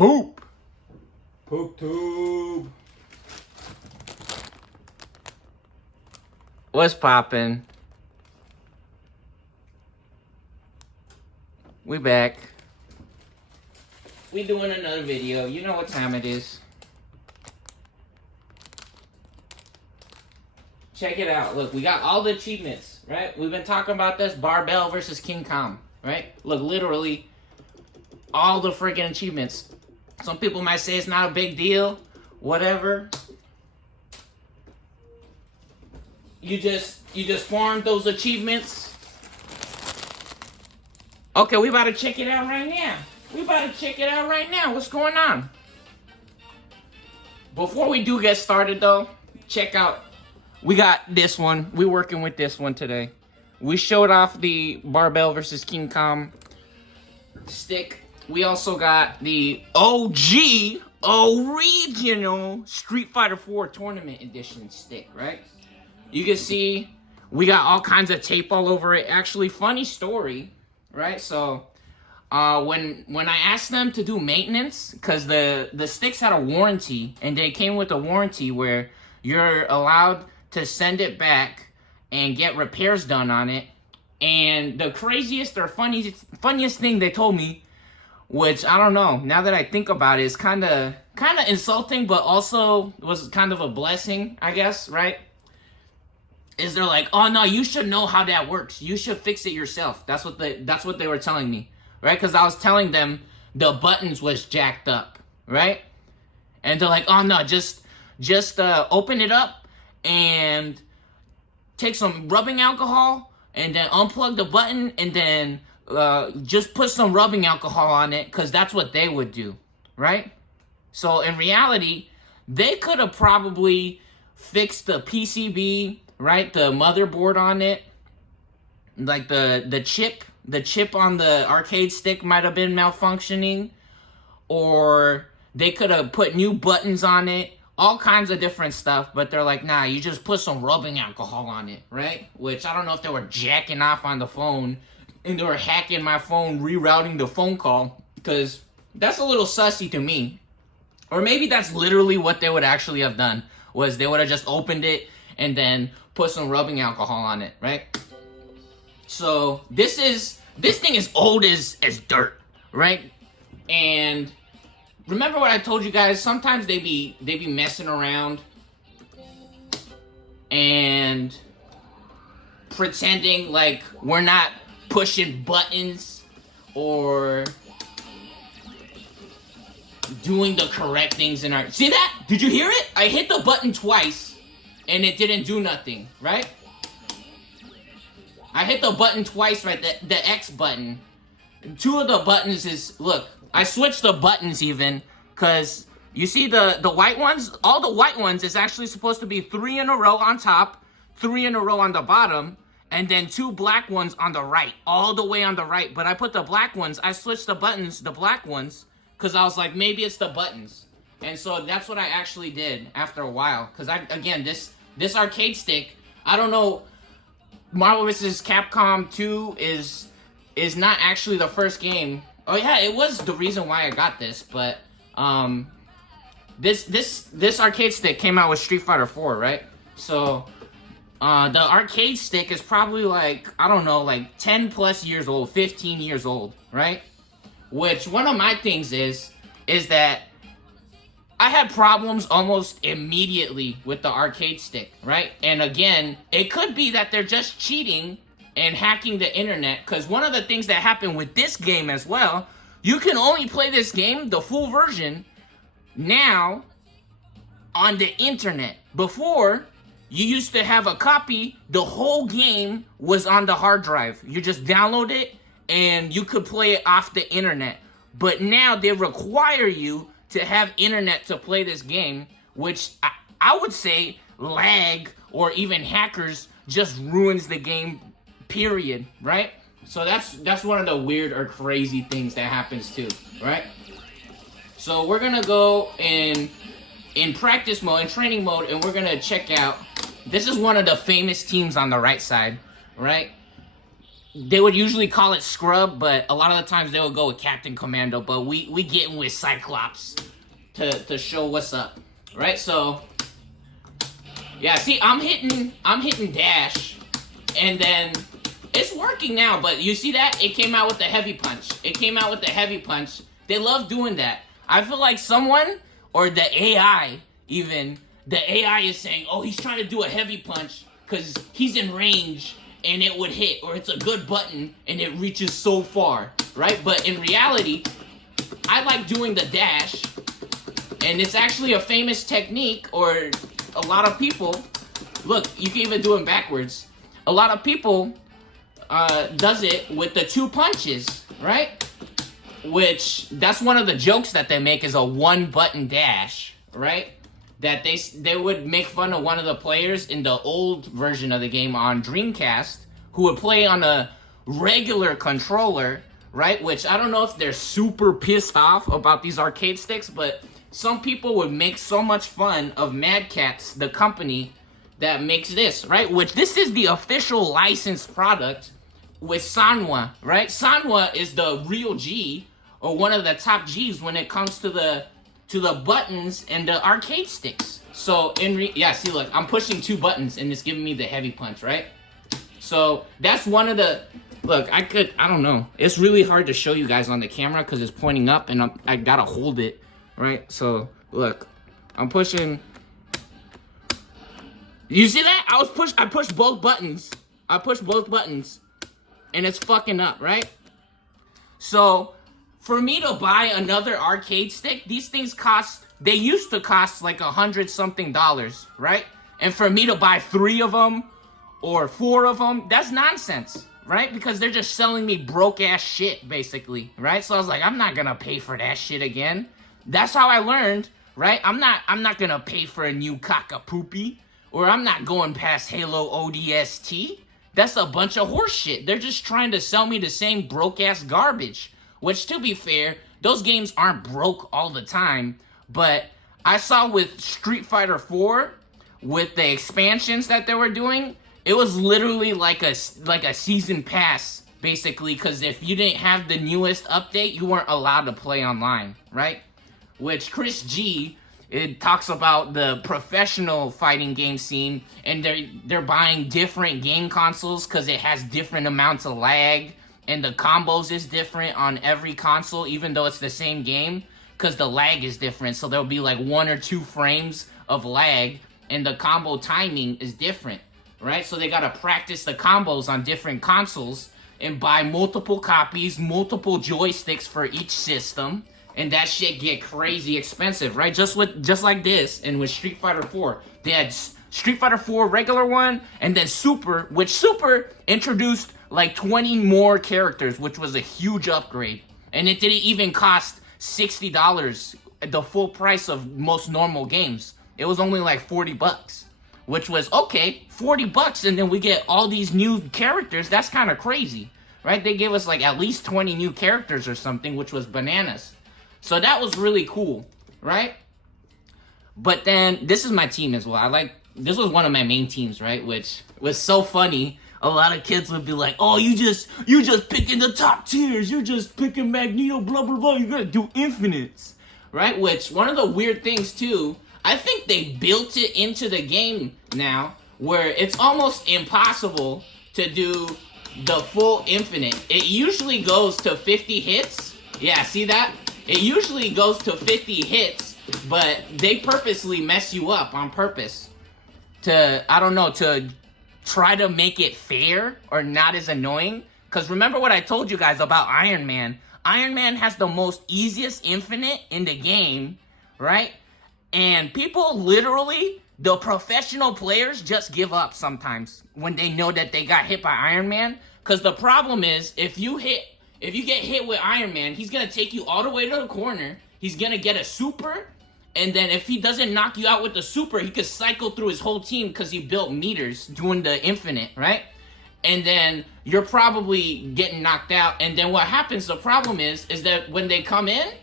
Poop. Poop tube. What's poppin'? We back. We doing another video. You know what time it is. Check it out. Look, we got all the achievements, right? We've been talking about this barbell versus King Kong, right? Look, literally all the freaking achievements. Some people might say it's not a big deal, whatever. You just farmed those achievements. Okay, we about to check it out right now. What's going on? Before we do get started though, check out, we got this one. We're working with this one today. We showed off the barbell versus King Kong stick. We also got the OG, original Street Fighter 4 Tournament Edition stick, right? You can see we got all kinds of tape all over it. Actually, funny story, right? So, when I asked them to do maintenance, because the sticks had a warranty, and they came with a warranty where you're allowed to send it back and get repairs done on it. And the craziest or funniest thing they told me, which I don't know, now that I think about it, is kind of insulting, but also was kind of a blessing, I guess, right? Is they're like, oh no, you should know how that works. You should fix it yourself. That's what they were telling me, right? Because I was telling them the buttons was jacked up, right? And they're like, oh no, just open it up and take some rubbing alcohol and then unplug the button and then just put some rubbing alcohol on it, because that's what they would do, right? So in reality, they could have probably fixed the PCB, right? The motherboard on it, like the chip on the arcade stick might have been malfunctioning, or they could have put new buttons on it, all kinds of different stuff, but they're like, nah, you just put some rubbing alcohol on it, right? Which I don't know if they were jacking off on the phone and they were hacking my phone, rerouting the phone call, because that's a little sussy to me. Or maybe that's literally what they would actually have done, was they would have just opened it and then put some rubbing alcohol on it, right? So this thing is old as dirt, right? And remember what I told you guys, sometimes they be messing around and pretending like we're not pushing buttons or doing the correct things in our... See that? Did you hear it? I hit the button twice and it didn't do nothing, right? I hit the button twice, right? The X button. Two of the buttons is... Look, I switched the buttons even, because you see the white ones? All the white ones is actually supposed to be 3 in a row on top, 3 in a row on the bottom, and then 2 black ones on the right, all the way on the right. But I put the black ones, I switched the buttons, the black ones, because I was like, maybe it's the buttons. And so that's what I actually did after a while. Because again, this arcade stick, I don't know, Marvel vs. Capcom 2 is not actually the first game. Oh yeah, it was the reason why I got this, but this arcade stick came out with Street Fighter 4, right? So the arcade stick is probably like, I don't know, like 10 plus years old, 15 years old, right? Which one of my things is that I had problems almost immediately with the arcade stick, right? And again, it could be that they're just cheating and hacking the internet, because one of the things that happened with this game as well, you can only play this game, the full version, now on the internet. Before, you used to have a copy, the whole game was on the hard drive. You just download it and you could play it off the internet. But now they require you to have internet to play this game, which I would say lag or even hackers just ruins the game, period, right? So that's one of the weird or crazy things that happens too, right? So we're gonna go in practice mode, in training mode, and we're gonna check out. This is one of the famous teams on the right side, right? they would usually call it Scrub, but a lot of the times they would go with Captain Commando. But we get in with Cyclops to show what's up, right? So yeah, see, I'm hitting dash, and then it's working now. But you see that it came out with the heavy punch. It came out with the heavy punch. They love doing that. I feel like someone or the AI even the AI is saying, oh, he's trying to do a heavy punch because he's in range and it would hit, or it's a good button and it reaches so far, right? But in reality, I like doing the dash, and it's actually a famous technique, or a lot of people, look, you can even do it backwards. A lot of people does it with the 2 punches, right? Which, that's one of the jokes that they make, is a 1-button dash, right? That they would make fun of one of the players in the old version of the game on Dreamcast who would play on a regular controller, right? Which I don't know if they're super pissed off about these arcade sticks, but some people would make so much fun of Mad Catz, the company that makes this, right? Which this is the official licensed product with Sanwa, right? Sanwa is the real G, or one of the top G's when it comes to the buttons and the arcade sticks. So yeah, see, look, I'm pushing 2 buttons and it's giving me the heavy punch, right? So that's one of the, look, I don't know. It's really hard to show you guys on the camera because it's pointing up and I gotta hold it, right? So look, I'm pushing. You see that? I pushed both buttons. I pushed both buttons and it's fucking up, right? So for me to buy another arcade stick, these things they used to cost like $100-something, right? And for me to buy 3 of them or 4 of them, that's nonsense, right? Because they're just selling me broke ass shit, basically, right? So I was like, I'm not gonna pay for that shit again. That's how I learned, right? I'm not gonna pay for a new Cock-a-Poopy, or I'm not going past Halo ODST. That's a bunch of horse shit. They're just trying to sell me the same broke ass garbage. Which, to be fair, those games aren't broke all the time. But I saw with Street Fighter 4, with the expansions that they were doing, it was literally like a season pass, basically. Because if you didn't have the newest update, you weren't allowed to play online, right? Which Chris G, it talks about the professional fighting game scene, and they're buying different game consoles because it has different amounts of lag. And the combos is different on every console, even though it's the same game, because the lag is different. So there'll be like 1 or 2 frames of lag, and the combo timing is different, right? So they gotta practice the combos on different consoles and buy multiple copies, multiple joysticks for each system, and that shit get crazy expensive, right? Just like this, and with Street Fighter 4, they had Street Fighter 4 regular one, and then Super, which Super introduced like 20 more characters, which was a huge upgrade. And it didn't even cost $60, the full price of most normal games. It was only like $40, which was, okay, $40, and then we get all these new characters. That's kind of crazy, right? They gave us like at least 20 new characters or something, which was bananas. So that was really cool, right? But then, this is my team as well. This was one of my main teams, right? Which was so funny. A lot of kids would be like, oh, you just picking the top tiers. You're just picking Magneto, blah, blah, blah. You're going to do infinites, right? Which, one of the weird things, too, I think they built it into the game now, where it's almost impossible to do the full infinite. It usually goes to 50 hits. Yeah, see that? It usually goes to 50 hits, but they purposely mess you up on purpose to, I don't know, to try to make it fair or not as annoying. Because remember what I told you guys about Iron Man. Iron Man has the most easiest infinite in the game, right? And people literally, the professional players, just give up sometimes when they know that they got hit by Iron Man. Because the problem is, if you get hit with Iron Man, he's going to take you all the way to the corner. He's going to get a super. And then if he doesn't knock you out with the super, he could cycle through his whole team because he built meters doing the infinite, right? And then you're probably getting knocked out. And then what happens, the problem is that when they come in,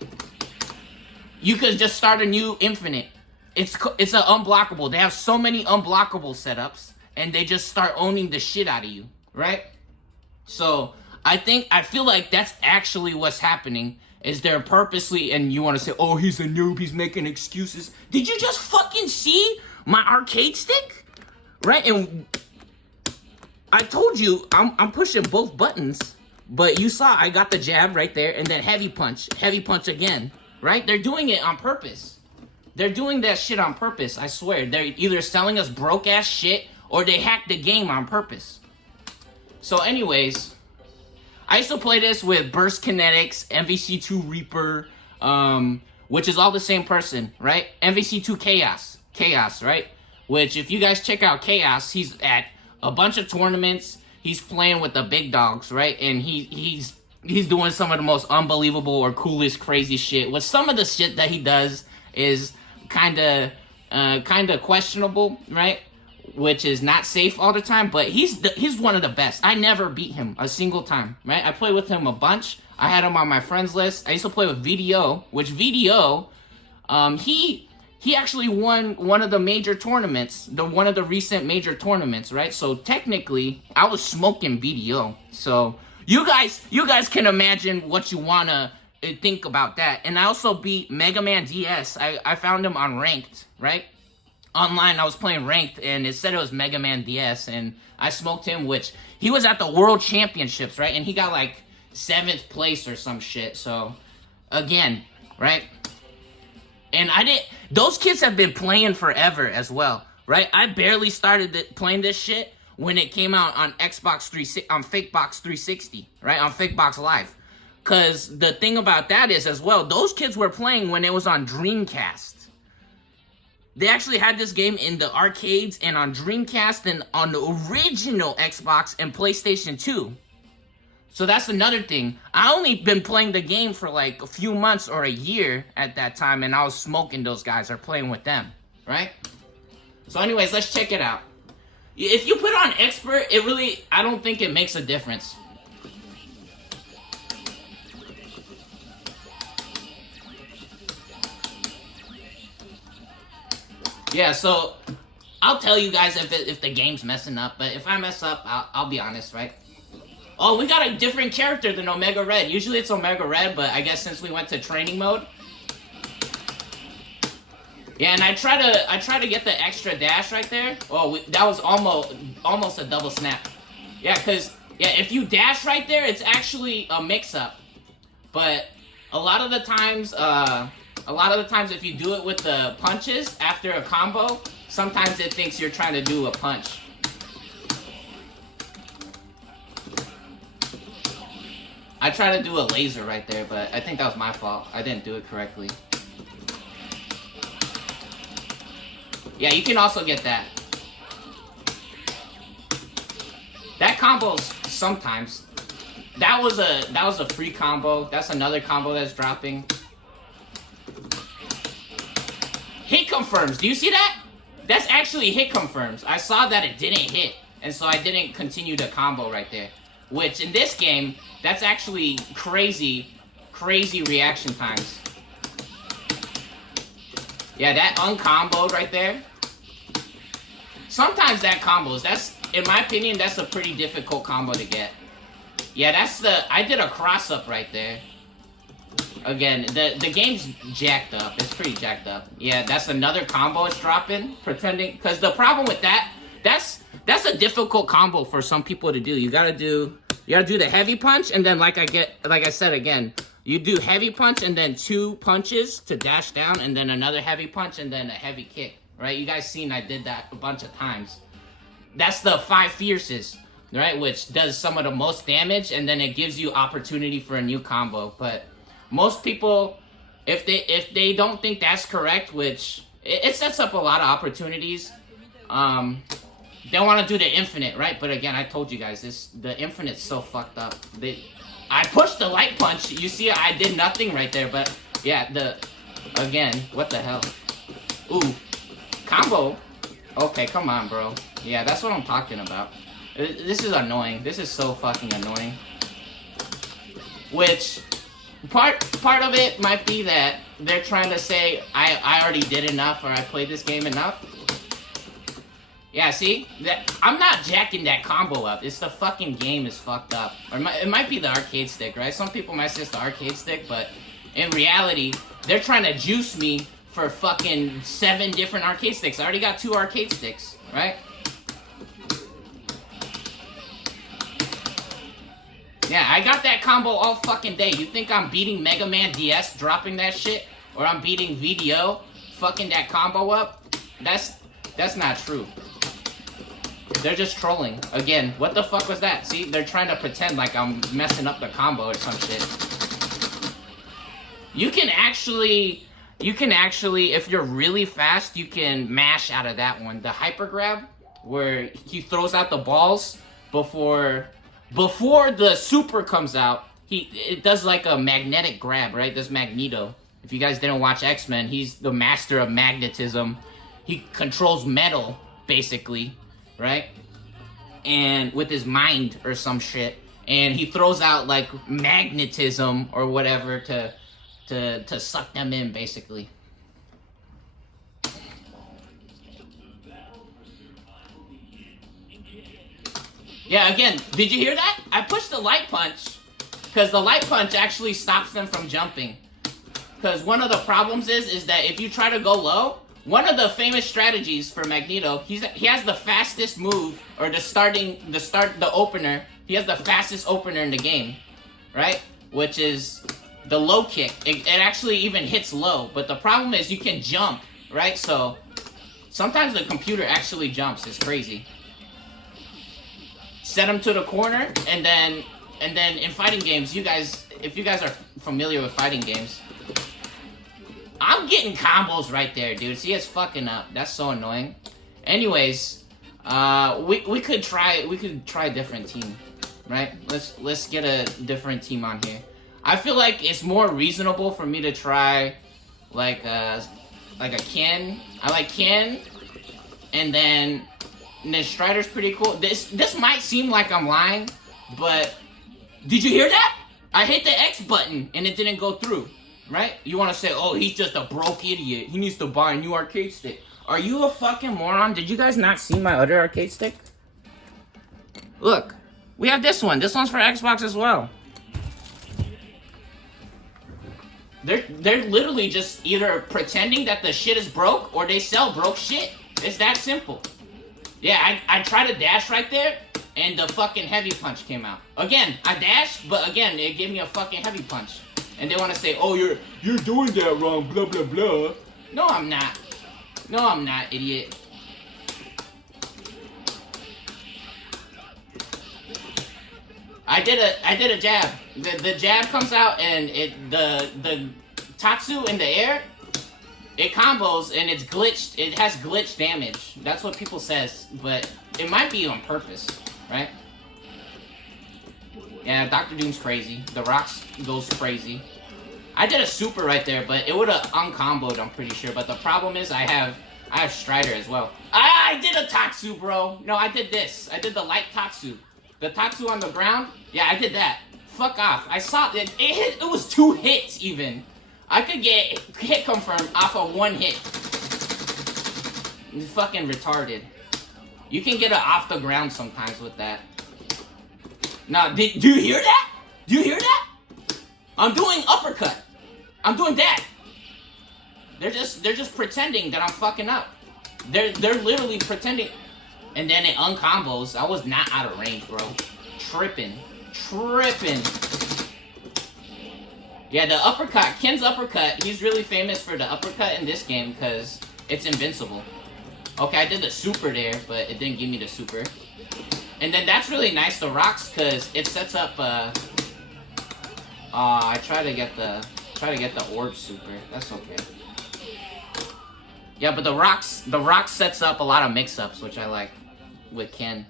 you could just start a new infinite. It's an unblockable. They have so many unblockable setups, and they just start owning the shit out of you, right? So I feel like that's actually what's happening. Is they're purposely, and you want to say, oh, he's a noob, he's making excuses. Did you just fucking see my arcade stick? Right? And I told you, I'm pushing both buttons, but you saw I got the jab right there, and then heavy punch again, right? They're doing it on purpose. They're doing that shit on purpose, I swear. They're either selling us broke-ass shit, or they hacked the game on purpose. So anyways, I used to play this with Burst Kinetics, MVC2 Reaper, which is all the same person, right? MVC2 Chaos, right? Which, if you guys check out Chaos, he's at a bunch of tournaments. He's playing with the big dogs, right? And he's doing some of the most unbelievable or coolest, crazy shit. With some of the shit that he does is kind of questionable, right? Which is not safe all the time, but he's one of the best. I never beat him a single time, right? I played with him a bunch. I had him on my friends list. I used to play with VDO, which VDO, he actually won one of the major tournaments, one of the recent major tournaments, right? So technically, I was smoking VDO. So you guys can imagine what you wanna think about that. And I also beat Mega Man DS. I found him on Ranked, right? Online, I was playing Ranked, and it said it was Mega Man DS, and I smoked him, which he was at the World Championships, right? And he got like 7th place or some shit. So again, right? And those kids have been playing forever as well, right? I barely started playing this shit when it came out on Xbox 360, on Fakebox 360, right? On Fakebox Live. Because the thing about that is as well, those kids were playing when it was on Dreamcast. They actually had this game in the arcades and on Dreamcast and on the original Xbox and PlayStation 2. So that's another thing. I only been playing the game for like a few months or a year at that time, and I was smoking those guys or playing with them, right? So anyways, let's check it out. If you put on expert, I don't think it makes a difference. Yeah, so I'll tell you guys if the game's messing up, but if I mess up, I'll be honest, right? Oh, we got a different character than Omega Red. Usually it's Omega Red, but I guess since we went to training mode. Yeah, and I try to get the extra dash right there. Oh, that was almost a double snap. Yeah, because if you dash right there, it's actually a mix-up. But a lot of the times, if you do it with the punches after a combo, sometimes it thinks you're trying to do a punch. I tried to do a laser right there, but I think that was my fault. I didn't do it correctly. Yeah, you can also get that. That combos sometimes. That was a free combo. That's another combo that's dropping. Hit confirms. Do you see that? That's actually hit confirms. I saw that it didn't hit, and so I didn't continue the combo right there. Which, in this game, that's actually crazy reaction times. Yeah, that uncomboed right there. Sometimes that combos. In my opinion, that's a pretty difficult combo to get. Yeah, I did a cross-up right there. Again, the game's jacked up. It's pretty jacked up. Yeah, that's another combo it's dropping, pretending. Because the problem with that's a difficult combo for some people to do. You gotta do the heavy punch, and then like I said again, you do heavy punch and then 2 punches to dash down, and then another heavy punch and then a heavy kick. Right? You guys seen I did that a bunch of times. That's the 5 fierces, right? Which does some of the most damage, and then it gives you opportunity for a new combo. But most people, if they don't think that's correct, which it sets up a lot of opportunities, they want to do the infinite, right? But again, I told you guys, the infinite's so fucked up. I pushed the light punch. You see, I did nothing right there, but yeah, again, what the hell? Ooh, combo. Okay, come on, bro. Yeah, that's what I'm talking about. This is annoying. This is so fucking annoying. Which part of it might be that they're trying to say I already did enough, or I played this game enough. Yeah, see? I'm not jacking that combo up. It's the fucking game is fucked up. Or it might be the arcade stick, right? Some people might say it's the arcade stick, but in reality, they're trying to juice me for fucking 7 different arcade sticks. I already got 2 arcade sticks, right? Yeah, I got that combo all fucking day. You think I'm beating Mega Man DS dropping that shit? Or I'm beating VDO fucking that combo up? That's not true. They're just trolling. Again, what the fuck was that? See, they're trying to pretend like I'm messing up the combo or some shit. You can actually, if you're really fast, you can mash out of that one. The hyper grab, where he throws out the balls before the super comes out, it does like a magnetic grab, right? This Magneto. If you guys didn't watch X-Men, he's the master of magnetism. He controls metal, basically, right? And with his mind or some shit. And he throws out like magnetism or whatever to suck them in, basically. Yeah, again, did you hear that? I pushed the light punch because the light punch actually stops them from jumping. Because one of the problems is that if you try to go low, one of the famous strategies for Magneto, he has the fastest move, or the opener. He has the fastest opener in the game, right? Which is the low kick. It actually even hits low, but the problem is you can jump, right? So sometimes the computer actually jumps. It's crazy. Set him to the corner, and then in fighting games, if you guys are familiar with fighting games, I'm getting combos right there, dude. See, it's fucking up. That's so annoying. Anyways, we could try a different team, right? Let's get a different team on here. I feel like it's more reasonable for me to try like a Ken. I like Ken, and then Strider's pretty cool. This might seem like I'm lying, but did you hear that? I hit the X button and it didn't go through. Right? You want to say, oh, he's just a broke idiot. He needs to buy a new arcade stick. Are you a fucking moron? Did you guys not see my other arcade stick? Look, we have this one. This one's for Xbox as well. They're literally just either pretending that the shit is broke or they sell broke shit. It's that simple. Yeah, I tried to dash right there and the fucking heavy punch came out. Again, I dashed, but again, it gave me a fucking heavy punch. And they want to say, oh, you're doing that wrong, blah, blah, blah. No, I'm not. No, I'm not, idiot. I did a jab. The jab comes out and the Tatsu in the air, it combos and it's glitched. It has glitch damage. That's what people says, but it might be on purpose, right? Yeah, Dr. Doom's crazy. The Rocks goes crazy. I did a super right there, but it would have uncomboed, I'm pretty sure. But the problem is I have Strider as well. I did a Tatsu, bro. No, I did this. I did the light Tatsu. The Tatsu on the ground? Yeah, I did that. Fuck off. I saw it. It was 2 hits, even. I could get hit confirmed off of 1 hit. It's fucking retarded. You can get it off the ground sometimes with that. Now, do you hear that? Do you hear that? I'm doing uppercut. I'm doing that. They're just pretending that I'm fucking up. They're literally pretending. And then it uncombos. I was not out of range, bro. Tripping. Yeah, the uppercut. Ken's uppercut. He's really famous for the uppercut in this game because it's invincible. Okay, I did the super there, but it didn't give me the super. And then that's really nice, the Rocks, because it sets up, I try to get the orb super. That's okay. Yeah, but the Rocks sets up a lot of mix-ups, which I like with Ken.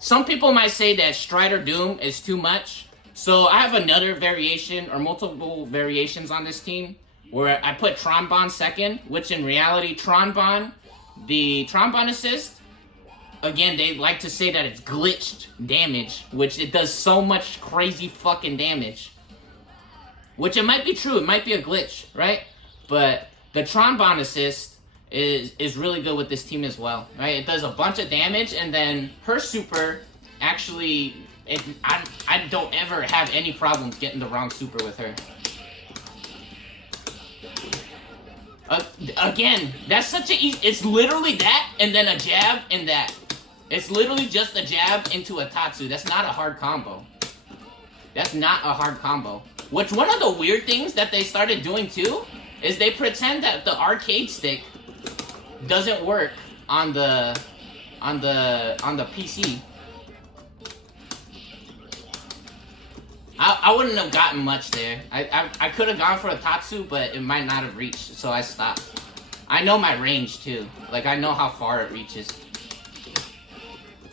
Some people might say that Strider Doom is too much. So I have another variation, or multiple variations on this team, where I put Tronbon second, which in reality, the Tronbon assist, again, they like to say that it's glitched damage, which it does so much crazy fucking damage. Which it might be true, it might be a glitch, right? But the Tronbon assist is really good with this team as well, right? It does a bunch of damage, and then her super actually, I don't ever have any problems getting the wrong super with her. Again, that's such a easy, it's literally that, and then a jab, and that. It's literally just a jab into a Tatsu. That's not a hard combo. That's not a hard combo. Which, one of the weird things that they started doing too, is they pretend that the arcade stick doesn't work on the PC. I wouldn't have gotten much there. I could have gone for a Tatsu, but it might not have reached, so I stopped. I know my range too. Like, I know how far it reaches.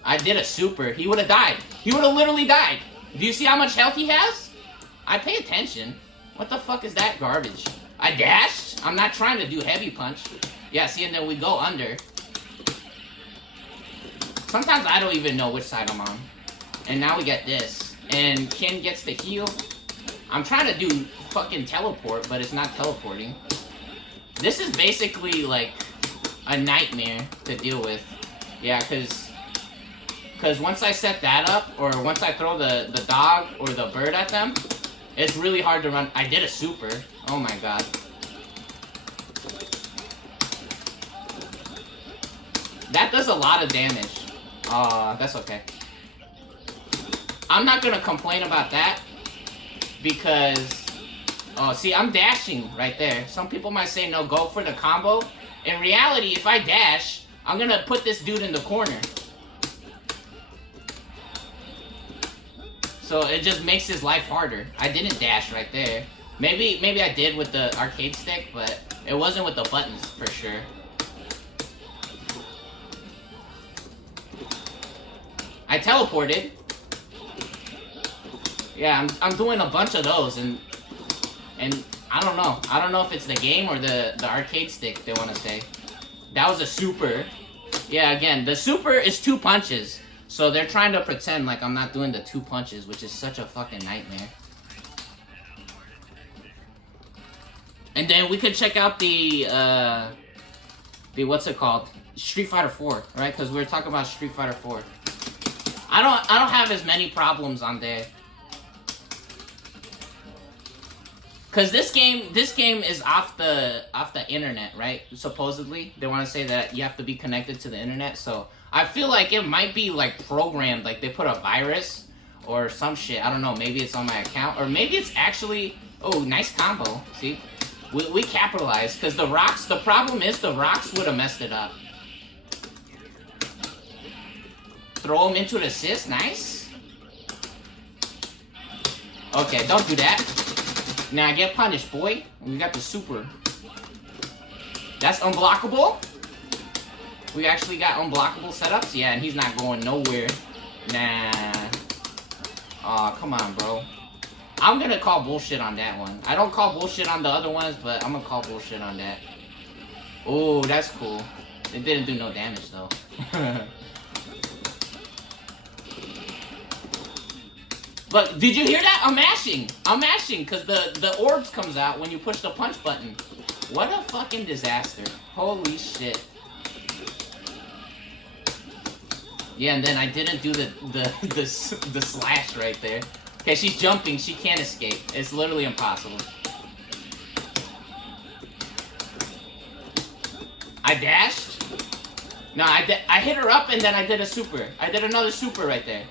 I did a super. He would have died. He would have literally died. Do you see how much health he has? I pay attention. What the fuck is that garbage? I dashed? I'm not trying to do heavy punch. Yeah, see, and then we go under. Sometimes I don't even know which side I'm on. And now we get this. And Ken gets the heal. I'm trying to do fucking teleport, but it's not teleporting. This is basically like a nightmare to deal with. Yeah, because once I set that up, or once I throw the dog or the bird at them, it's really hard to run. I did a super. Oh my god. That does a lot of damage. That's okay. I'm not gonna complain about that, because, oh, see, I'm dashing right there. Some people might say, no, go for the combo. In reality, if I dash, I'm gonna put this dude in the corner. So it just makes his life harder. I didn't dash right there. Maybe I did with the arcade stick, but it wasn't with the buttons for sure. I teleported. Yeah, I'm doing a bunch of those, and I don't know. I don't know if it's the game or the arcade stick they want to say. That was a super. Yeah, again, the super is 2 punches. So they're trying to pretend like I'm not doing the 2 punches, which is such a fucking nightmare. And then we could check out the what's it called? Street Fighter 4, right? Because we were talking about Street Fighter 4. I don't have as many problems on there. Cause this game is off the internet, right? Supposedly, they want to say that you have to be connected to the internet. So I feel like it might be like programmed, like they put a virus or some shit. I don't know. Maybe it's on my account, or maybe it's actually. Oh, nice combo. See, we capitalized, because the rocks. The problem is the rocks would have messed it up. Throw him into the assist. Nice. Okay, don't do that. Now get punished, boy. We got the super. That's unblockable. We actually got unblockable setups. Yeah, and he's not going nowhere. Nah. Aw, come on, bro. I'm gonna call bullshit on that one. I don't call bullshit on the other ones, but I'm gonna call bullshit on that. Oh, that's cool. It didn't do no damage, though. But did you hear that? I'm mashing. I'm mashing because the orbs comes out when you push the punch button. What a fucking disaster. Holy shit. Yeah, and then I didn't do the slash right there. Okay, she's jumping. She can't escape. It's literally impossible. I dashed. No, I hit her up and then I did a super. I did another super right there.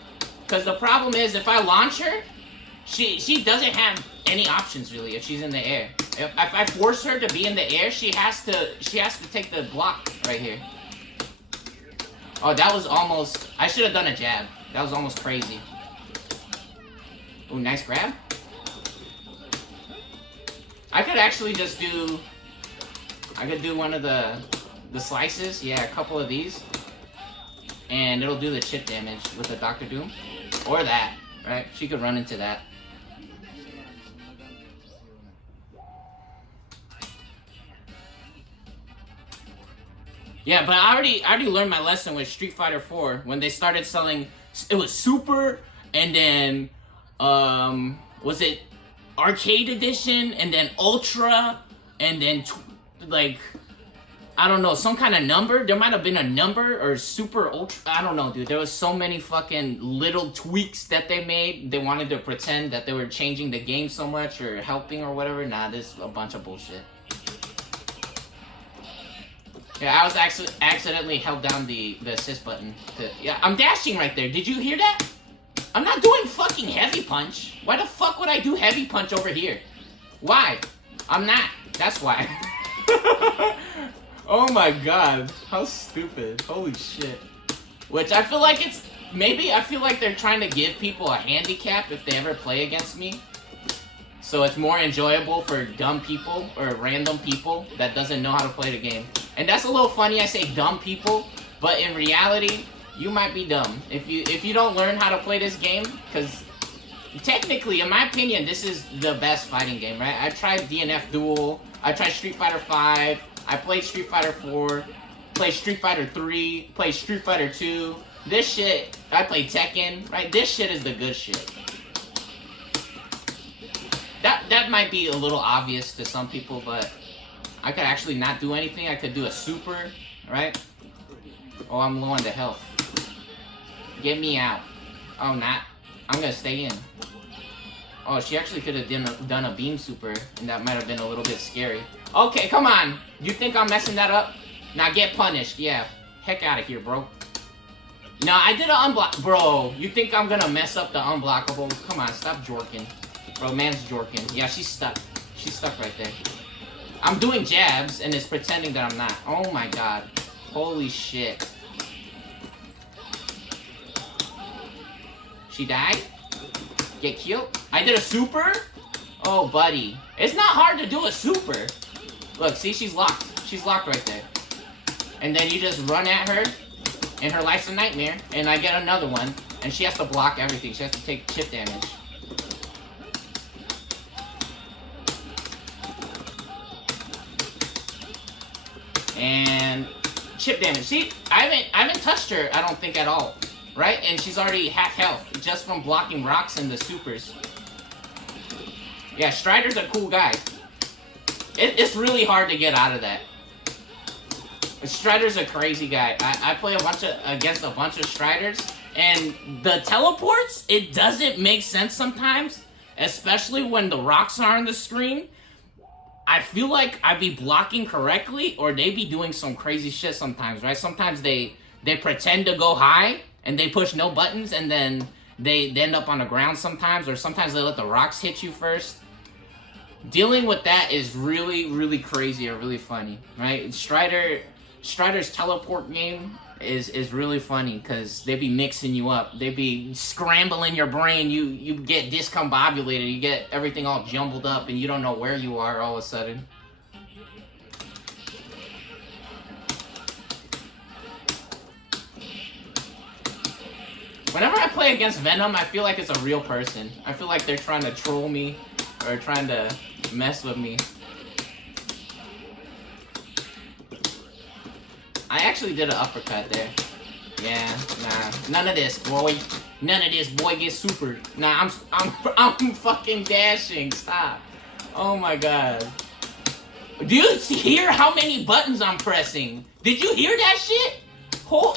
Because the problem is, if I launch her, she doesn't have any options really if she's in the air. If I force her to be in the air, she has to take the block right here. Oh, that was almost. I should have done a jab. That was almost crazy. Ooh, nice grab. I could actually just do. I could do one of the slices. Yeah, a couple of these. And it'll do the chip damage with the Dr. Doom. Or that, right? She could run into that. Yeah, but I already learned my lesson with Street Fighter 4 when they started selling. It was Super, and then was it Arcade Edition, and then Ultra, and then like I don't know, some kind of number. There might have been a number or super ultra. I don't know, dude. There was so many fucking little tweaks that they made. They wanted to pretend that they were changing the game so much or helping or whatever. Nah, this is a bunch of bullshit. Yeah, I was actually accidentally held down the assist button. Yeah, I'm dashing right there. Did you hear that? I'm not doing fucking heavy punch. Why the fuck would I do heavy punch over here? Why? I'm not. That's why. Oh my god. How stupid. Holy shit. Which I feel like it's... Maybe I feel like they're trying to give people a handicap if they ever play against me. So it's more enjoyable for dumb people or random people that doesn't know how to play the game. And that's a little funny, I say dumb people, but in reality, you might be dumb. If you don't learn how to play this game, because technically, in my opinion, this is the best fighting game, right? I tried DNF Duel, I tried Street Fighter 5, I played Street Fighter 4, played Street Fighter 3, played Street Fighter 2. This shit, I played Tekken, right? This shit is the good shit. That might be a little obvious to some people, but I could actually not do anything. I could do a super, right? Oh, I'm low on the health. Get me out. Oh, not. I'm gonna stay in. Oh, she actually could have done a beam super, and that might have been a little bit scary. Okay, come on. You think I'm messing that up? Now get punished. Yeah. Heck out of here, bro. No, I did an unblock. Bro, you think I'm gonna mess up the unblockable? Come on, stop jorking. Bro, man's jorking. Yeah, she's stuck. She's stuck right there. I'm doing jabs, and it's pretending that I'm not. Oh my god. Holy shit. She died? Get killed? I did a super? Oh, buddy. It's not hard to do a super. Look, see, she's locked. She's locked right there. And then you just run at her, and her life's a nightmare, and I get another one, and she has to block everything. She has to take chip damage. And chip damage. See, I haven't touched her, I don't think, at all. Right? And she's already half health just from blocking rocks and the supers. Yeah, Strider's a cool guy. It's really hard to get out of that. Strider's a crazy guy. I play against a bunch of Striders, and the teleports, it doesn't make sense sometimes, especially when the rocks are on the screen. I feel like I be blocking correctly, or they be doing some crazy shit sometimes, right? Sometimes they pretend to go high, and they push no buttons, and then they end up on the ground sometimes, or sometimes they let the rocks hit you first. Dealing with that is really, really crazy or really funny, right? Strider's teleport game is really funny, because they be mixing you up. They be scrambling your brain. You get discombobulated. You get everything all jumbled up, and you don't know where you are all of a sudden. Whenever I play against Venom, I feel like it's a real person. I feel like they're trying to troll me or trying to mess with me. I actually did an uppercut there. Yeah, nah. None of this, boy. None of this, boy. Get super. Nah, I'm fucking dashing. Stop. Oh my god. Do you hear how many buttons I'm pressing? Did you hear that shit?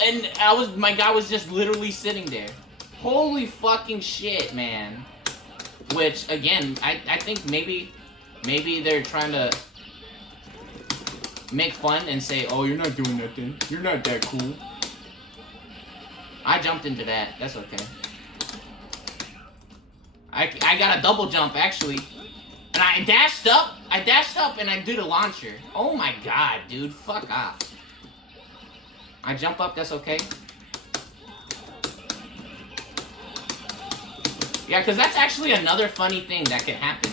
And my guy was just literally sitting there. Holy fucking shit, man. Which, again, I think maybe they're trying to make fun and say, oh, you're not doing nothing. You're not that cool. I jumped into that. That's okay. I got a double jump, actually. And I dashed up and I did a launcher. Oh my god, dude. Fuck off. I jump up, that's okay. Yeah, because that's actually another funny thing that can happen.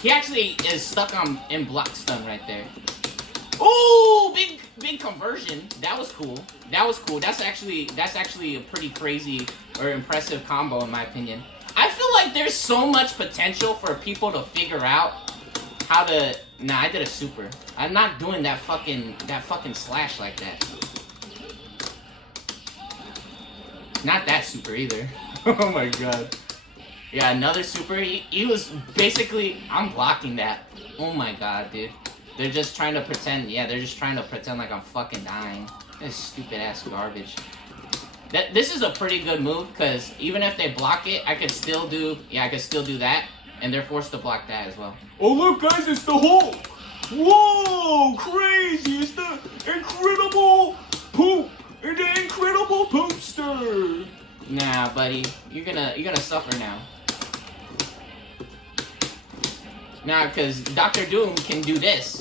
He actually is stuck in block stun right there. Ooh, big conversion. That was cool. That was cool. That's actually a pretty crazy or impressive combo in my opinion. I feel like there's so much potential for people to figure out how to... Nah, I did a super. I'm not doing that fucking slash like that. Not that super either. Oh my god. Yeah, another super. He was basically... I'm blocking that. Oh my god, dude. They're just trying to pretend. Yeah, they're just trying to pretend like I'm fucking dying. This stupid ass garbage. This is a pretty good move because even if they block it, I could still do. Yeah, I could still do that, and they're forced to block that as well. Oh look, guys, it's the Hulk! Whoa, crazy! It's the incredible poop and the incredible poopster. Nah, buddy, you're gonna suffer now. Nah, because Dr. Doom can do this.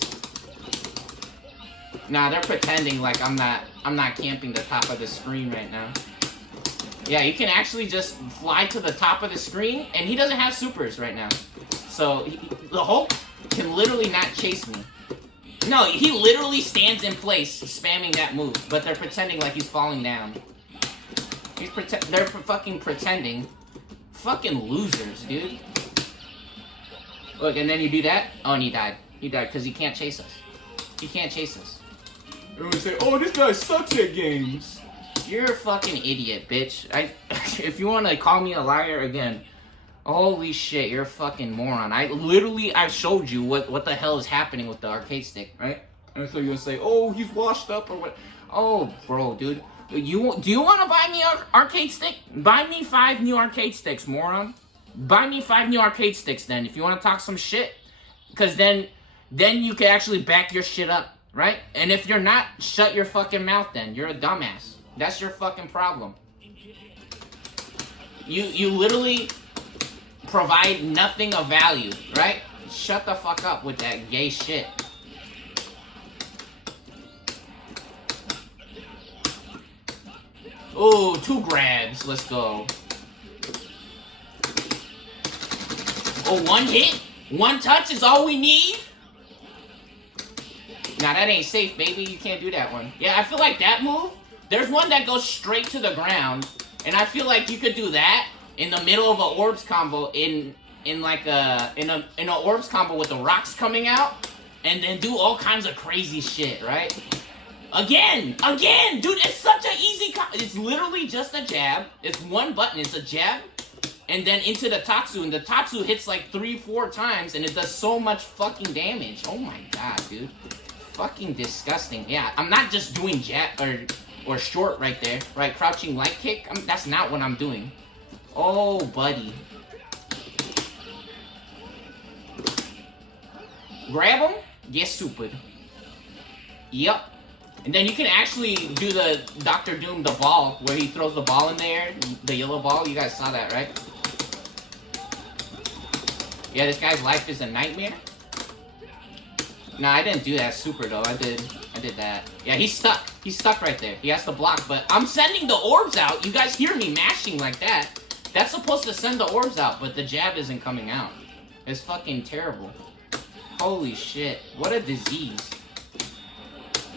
Nah, they're pretending like I'm not camping the top of the screen right now. Yeah, you can actually just fly to the top of the screen, and he doesn't have supers right now. So, the Hulk can literally not chase me. No, he literally stands in place, spamming that move, but they're pretending like he's falling down. They're fucking pretending. Fucking losers, dude. Look, and then you do that. Oh, and he died. He died because he can't chase us. He can't chase us. Everyone say, oh, this guy sucks at games. You're a fucking idiot, bitch. If you want to call me a liar again, holy shit, you're a fucking moron. I showed you what the hell is happening with the arcade stick, right? And so you're gonna say, oh, he's washed up or what? Oh, bro, dude. Do you want to buy me an arcade stick? Buy me 5 new arcade sticks, moron. Buy me 5 new arcade sticks then, if you want to talk some shit. Because then you can actually back your shit up, right? And if you're not, shut your fucking mouth then. You're a dumbass. That's your fucking problem. You literally provide nothing of value, right? Shut the fuck up with that gay shit. Ooh, 2 grabs. Let's go. Oh, 1 hit? 1 touch is all we need? Nah, that ain't safe, baby. You can't do that one. Yeah, I feel like that move, there's one that goes straight to the ground, and I feel like you could do that in the middle of a orbs combo in an orbs combo with the rocks coming out, and then do all kinds of crazy shit, right? Again, dude, it's such an easy it's literally just a jab. It's 1 button, it's a jab, and then into the Tatsu, and the Tatsu hits like 3-4 times, and it does so much fucking damage. Oh my god, dude. Fucking disgusting. Yeah, I'm not just doing jab, or short right there, right? Crouching light kick, that's not what I'm doing. Oh, buddy. Grab him? Yes, super. Yep. And then you can actually do the Dr. Doom, the ball, where he throws the ball in there, the yellow ball. You guys saw that, right? Yeah, this guy's life is a nightmare. Nah, I didn't do that super, though. I did that. Yeah, he's stuck. He's stuck right there. He has to block, but I'm sending the orbs out. You guys hear me mashing like that. That's supposed to send the orbs out, but the jab isn't coming out. It's fucking terrible. Holy shit. What a disease.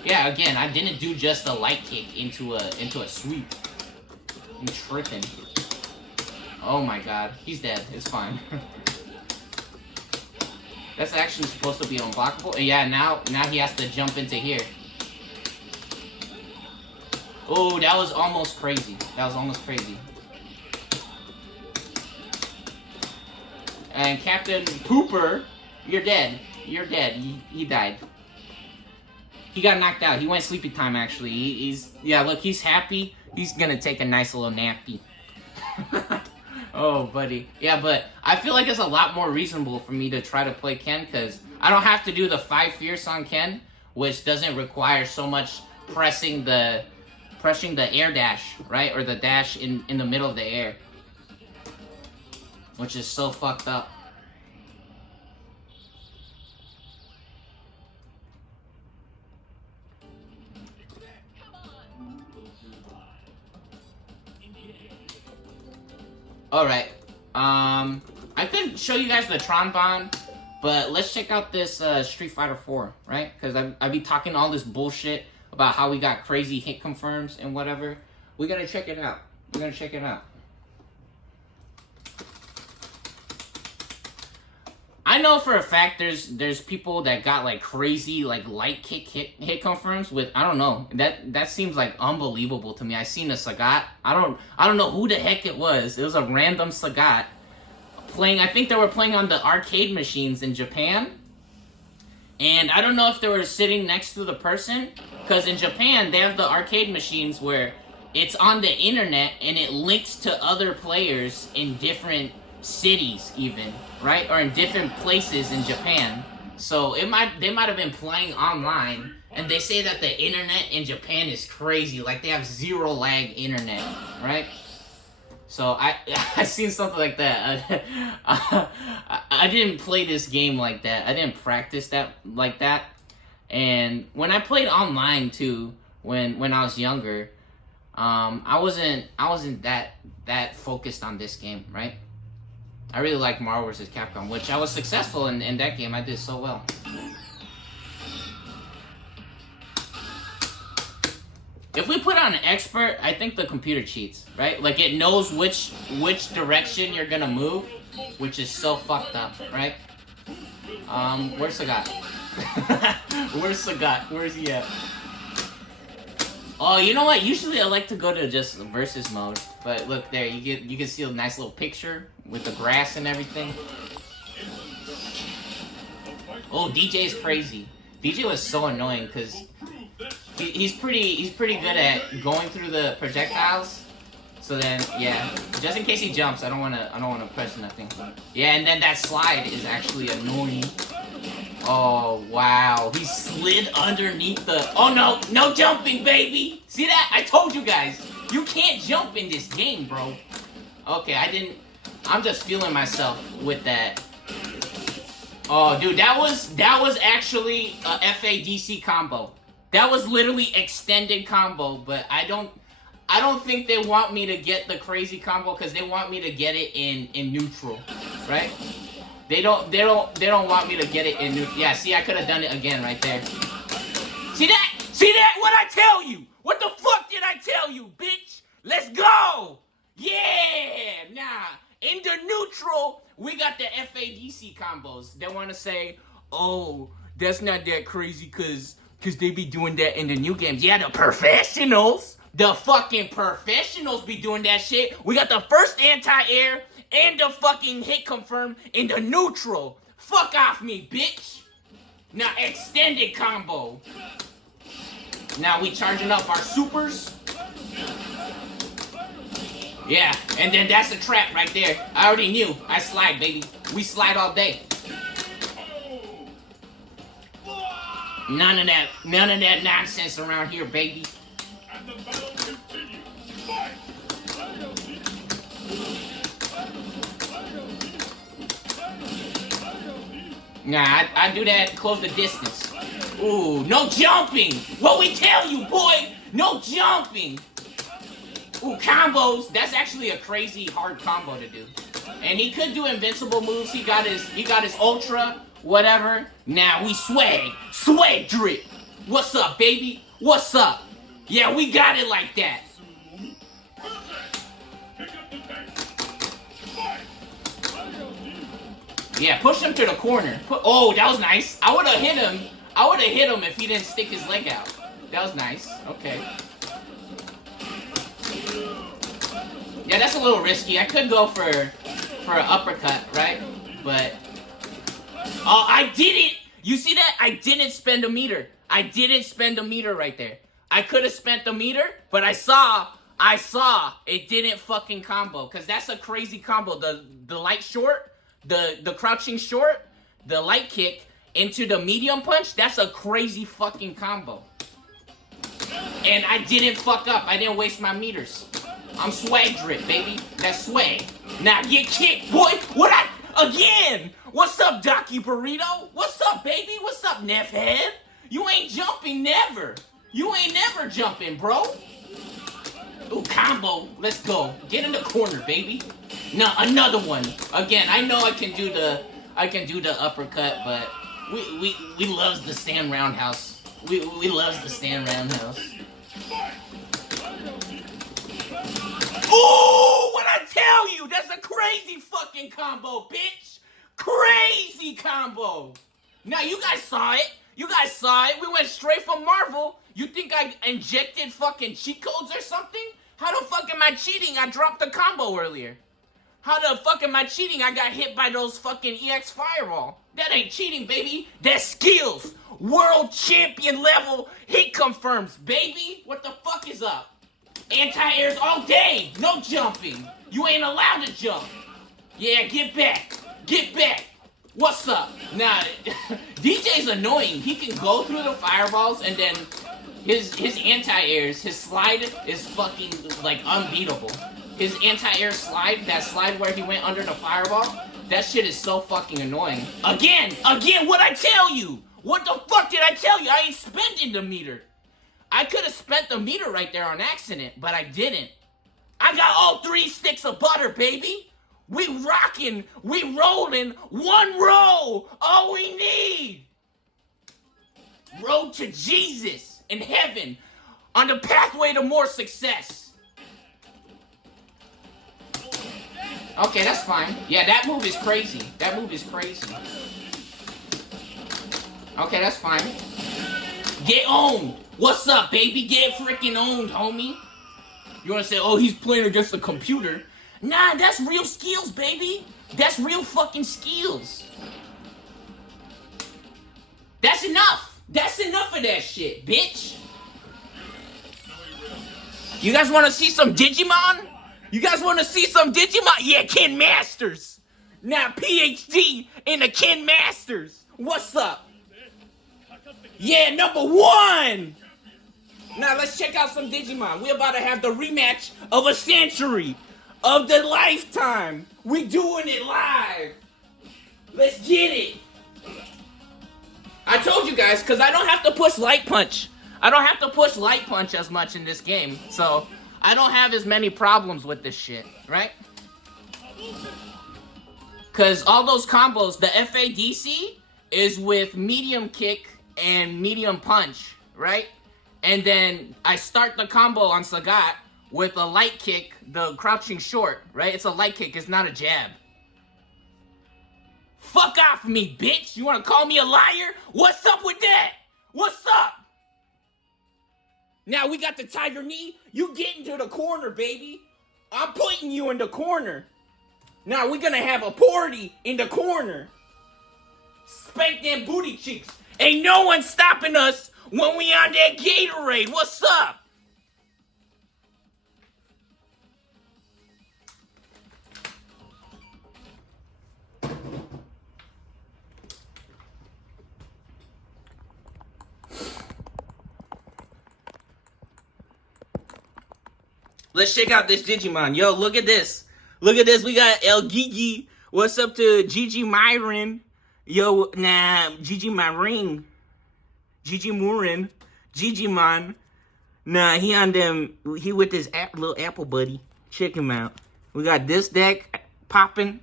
Yeah, again, I didn't do just a light kick into a sweep. I'm tripping. Oh my god. He's dead. It's fine. That's actually supposed to be unblockable. And yeah, now he has to jump into here. Oh, that was almost crazy. That was almost crazy. And Captain Pooper, you're dead. You're dead. He died. He got knocked out. He went sleepy time, actually. Yeah, look, he's happy. He's gonna take a nice little nappy. Oh, buddy. Yeah, but I feel like it's a lot more reasonable for me to try to play Ken, because I don't have to do the 5 fierce on Ken, which doesn't require so much pressing the air dash, right? Or the dash in the middle of the air. Which is so fucked up. Alright, I could show you guys the Tron Bond, but let's check out this Street Fighter 4, right? Because I be talking all this bullshit about how we got crazy hit confirms and whatever. We're gonna check it out. We're gonna check it out. I know for a fact there's people that got like crazy like light kick hit confirms with, I don't know, that seems like unbelievable to me. I seen a Sagat. I don't know who the heck it was. It was a random Sagat playing. I think they were playing on the arcade machines in Japan, And I don't know if they were sitting next to the person, because in Japan, they have the arcade machines where it's on the internet and it links to other players in different cities even, right? Or in different places in Japan. So they might have been playing online, and they say that the internet in Japan is crazy. Like, they have zero lag internet, right? So I seen something like that. I didn't play this game like that. I didn't practice that like that. And when I played online too, when I was younger, I wasn't that focused on this game, right? I really like Marvel vs. Capcom, which I was successful in that game. I did so well. If we put on an expert, I think the computer cheats, right? Like, it knows which direction you're gonna move, which is so fucked up, right? Where's Sagat? Where's Sagat? Where's he at? Oh, you know what? Usually I like to go to just versus mode, but look there, you can see a nice little picture with the grass and everything. Oh, DJ is crazy. DJ was so annoying because he's pretty good at going through the projectiles. So then, yeah, just in case he jumps, I don't wanna press nothing. Yeah, and then that slide is actually annoying. Oh wow, he slid underneath the. Oh no jumping, baby. See that? I told you guys, you can't jump in this game, bro. Okay, I'm just feeling myself with that. Oh, dude, that was actually a FADC combo. That was literally extended combo, but I don't think they want me to get the crazy combo because they want me to get it in neutral, right? They don't want me to get it in neutral. Yeah, see, I could have done it again right there. See that? See that? What'd I tell you? What the fuck did I tell you, bitch? Let's go! Yeah! Nah. In the neutral, we got the FADC combos. They want to say, oh, that's not that crazy because they be doing that in the new games. Yeah, the professionals. The fucking professionals be doing that shit. We got the first anti-air and the fucking hit confirm in the neutral. Fuck off me, bitch. Now, extended combo. Now we charging up our supers. Yeah, and then that's a trap right there. I already knew. I slide, baby. We slide all day. None of that nonsense around here, baby. Nah, I do that, close the distance. Ooh, no jumping! What we tell you, boy? No jumping! Ooh, combos. That's actually a crazy hard combo to do. And he could do invincible moves. He got his ultra, whatever. Now we swag drip. What's up, baby? What's up? Yeah, we got it like that. Yeah, push him to the corner. Oh, that was nice. I would have hit him if he didn't stick his leg out. That was nice. Okay. Yeah, that's a little risky. I could go for an uppercut, right? But oh, I did it. You see that? I didn't spend a meter. I didn't spend a meter right there. I could have spent the meter, but I saw it didn't fucking combo because that's a crazy combo. The light short. The crouching short, the light kick into the medium punch, that's a crazy fucking combo. And I didn't fuck up. I didn't waste my meters. I'm swag drip, baby. That's swag. Now get kicked, boy. Again? What's up, Docky Burrito? What's up, baby? What's up, Neff Head? You ain't jumping never. You ain't never jumping, bro. Ooh, combo. Let's go. Get in the corner, baby. Now another one. Again, I know I can do the uppercut, but we loves the stand roundhouse. We loves the stand roundhouse. Ooh, what I tell you? That's a crazy fucking combo, bitch. Crazy combo. Now you guys saw it. We went straight from Marvel. You think I injected fucking cheat codes or something? How the fuck am I cheating? I dropped the combo earlier. How the fuck am I cheating? I got hit by those fucking EX Firewall. That ain't cheating, baby. That's skills. World champion level hit confirms, baby. What the fuck is up? Anti-airs all day. No jumping. You ain't allowed to jump. Yeah, get back. Get back. What's up? Nah, DJ's annoying. He can go through the fireballs and then his anti-airs, his slide is fucking like unbeatable. His anti-air slide, that slide where he went under the fireball, that shit is so fucking annoying. Again, what'd I tell you? What the fuck did I tell you? I ain't spending the meter. I could have spent the meter right there on accident, but I didn't. I got all 3 sticks of butter, baby. We rocking, we rolling, 1 row. All we need. Road to Jesus in heaven on the pathway to more success. Okay, that's fine. Yeah, that move is crazy. That move is crazy. Okay, that's fine. Get owned. What's up, baby? Get freaking owned, homie. You wanna say, oh, he's playing against a computer? Nah, that's real skills, baby. That's real fucking skills. That's enough. That's enough of that shit, bitch. You guys wanna see some Digimon? You guys wanna see some Digimon? Yeah, Ken Masters. Now PhD in the Ken Masters. What's up? Yeah, #1! Now let's check out some Digimon. We're about to have the rematch of a century, of the lifetime. We doing it live. Let's get it. I told you guys, because I don't have to push Light Punch. I don't have to push Light Punch as much in this game, so I don't have as many problems with this shit, right? Because all those combos, the FADC is with medium kick and medium punch, right? And then I start the combo on Sagat with a light kick, the crouching short, right? It's a light kick, it's not a jab. Fuck off me, bitch! You wanna call me a liar? What's up with that? What's up? Now we got the tiger knee. You get into the corner, baby. I'm putting you in the corner. Now we're gonna have a party in the corner. Spank them booty cheeks. Ain't no one stopping us when we on that Gatorade. What's up? Let's check out this Digimon. Yo, look at this. Look at this. We got El Gigi. What's up to Gigi Myron? Yo, nah, Gigi Myring. Gigi Murin. Gigi Man. Nah, he on them. He with his little apple buddy. Check him out. We got this deck popping.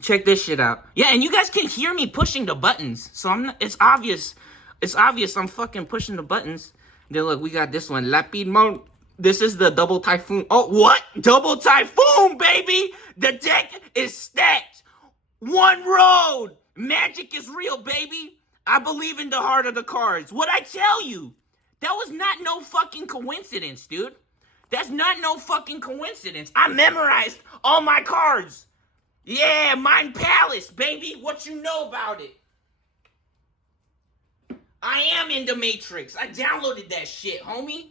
Check this shit out. Yeah, and you guys can hear me pushing the buttons. So I'm not, it's obvious. It's obvious I'm fucking pushing the buttons. Then look, we got this one. Lapid Mon. This is the double typhoon. Oh, what? Double typhoon, baby! The deck is stacked. 1 road. Magic is real, baby. I believe in the heart of the cards. What'd I tell you? That was not no fucking coincidence, dude. That's not no fucking coincidence. I memorized all my cards. Yeah, Mind Palace, baby. What you know about it? I am in the Matrix. I downloaded that shit, homie.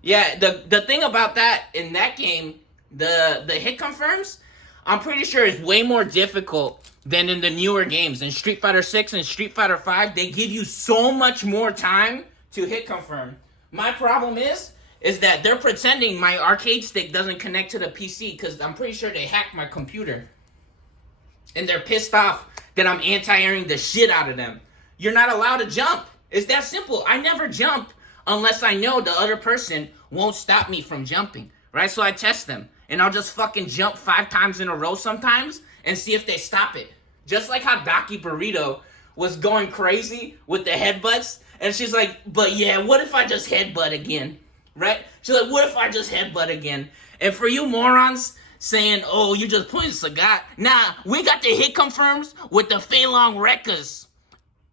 Yeah, the thing about that, in that game, the hit confirms, I'm pretty sure it's way more difficult than in the newer games. In Street Fighter 6 and Street Fighter 5, they give you so much more time to hit confirm. My problem is that they're pretending my arcade stick doesn't connect to the PC because I'm pretty sure they hacked my computer. And they're pissed off that I'm anti-airing the shit out of them. You're not allowed to jump. It's that simple. I never jump unless I know the other person won't stop me from jumping, right? So I test them, and I'll just fucking jump 5 times in a row sometimes and see if they stop it. Just like how Daki Burrito was going crazy with the headbutts, and she's like, but yeah, what if I just headbutt again, right? She's like, what if I just headbutt again? And for you morons saying, oh, you just putting Sagat. Nah, we got the hit confirms with the Fei Long Rekkas.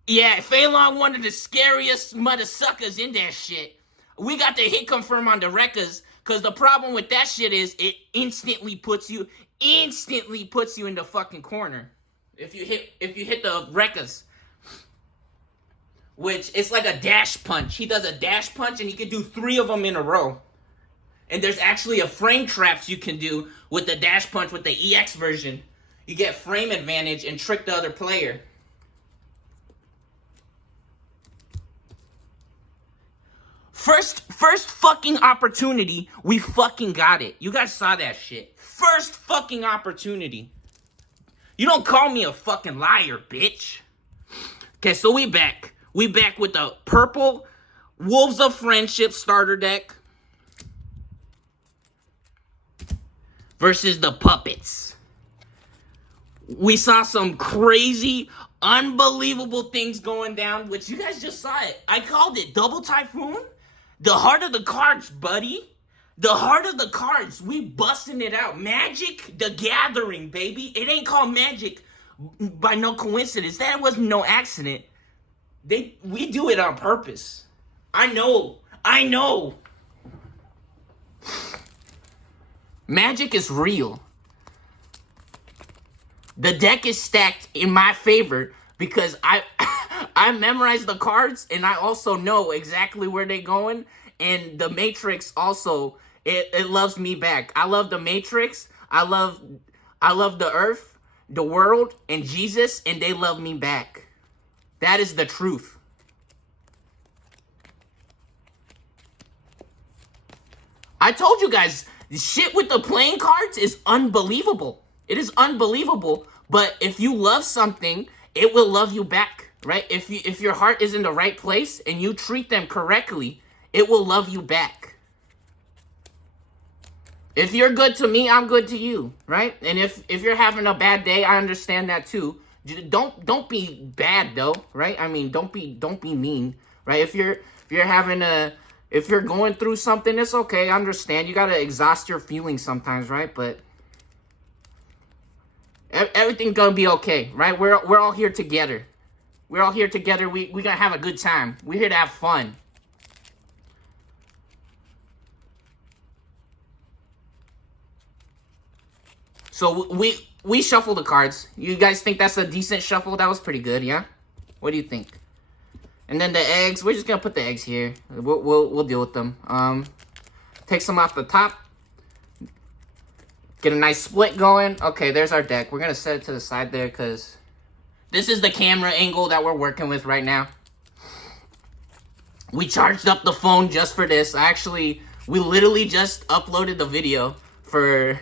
Yeah, Fei Long, one of the scariest mother suckers in that shit. We got the hit confirm on the Rekkas, because the problem with that shit is it instantly puts you in the fucking corner. If you hit the Rekkas. Which, it's like a dash punch. He does a dash punch and he can do 3 of them in a row. And there's actually a frame traps you can do with the dash punch with the EX version. You get frame advantage and trick the other player. First fucking opportunity, we fucking got it. You guys saw that shit. First fucking opportunity. You don't call me a fucking liar, bitch. Okay, so we back. We back with the purple Wolves of Friendship starter deck versus the puppets. We saw some crazy, unbelievable things going down, which you guys just saw it. I called it Double Typhoon. The heart of the cards, buddy. The heart of the cards. We busting it out. Magic the Gathering, baby. It ain't called Magic by no coincidence. That wasn't no accident. We do it on purpose. I know. Magic is real. The deck is stacked in my favor because I memorized the cards and I also know exactly where they're going. And the Matrix also, it loves me back. I love the Matrix. I love the Earth, the world, and Jesus, and they love me back. That is the truth. I told you guys, shit with the playing cards is unbelievable. It is unbelievable. But if you love something, it will love you back, right? If your heart is in the right place and you treat them correctly, it will love you back. If you're good to me, I'm good to you, right? And if you're having a bad day, I understand that too. Don't be bad though, right? I mean, don't be mean, right? If you're going through something, it's okay. I understand. You gotta exhaust your feelings sometimes, right? But everything's gonna be okay, right? We're all here together. We're all here together. We gonna have a good time. We're here to have fun. So we shuffle the cards. You guys think that's a decent shuffle? That was pretty good, yeah? What do you think? And then the eggs, we're just gonna put the eggs here. We'll deal with them. Take some off the top. Get a nice split going. Okay, there's our deck. We're gonna set it to the side there because this is the camera angle that we're working with right now. We charged up the phone just for this. We literally just uploaded the video for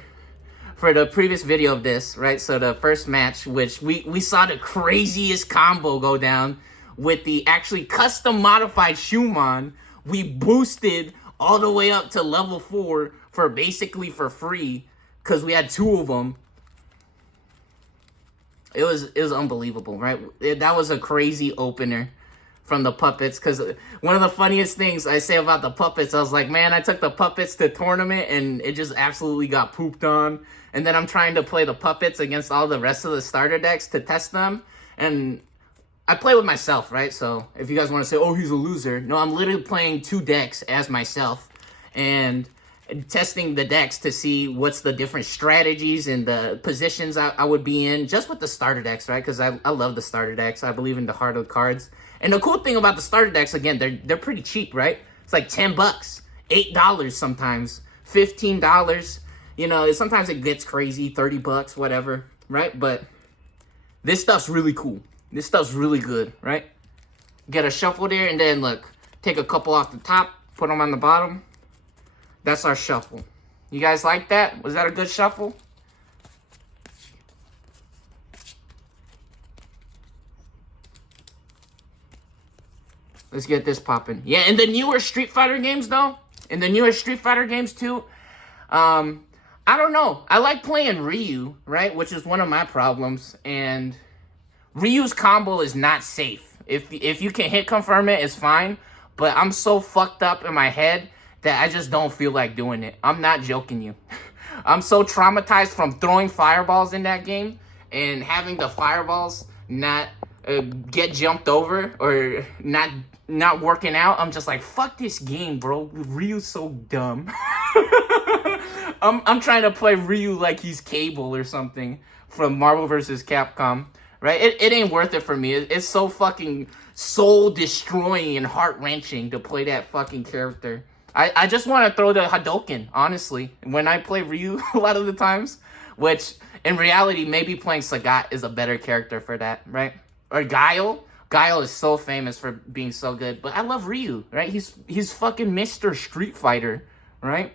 the previous video of this, right? So the first match, which we saw the craziest combo go down with the actually custom modified Schumann. We boosted all the way up to level 4 for basically for free because we had 2 of them. It was unbelievable, right? That was a crazy opener from the puppets, because one of the funniest things I say about the puppets, I was like, man, I took the puppets to tournament and it just absolutely got pooped on. And then I'm trying to play the puppets against all the rest of the starter decks to test them. And I play with myself, right? So if you guys want to say, oh, he's a loser. No, I'm literally playing 2 decks as myself and testing the decks to see what's the different strategies and the positions I would be in just with the starter decks, right? Because I love the starter decks. I believe in the heart of the cards. And the cool thing about the starter decks, again, they're pretty cheap, right? It's like $10, $8 sometimes, $15. You know, sometimes it gets crazy, $30, whatever, right? But this stuff's really cool. This stuff's really good, right? Get a shuffle there, and then look, take a couple off the top, put them on the bottom. That's our shuffle. You guys like that? Was that a good shuffle? Let's get this popping. Yeah, in the newer Street Fighter games, though, too, I don't know. I like playing Ryu, right? Which is one of my problems. And Ryu's combo is not safe. If you can hit confirm it, it's fine. But I'm so fucked up in my head that I just don't feel like doing it. I'm not joking you. I'm so traumatized from throwing fireballs in that game and having the fireballs not get jumped over or not working out. I'm just like, fuck this game, bro. Ryu's so dumb. I'm trying to play Ryu like he's Cable or something from Marvel vs. Capcom, right? It ain't worth it for me. It's so fucking soul destroying and heart wrenching to play that fucking character. I just want to throw the Hadouken, honestly, when I play Ryu a lot of the times, which in reality, maybe playing Sagat is a better character for that, right? Or Guile. Guile is so famous for being so good, but I love Ryu, right? He's fucking Mr. Street Fighter, right?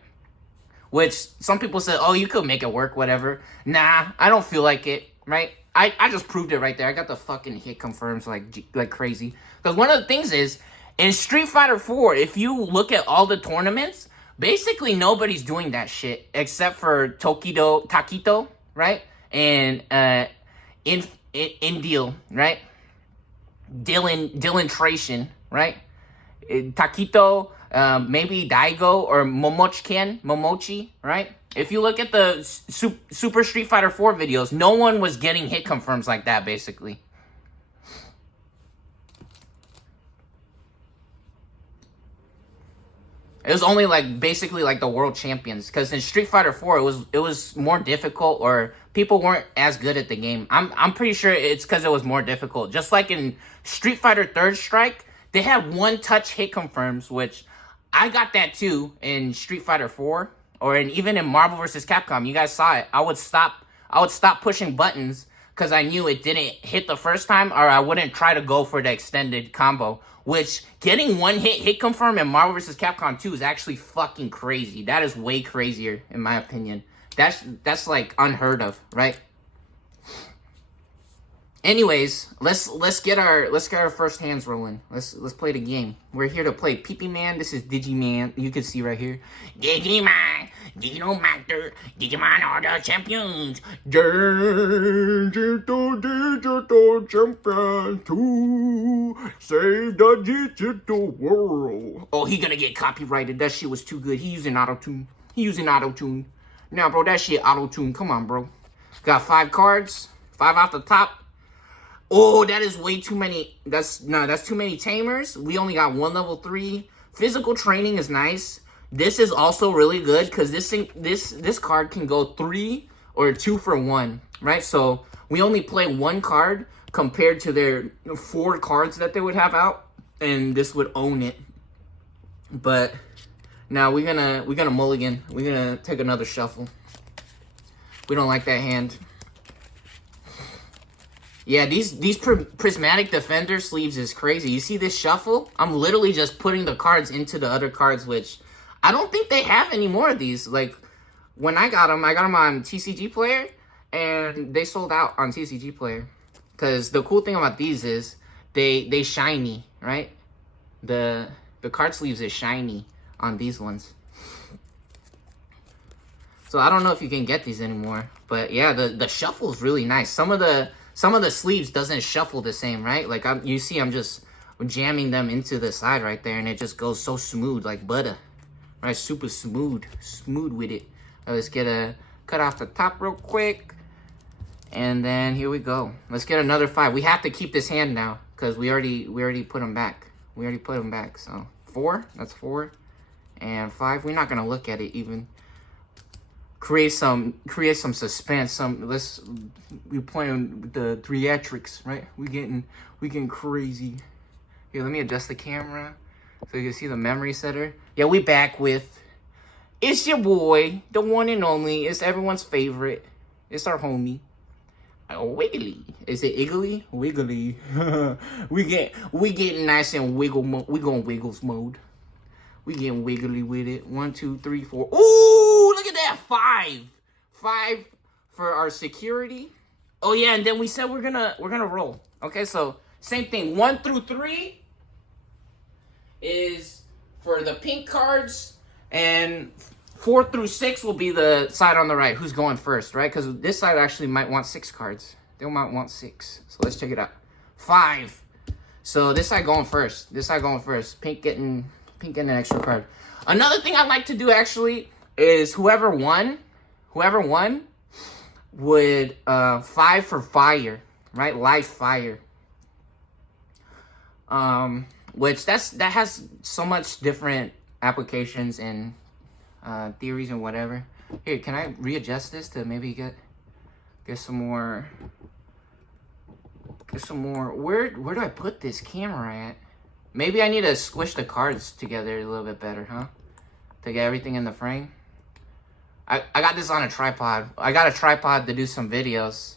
Which some people say, oh, you could make it work, whatever. Nah, I don't feel like it, right? I just proved it right there. I got the fucking hit confirms like crazy. Because one of the things is, in Street Fighter 4, if you look at all the tournaments, basically nobody's doing that shit except for Taquito, right? And Indeal, right? Dylan Tration, right? Taquito, maybe Daigo or Momochi, right? If you look at the Super Street Fighter 4 videos, no one was getting hit confirms like that, basically. It was only basically the world champions, because in Street Fighter 4 it was more difficult, or people weren't as good at the game. I'm pretty sure it's because it was more difficult. Just like in Street Fighter Third Strike, they had one touch hit confirms, which I got that too in Street Fighter 4, even in Marvel vs. Capcom. You guys saw it. I would stop pushing buttons because I knew it didn't hit the first time, or I wouldn't try to go for the extended combo. Which, getting one hit confirm in Marvel vs. Capcom 2 is actually fucking crazy. That is way crazier, in my opinion. That's like unheard of, right? Anyways, let's get our first hands rolling. Let's play the game. We're here to play Pee-Pee Man. This is Digiman. You can see right here. Digimon, Diginomaster, Digimon are the champions. Digital champion to save the digital world. Oh, he gonna get copyrighted. That shit was too good. He using auto-tune. Now, bro, that shit auto-tune. Come on, bro. Got 5 cards. 5 out the top. Oh, that is way too many. That's too many tamers. We only got 1 level 3. Physical training is nice. This is also really good because this card can go 3 or 2 for 1, right? So we only play 1 card compared to their 4 cards that they would have out, and this would own it. But now we're gonna mulligan. We're gonna take another shuffle. We don't like that hand. Yeah, these prismatic defender sleeves is crazy. You see this shuffle? I'm literally just putting the cards into the other cards, which I don't think they have any more of these. Like, when I got them on TCG Player, and they sold out on TCG Player. Because the cool thing about these is they shiny, right? The card sleeves is shiny on these ones. So I don't know if you can get these anymore. But yeah, the shuffle is really nice. Some of the sleeves doesn't shuffle the same, right? Like, you see I'm just jamming them into the side right there, and it just goes so smooth, like butter. Right, super smooth with it. Let's get a cut off the top real quick. And then here we go. Let's get another 5. We have to keep this hand now, because we already put them back. So 4, that's 4. And 5, we're not gonna look at it even. Create some suspense. We playing with the theatrics, right? We getting crazy. Here, let me adjust the camera so you can see the memory setter. Yeah, we back with, it's your boy, the one and only. It's everyone's favorite. It's our homie. Oh, Wiggly. Is it Iggly? Wiggly. we getting nice and wiggle. We going wiggles mode. We getting wiggly with it. 1, 2, 3, 4. Ooh, look at that. 5. 5 for our security. Oh yeah, and then we said we're gonna roll. Okay, so same thing. 1 through 3 is for the pink cards, and 4 through 6 will be the side on the right. Who's going first, right? Because this side actually might want 6 cards. They might want 6. So let's check it out. 5. So this side going first. Pink getting Can get an extra card. Another thing I'd like to do actually is whoever won would 5 for fire, right? Live fire. Which that has so much different applications and theories and whatever. Here, can I readjust this to maybe get some more? Where do I put this camera at? Maybe I need to squish the cards together a little bit better, huh? To get everything in the frame. I got this on a tripod. I got a tripod to do some videos.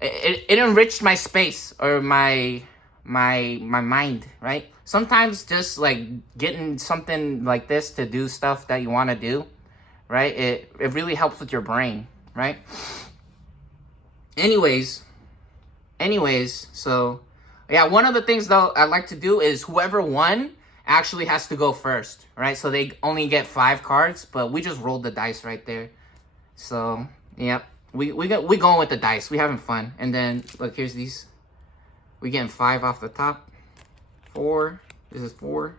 It enriched my space or my mind, right? Sometimes just like getting something like this to do stuff that you want to do, right? It really helps with your brain, right? Anyways, so yeah, one of the things though I like to do is whoever won actually has to go first, right? So they only get 5 cards, but we just rolled the dice right there. So yep, we going with the dice. We having fun. And then look, here's these. We getting 5 off the top. 4. This is 4.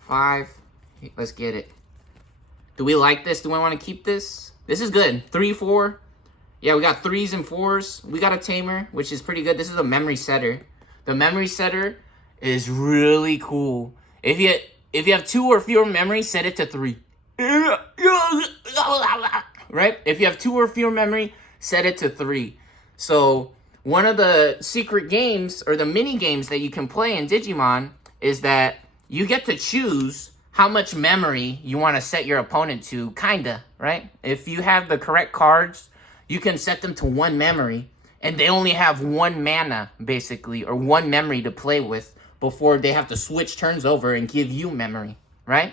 5. Let's get it. Do we like this? Do I want to keep this? This is good. 3, 4. Yeah, we got 3s and 4s. We got a tamer, which is pretty good. This is a memory setter. The memory setter is really cool. If you have 2 or fewer memory, set it to 3. Right? If you have 2 or fewer memory, set it to 3. So one of the secret games or the mini games that you can play in Digimon is that you get to choose how much memory you want to set your opponent to, kinda, right? If you have the correct cards, you can set them to 1 memory, and they only have 1 mana, basically, or 1 memory to play with before they have to switch turns over and give you memory, right?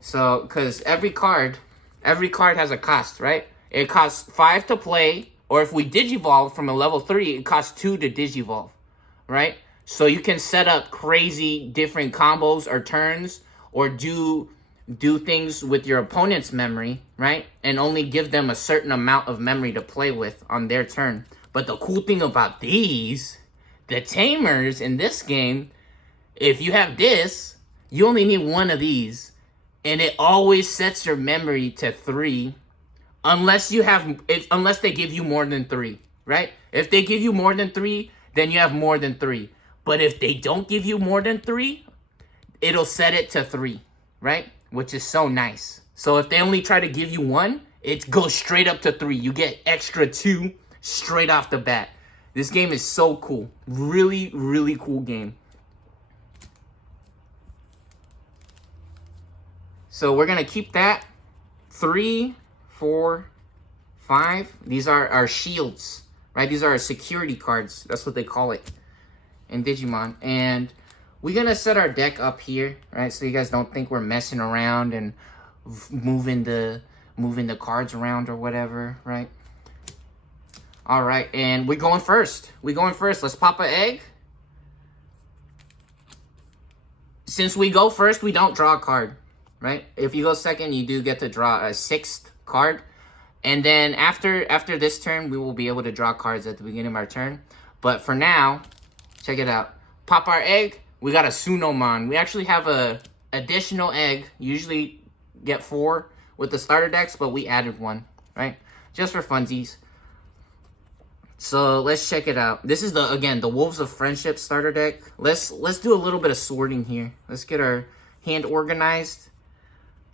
So, because every card has a cost, right? It costs 5 to play, or if we digivolve from a level 3, it costs 2 to digivolve, right? So you can set up crazy different combos or turns, or do things with your opponent's memory, right? And only give them a certain amount of memory to play with on their turn. But the cool thing about these, the tamers in this game, if you have this, you only need 1 of these. And it always sets your memory to 3. Unless they give you more than 3, right? If they give you more than 3, then you have more than 3. But if they don't give you more than 3, it'll set it to 3, right? Which is so nice. So if they only try to give you 1, it goes straight up to 3. You get extra 2 straight off the bat. This game is so cool. Really, really cool game. So we're going to keep that. 3, 4, 5. These are our shields, right? These are our security cards. That's what they call it in Digimon. And we're going to set our deck up here, right? So you guys don't think we're messing around and moving the cards around or whatever, right? All right, and we're going first. Let's pop an egg. Since we go first, we don't draw a card, right? If you go second, you do get to draw a 6th card. And then after this turn, we will be able to draw cards at the beginning of our turn. But for now, check it out. Pop our egg. We got a Sunomon. We actually have a additional egg. Usually get 4 with the starter decks, but we added 1, right? Just for funsies. So let's check it out. This is the Wolves of Friendship starter deck. Let's do a little bit of sorting here. Let's get our hand organized.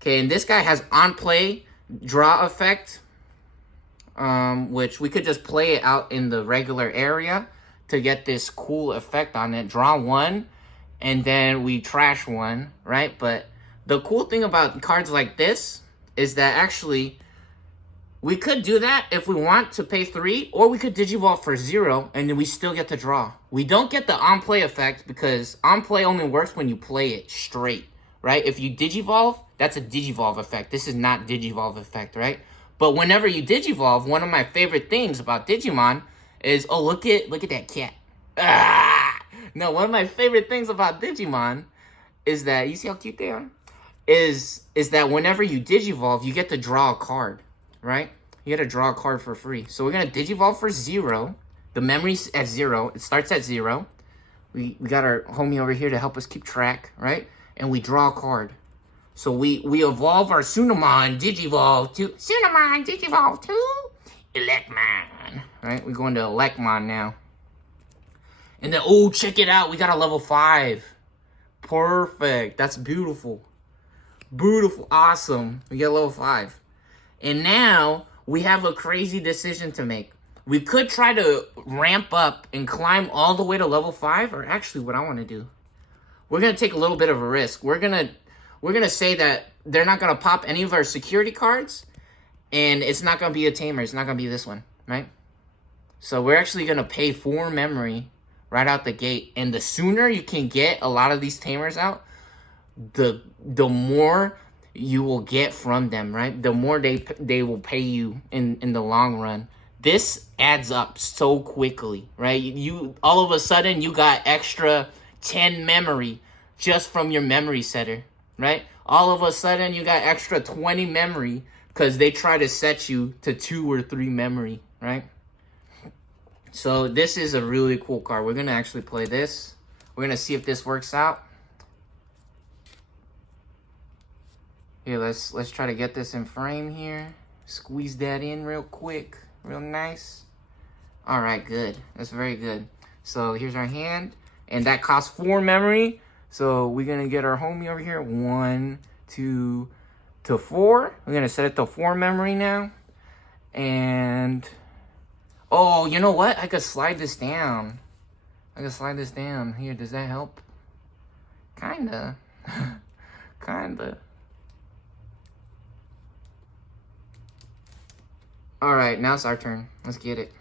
Okay, and this guy has on play draw effect, which we could just play it out in the regular area to get this cool effect on it. Draw 1, and then we trash 1, right? But the cool thing about cards like this is that actually we could do that if we want to pay 3, or we could digivolve for 0, and then we still get to draw. We don't get the on-play effect because on-play only works when you play it straight, right? If you digivolve, that's a digivolve effect. This is not digivolve effect, right? But whenever you digivolve, one of my favorite things about Digimon is, oh, look at that cat. Ah! No, one of my favorite things about Digimon is that, you see how cute they are? Is that whenever you digivolve, you get to draw a card. Right? You gotta draw a card for free. So we're gonna digivolve for 0. The memory's at 0. It starts at 0. We got our homie over here to help us keep track, right? and we draw a card. So we evolve our Sunamon Digivolve to Sunamon Digivolve to Electmon. Right? We go into Electmon now. And then, oh, check it out. We got a level 5. Perfect. That's beautiful. Beautiful. Awesome. We get level 5. And now we have a crazy decision to make. We could try to ramp up and climb all the way to level 5. Or actually, what I want to do, we're going to take a little bit of a risk. We're gonna say that they're not going to pop any of our security cards. And it's not going to be a tamer. It's not going to be this one. Right? So we're actually going to pay 4 memory right out the gate. And the sooner you can get a lot of these tamers out, the more you will get from them, right? The more they will pay you in the long run. This adds up so quickly, right? You all of a sudden you got extra 10 memory just from your memory setter, right? All of a sudden you got extra 20 memory because they try to set you to 2 or 3 memory, right? So this is a really cool card. We're gonna actually play this. We're gonna see if this works out. Here, let's try to get this in frame here. Squeeze that in real quick. Real nice. Alright, good. That's very good. So here's our hand. And that costs 4 memory. So we're going to get our homie over here. 1, 2, to 4. We're going to set it to 4 memory now. And... oh, you know what? I could slide this down. Here, does that help? Kinda. Kinda. Alright, now it's our turn. Let's get it.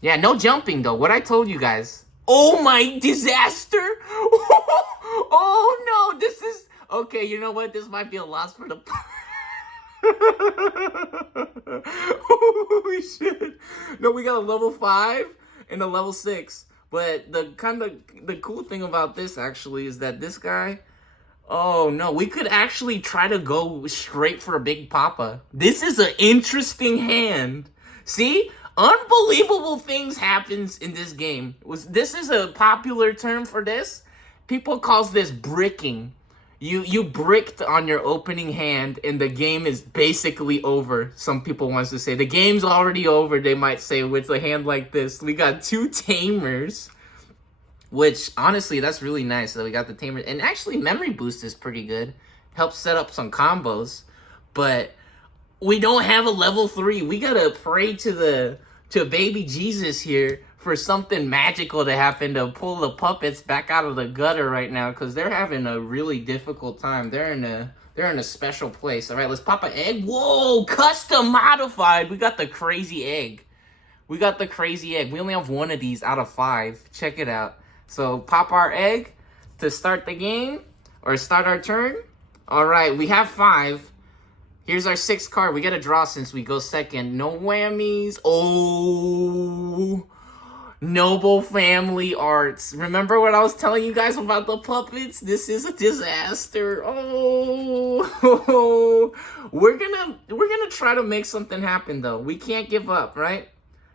Yeah, no jumping though. What I told you guys. Oh my disaster! Oh no, this is... okay, you know what? This might be a loss for the... holy shit. No, we got a level 5 and a level 6. But the cool thing about this actually is that this guy... oh no, we could actually try to go straight for a Big Papa. This is an interesting hand. See? Unbelievable things happens in this game. This is a popular term for this. People calls this bricking. You bricked on your opening hand and the game is basically over. Some people wants to say the game's already over, they might say, with a hand like this. We got 2 tamers. Which, honestly, that's really nice that we got the tamer. And actually, memory boost is pretty good. Helps set up some combos. But we don't have a level 3. We gotta pray to baby Jesus here for something magical to happen to pull the puppets back out of the gutter right now. Because they're having a really difficult time. They're in a special place. All right, let's pop an egg. Whoa, custom modified. We got the crazy egg. We only have 1 of these out of 5. Check it out. So, pop our egg to start the game, or start our turn. Alright, we have 5. Here's our 6th card. We get a draw since we go second. No whammies. Oh, Noble Family Arts. Remember what I was telling you guys about the puppets? This is a disaster. Oh, we're gonna try to make something happen, though. We can't give up, right?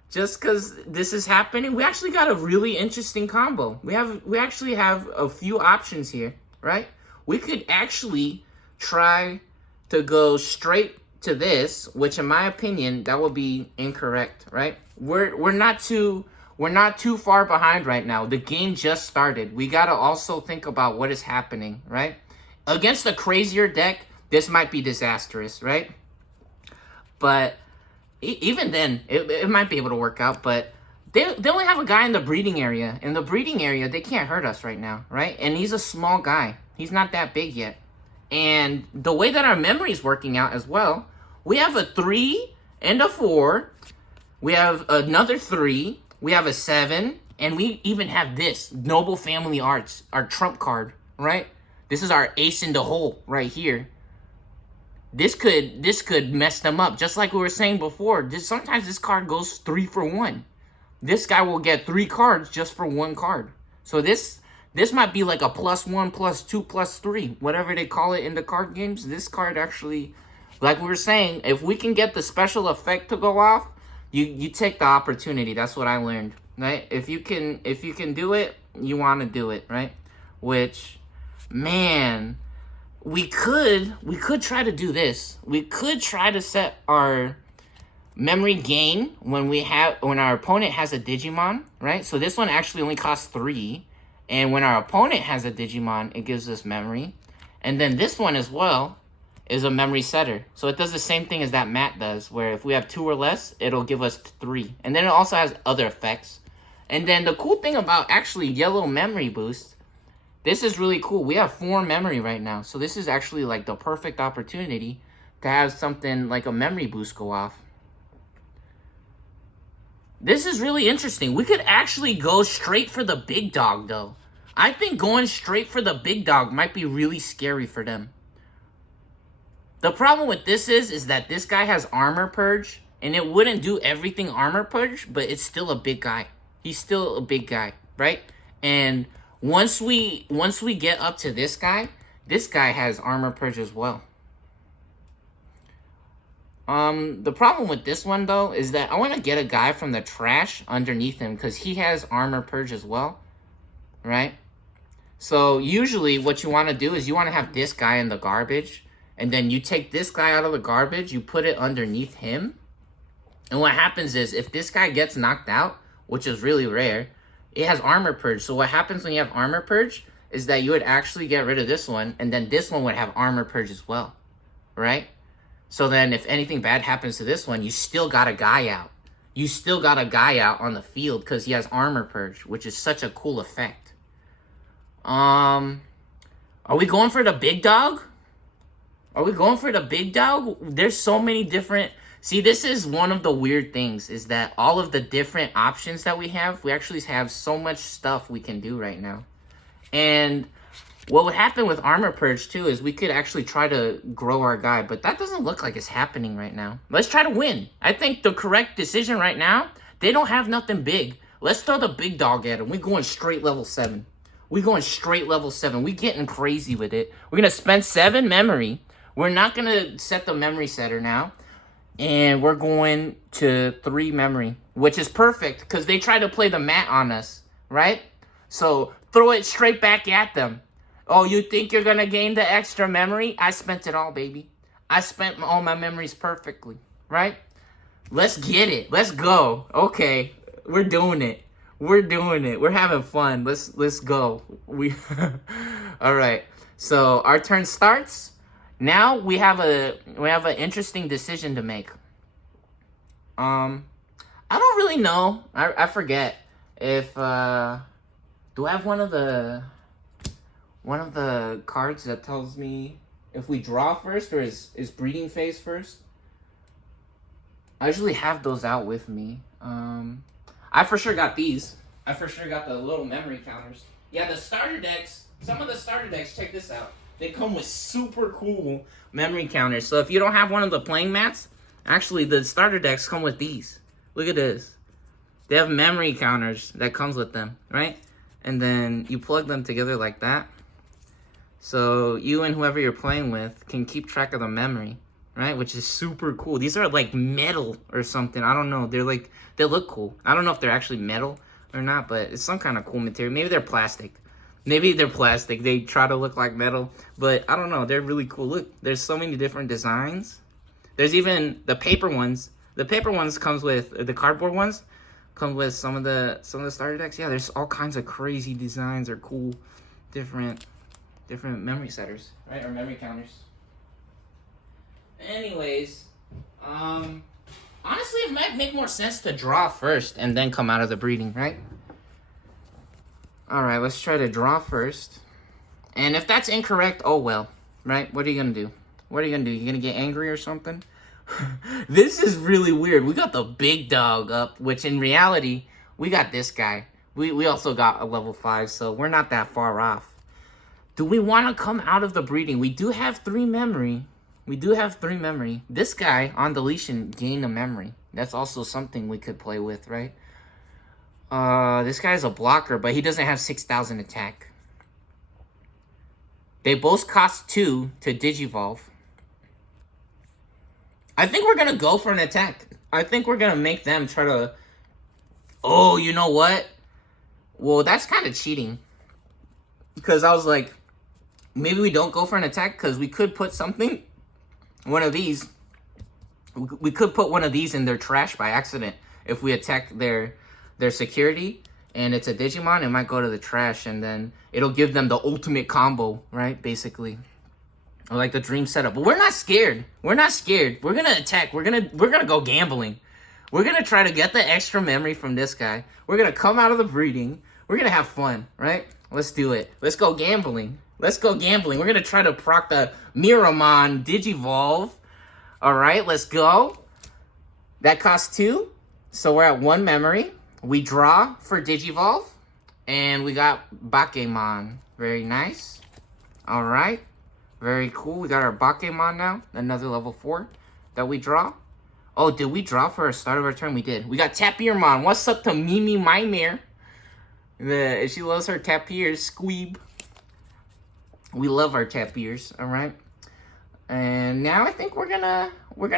Just because this is happening, we actually got a really interesting combo. We actually have a few options here, right? We could actually try to go straight to this, which in my opinion, that would be incorrect, right? We're not too far behind right now. The game just started. We gotta also think about what is happening, right? Against a crazier deck, this might be disastrous, right? But even then, it might be able to work out, but they only have a guy in the breeding area. In the breeding area, they can't hurt us right now, right? And he's a small guy. He's not that big yet. And the way that our memory is working out as well, we have a 3 and a 4. We have another 3. We have a 7. And we even have this, Noble Family Arts, our trump card, right? This is our ace in the hole right here. This could mess them up. Just like we were saying before, sometimes this card goes 3 for 1. This guy will get 3 cards just for 1 card. So this might be like a +1, +2, +3, whatever they call it in the card games. This card actually, like we were saying, if we can get the special effect to go off, you take the opportunity. That's what I learned, right? If you can do it, you want to do it, right? Which, man, we could try to do this. We could try to set our memory gain when our opponent has a Digimon, right? So this one actually only costs 3. And when our opponent has a Digimon, it gives us memory. And then this one as well is a memory setter. So it does the same thing as that mat does, where if we have 2 or less, it'll give us 3. And then it also has other effects. And then the cool thing about actually yellow memory boost, this is really cool. We have 4 memory right now. So this is actually like the perfect opportunity to have something like a memory boost go off. This is really interesting. We could actually go straight for the big dog though. I think going straight for the big dog might be really scary for them. The problem with this is that this guy has armor purge, and it wouldn't do everything armor purge, but it's still a big guy. He's still a big guy, right? And once we get up to this guy has armor purge as well. The problem with this one though is that I want to get a guy from the trash underneath him because he has armor purge as well, right? So usually what you want to do is you want to have this guy in the garbage, and then you take this guy out of the garbage, you put it underneath him, and what happens is if this guy gets knocked out, which is really rare, it has armor purge. So what happens when you have armor purge is that you would actually get rid of this one, and then this one would have armor purge as well, right? So then if anything bad happens to this one, you still got a guy out. You still got a guy out on the field because he has armor purge, which is such a cool effect. Are we going for the big dog? Are we going for the big dog? There's so many different... See, this is one of the weird things, is that all of the different options that we actually have so much stuff we can do right now. And what would happen with armor purge too is we could actually try to grow our guy, but that doesn't look like it's happening right now. Let's try to win. I think the correct decision right now, they don't have nothing big. Let's throw the big dog at him. We're going straight level 7. We're going straight level 7. We're getting crazy with it. We're going to spend 7 memory. We're not going to set the memory setter now. And we're going to 3 memory, which is perfect because they try to play the mat on us, right? So throw it straight back at them. Oh, you think you're going to gain the extra memory? I spent it all, baby. I spent all my memories perfectly, right? Let's get it. Let's go. Okay, we're doing it. We're doing it. We're having fun. Let's go. All right. So our turn starts. Now we have an interesting decision to make. I don't really know. I forget if do I have one of the cards that tells me if we draw first or is breeding phase first. I usually have those out with me. I for sure got these. I for sure got the little memory counters. Yeah, the starter decks. Some of the starter decks. Check this out. They come with super cool memory counters. So if you don't have one of the playing mats, actually the starter decks come with these. Look at this. They have memory counters that comes with them, right? And then you plug them together like that. So you and whoever you're playing with can keep track of the memory, right? Which is super cool. These are like metal or something. I don't know. They look cool. I don't know if they're actually metal or not, but it's some kind of cool material. Maybe they're plastic. They try to look like metal, but I don't know. They're really cool. Look, there's so many different designs. There's even the paper ones. The paper ones comes with the cardboard ones. Come with some of the starter decks. Yeah, there's all kinds of crazy designs or cool, different memory setters, right? Or memory counters. Anyways, honestly, it might make more sense to draw first and then come out of the breeding, right? All right, let's try to draw first. And if that's incorrect, oh well, right? What are you gonna do? What are you gonna do? You gonna get angry or something? This is really weird. We got the big dog up, which in reality, we got this guy. We also got a level 5, so we're not that far off. Do we want to come out of the breeding? We do have 3 memory. This guy on deletion gained a memory. That's also something we could play with, right? This guy's a blocker, but he doesn't have 6,000 attack. They both cost 2 to digivolve. I think we're gonna go for an attack. I think we're gonna make them try to... Oh, you know what? Well, that's kind of cheating. Because I was like, Maybe we don't go for an attack because we could put something, one of these. We could put one of these in their trash by accident. If we attack their security and it's a Digimon, it might go to the trash and then it'll give them the ultimate combo, right? Basically. Or like the dream setup. But we're not scared. We're not scared. We're gonna attack. We're gonna go gambling. We're gonna try to get the extra memory from this guy. We're gonna come out of the breeding. We're gonna have fun, right? Let's do it. Let's go gambling. Let's go gambling. We're gonna try to proc the Miramon Digivolve. Alright, let's go. That costs 2. So we're at 1 memory. We draw for Digivolve. And we got Bakemon. Very nice. Alright. Very cool. We got our Bakemon now. Another level 4 that we draw. Oh, did we draw for a start of our turn? We did. We got Tapirmon. What's up to Mimi Mimere? She loves her Tapirs. Squeeb. We love our Tapirs. Alright. And now I think we're gonna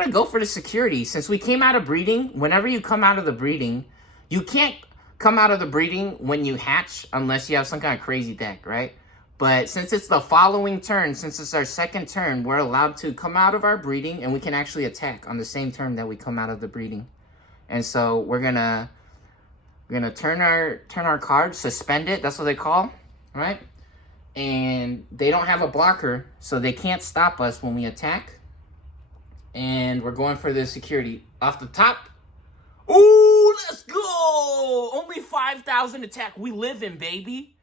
go for the security. Since we came out of breeding, whenever you come out of the breeding, you can't come out of the breeding when you hatch unless you have some kind of crazy deck, right? But since it's the following turn, since it's our second turn, we're allowed to come out of our breeding and we can actually attack on the same turn that we come out of the breeding. And so we're gonna turn our card, suspend it, that's what they call, right? And they don't have a blocker, so they can't stop us when we attack. And we're going for the security. Off the top. Ooh, let's go! Only 5,000 attack. We live in, baby.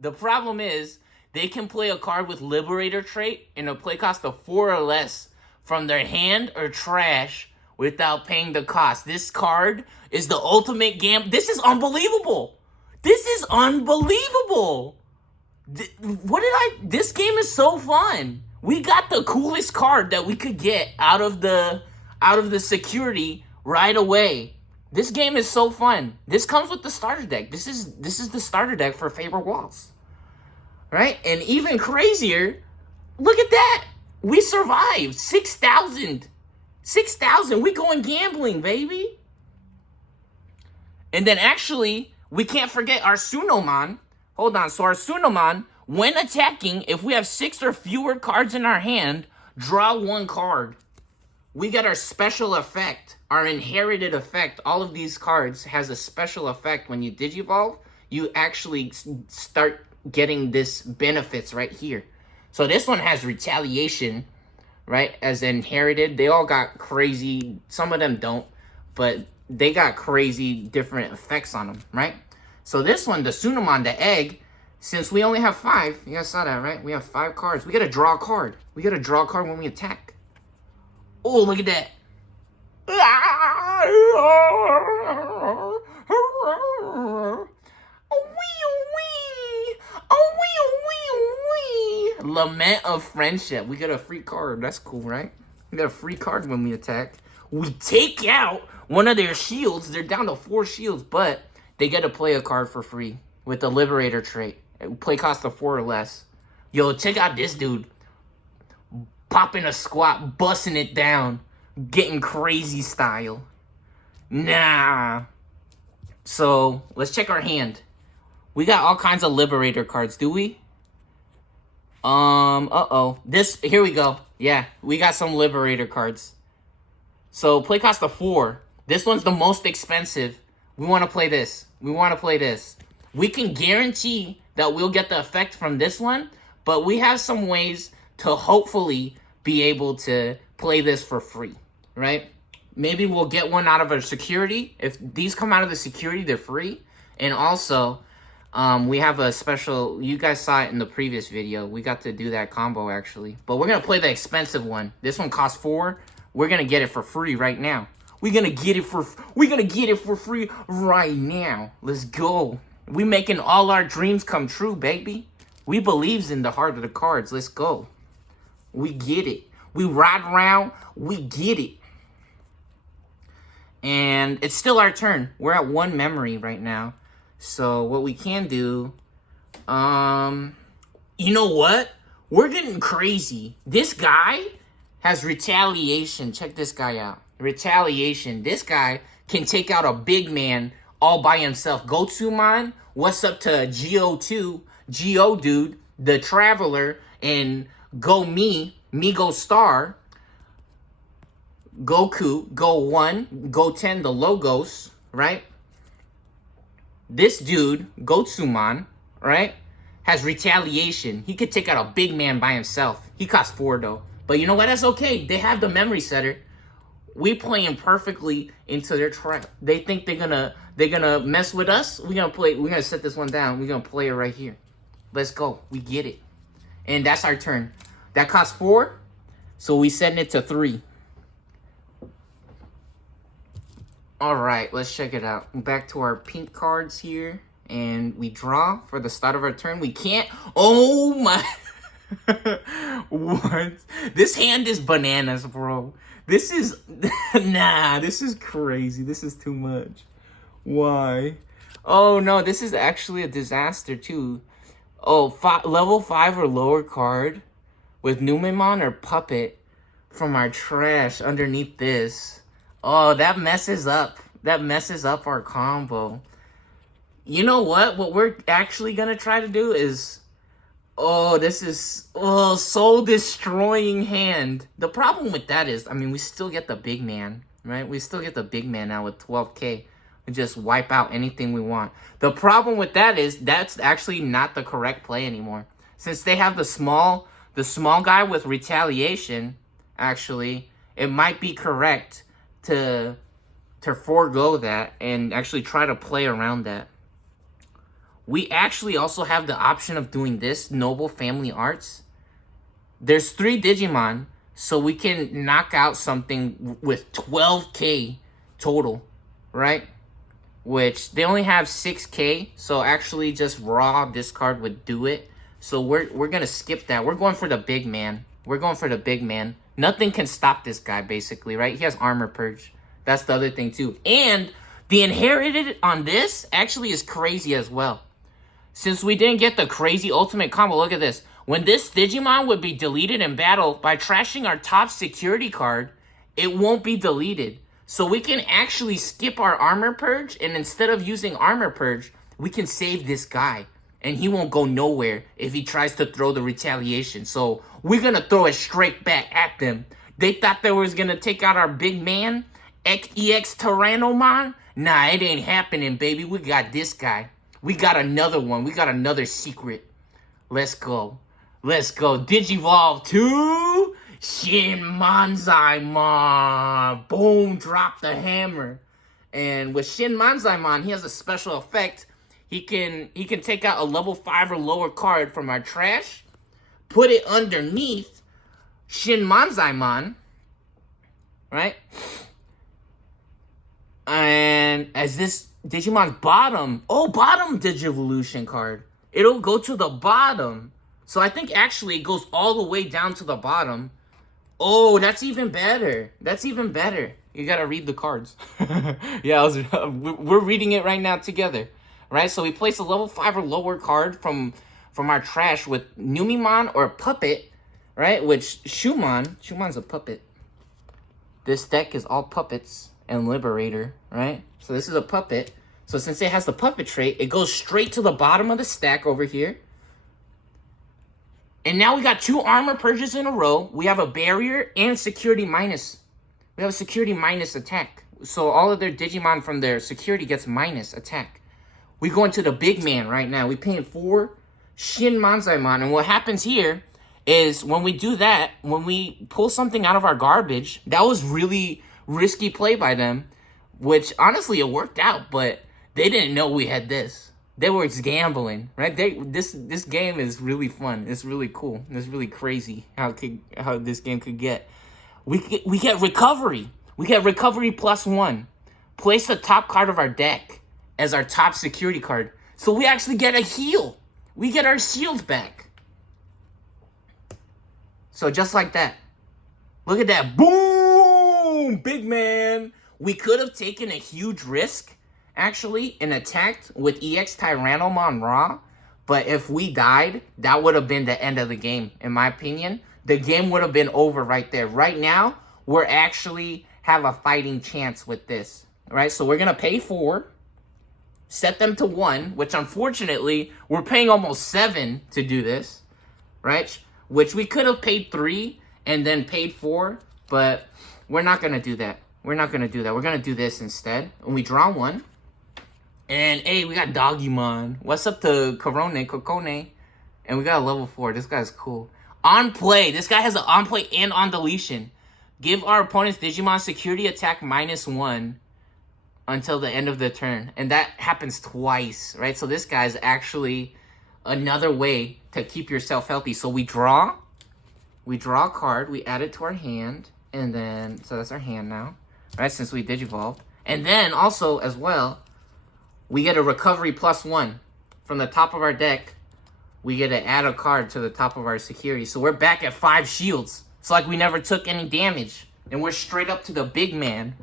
The problem is, they can play a card with Liberator trait in a play cost of 4 or less from their hand or trash without paying the cost. This card is the ultimate game. This is unbelievable. This is unbelievable. This game is so fun. We got the coolest card that we could get out of the security right away. This game is so fun. This comes with the starter deck. This is the starter deck for Faber Waltz. Right? And even crazier, look at that. We survived. 6,000. 6,000. We going gambling, baby. And then actually, we can't forget our Sunomon. Hold on, so our Sunomon, when attacking, if we have 6 or fewer cards in our hand, draw 1 card. We get our special effect, our inherited effect. All of these cards has a special effect. When you Digivolve, you actually start getting this benefits right here. So this one has retaliation, right, as inherited. They all got crazy, some of them don't, but they got crazy different effects on them, right? So this one, the Sunomon, the egg, since we only have 5, you guys saw that, right? We have 5 cards. We gotta draw a card. We gotta draw a card when we attack. Oh, look at that. Lament of Friendship. We got a free card. That's cool, right? We got a free card when we attack. We take out one of their shields. They're down to 4 shields, but they get to play a card for free with the Liberator trait. Play cost of 4 or less. Yo, check out this dude. Popping a squat, busting it down. Getting crazy style. Nah. So, let's check our hand. We got all kinds of Liberator cards, do we? Uh-oh. Here we go. Yeah, we got some Liberator cards. So, play cost of 4. This one's the most expensive. We want to play this. We want to play this. We can guarantee that we'll get the effect from this one, but we have some ways to hopefully be able to play this for free, right? Maybe we'll get one out of our security. If these come out of the security, they're free. And also, we have a special, you guys saw it in the previous video. We got to do that combo, actually. But we're going to play the expensive one. This one costs 4. We're going to get it for free right now. We're gonna get it for free right now. Let's go. We making all our dreams come true, baby. We believes in the heart of the cards. Let's go. We get it. We ride around. We get it. And it's still our turn. We're at 1 memory right now. So what we can do, you know what? We're getting crazy. This guy has retaliation. Check this guy out. Retaliation. This guy can take out a big man all by himself. Gotsumon, what's up to Geo2, Geo Dude, the Traveler, and go go star, Goku, go 1, go 10, the logos, right? This dude, Gotsumon, right, has retaliation. He could take out a big man by himself. He costs 4 though. But you know what? That's okay. They have the memory setter. We playing perfectly into their trap. They think they're gonna mess with us. We're gonna set this one down. We're gonna play it right here. Let's go. We get it. And that's our turn. That costs 4. So we setting it to 3. Alright, let's check it out. Back to our pink cards here. And we draw for the start of our turn. We can't. Oh my. What? This hand is bananas, bro. This is. Nah, this is crazy. This is too much. Why? Oh no, this is actually a disaster too. Oh, level 5 or lower card with Numemon or Puppet from our trash underneath this. Oh, that messes up. That messes up our combo. You know what? What we're actually going to try to do is... Oh, this is... Oh, soul destroying hand. The problem with that is, I mean, we still get the big man, right? We still get the big man now with 12k. We just wipe out anything we want. The problem with that is, that's actually not the correct play anymore. Since they have the small guy with retaliation, actually, it might be correct to forego that and actually try to play around that. We actually also have the option of doing this, Noble Family Arts. There's 3 Digimon, so we can knock out something with 12k total, right? Which they only have 6k, so actually just raw discard would do it. So we're gonna skip that. We're going for the big man. We're going for the big man. Nothing can stop this guy, basically, right? He has armor purge. That's the other thing, too. And the inherited on this actually is crazy as well. Since we didn't get the crazy ultimate combo, look at this. When this Digimon would be deleted in battle, by trashing our top security card, it won't be deleted. So we can actually skip our armor purge, and instead of using armor purge, we can save this guy. And he won't go nowhere if he tries to throw the retaliation. So we're going to throw it straight back at them. They thought they was going to take out our big man, EX Tyrannomon. Nah, it ain't happening, baby. We got this guy. We got another one. We got another secret. Let's go. Let's go. Digivolve to Shin Manzaimon. Boom, drop the hammer. And with Shin Manzaimon, he has a special effect. He can take out a level 5 or lower card from our trash, put it underneath Shin Manzaimon, right? And as this Digimon's bottom Digivolution card, it'll go to the bottom. So I think actually it goes all the way down to the bottom. Oh, that's even better. That's even better. You gotta read the cards. Yeah, we're reading it right now together. Right, so we place a level 5 or lower card from our trash with Numemon or Puppet, right? Which Shumon's a puppet. This deck is all puppets and Liberator, right? So this is a puppet. So since it has the puppet trait, it goes straight to the bottom of the stack over here. And now we got 2 armor purges in a row. We have a barrier and security minus. We have a security minus attack. So all of their Digimon from their security gets minus attack. We go into the big man right now. We paying 4 Shin Manzaimon. And what happens here is when we do that, when we pull something out of our garbage, that was really risky play by them. Which, honestly, it worked out. But they didn't know we had this. They were gambling, right? This game is really fun. It's really cool. It's really crazy how this game could get. We get recovery. We get recovery +1. Place the top card of our deck as our top security card. So we actually get a heal. We get our shields back. So just like that. Look at that. Boom! Big man. We could have taken a huge risk, actually, and attacked with EX Tyrannomon Raw. But if we died, that would have been the end of the game, in my opinion. The game would have been over right there. Right now, we're actually have a fighting chance with this. Right? So we're going to pay 4. Set them to 1, which unfortunately, we're paying almost 7 to do this, right? which we could have paid 3 and then paid 4, but we're not going to do that. We're not going to do that. We're going to do this instead. And we draw 1. And, hey, we got Doggymon. What's up to Kokone? And we got a level 4. This guy's cool. On play. This guy has an on play and on deletion. Give our opponent's Digimon security attack -1 until the end of the turn. And that happens twice, right? So this guy's actually another way to keep yourself healthy. So we draw a card, we add it to our hand, and then, so that's our hand now, right? Since we Digivolved. And then also, as well, we get a recovery +1 from the top of our deck. We get to add a card to the top of our security. So we're back at 5 shields. It's like we never took any damage. And we're straight up to the big man.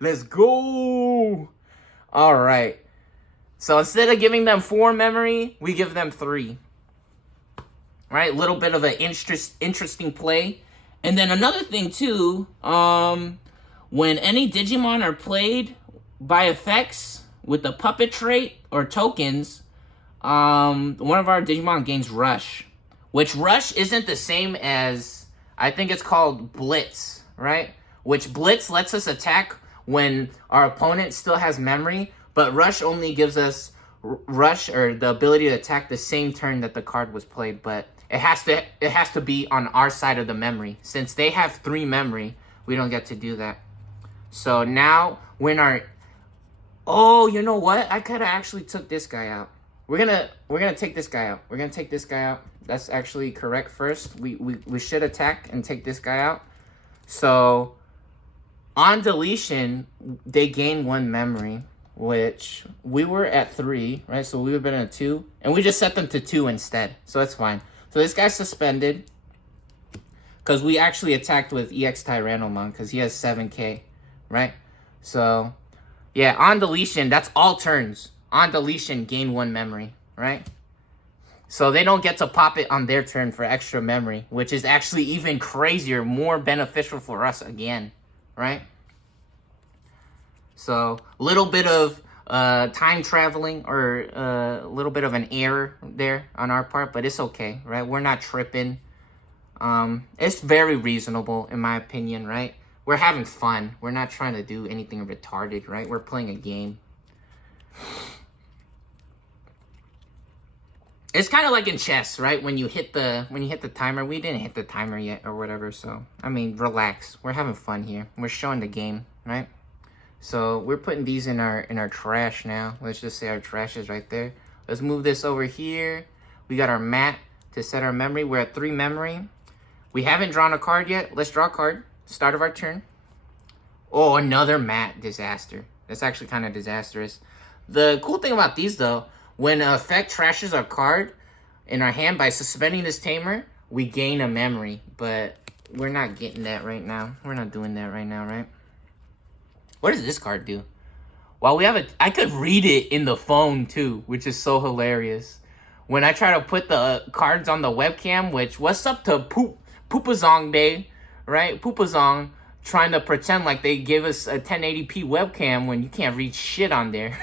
Let's go. All right. So instead of giving them 4 memory, we give them 3. Right? A little bit of an interesting play. And then another thing too, when any Digimon are played by effects with the puppet trait or tokens, one of our Digimon gains Rush. Which Rush isn't the same as, I think it's called Blitz, right? Which Blitz lets us attack when our opponent still has memory, but Rush only gives us Rush or the ability to attack the same turn that the card was played, but it has to be on our side of the memory. Since they have 3 memory, we don't get to do that. So now when our, oh, you know what? I could have actually took this guy out. We're gonna take this guy out. We're gonna take this guy out. That's actually correct. First, we should attack and take this guy out. So on deletion, they gain 1 memory, which we were at 3, right? So we would have been at 2, and we just set them to 2 instead. So that's fine. So this guy's suspended because we actually attacked with EX Tyrannomon because he has 7k, right? So yeah, on deletion, that's all turns. On deletion, gain 1 memory, right? So they don't get to pop it on their turn for extra memory, which is actually even crazier, more beneficial for us again, right? So a little bit of time traveling or a little bit of an error there on our part, but it's okay, right? We're not tripping. It's very reasonable in my opinion, right? We're having fun. We're not trying to do anything retarded, right? We're playing a game. It's kind of like in chess, right? When you hit the timer. We didn't hit the timer yet or whatever, so I mean, relax. We're having fun here. We're showing the game, right? So we're putting these in our trash now. Let's just say our trash is right there. Let's move this over here. We got our mat to set our memory. We're at 3 memory. We haven't drawn a card yet. Let's draw a card. Start of our turn. Oh, another mat disaster. That's actually kind of disastrous. The cool thing about these though, when an effect trashes our card in our hand by suspending this tamer, we gain a memory. But we're not getting that right now. We're not doing that right now, right? What does this card do? Well, we have I could read it in the phone too, which is so hilarious. When I try to put the cards on the webcam, which, what's up to Poopazong Day, right? Poopazong trying to pretend like they give us a 1080p webcam when you can't read shit on there.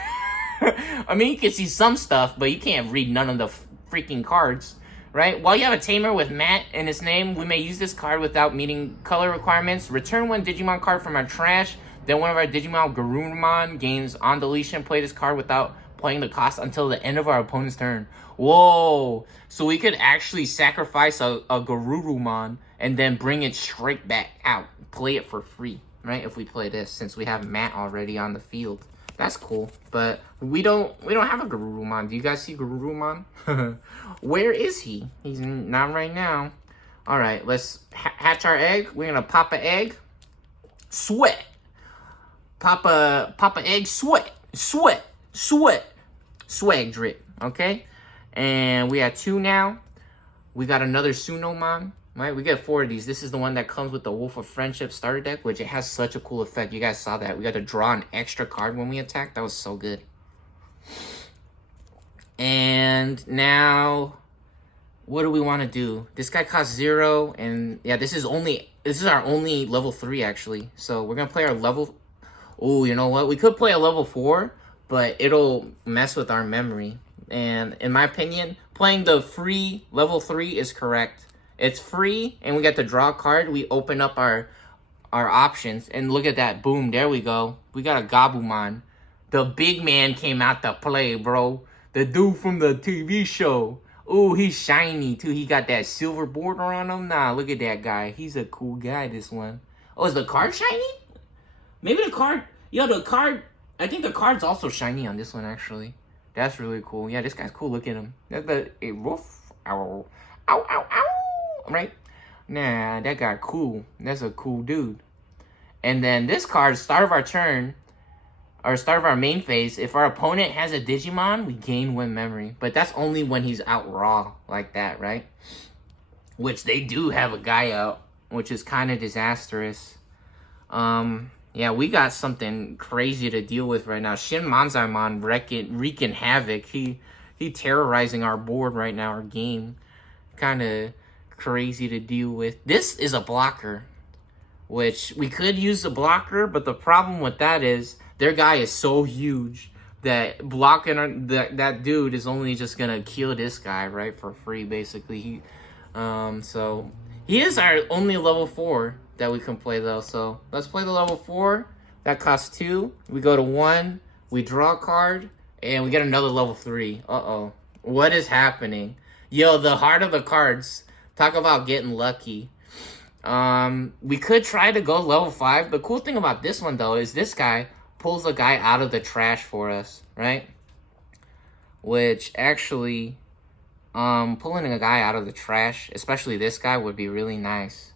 I mean, you can see some stuff, but you can't read none of the freaking cards, right? While you have a tamer with Matt in his name, we may use this card without meeting color requirements. Return 1 Digimon card from our trash. Then one of our Digimon, Garurumon, gains on deletion. Play this card without playing the cost until the end of our opponent's turn. Whoa! So we could actually sacrifice a Garurumon and then bring it straight back out. Play it for free, right? If we play this, since we have Matt already on the field. That's cool, but we don't have a Garurumon. Do you guys see Garurumon? Where is he? He's not right now. All right, let's hatch our egg. We're gonna pop an egg. Sweat. Pop a egg. Sweat. Swag drip. Okay, and we have 2 now. We got another Sunomon. Right, we get 4 of these. This is the one that comes with the Wolf of Friendship starter deck, which it has such a cool effect. You guys saw that. We got to draw an extra card when we attack. That was so good. And now, what do we want to do? This guy costs 0, and yeah, this is our only level 3 actually. So we're gonna play our level. Oh, you know what? We could play a level 4, but it'll mess with our memory. And in my opinion, playing the free level 3 is correct. It's free, and we get to draw a card. We open up our options, and look at that. Boom, there we go. We got a Gabumon. The big man came out to play, bro. The dude from the TV show. Ooh, he's shiny, too. He got that silver border on him. Nah, look at that guy. He's a cool guy, this one. Oh, is the card shiny? Maybe the card... Yo, the card... I think the card's also shiny on this one, actually. That's really cool. Yeah, this guy's cool. Look at him. That's a roof. Ow. Ow, ow, ow. Right? Nah, that guy cool. That's a cool dude. And then this card, start of our turn, or start of our main phase, if our opponent has a Digimon, we gain 1 memory. But that's only when he's out raw like that, right? Which they do have a guy out, which is kind of disastrous. Yeah, we got something crazy to deal with right now. Shin Manzaimon wreaking havoc. He terrorizing our board right now, our game. Kind of crazy to deal with. This is a blocker, which we could use the blocker, but the problem with that is their guy is so huge that blocking that dude is only just gonna kill this guy, right, for free, basically. So he is our only level 4 that we can play, though. So let's play the level 4. That costs 2. We go to 1. We draw a card, and we get another level 3. Uh-oh. What is happening? Yo, the heart of the cards. Talk about getting lucky. We could try to go level 5. The cool thing about this one, though, is this guy pulls a guy out of the trash for us, right? Which, actually, pulling a guy out of the trash, especially this guy, would be really nice.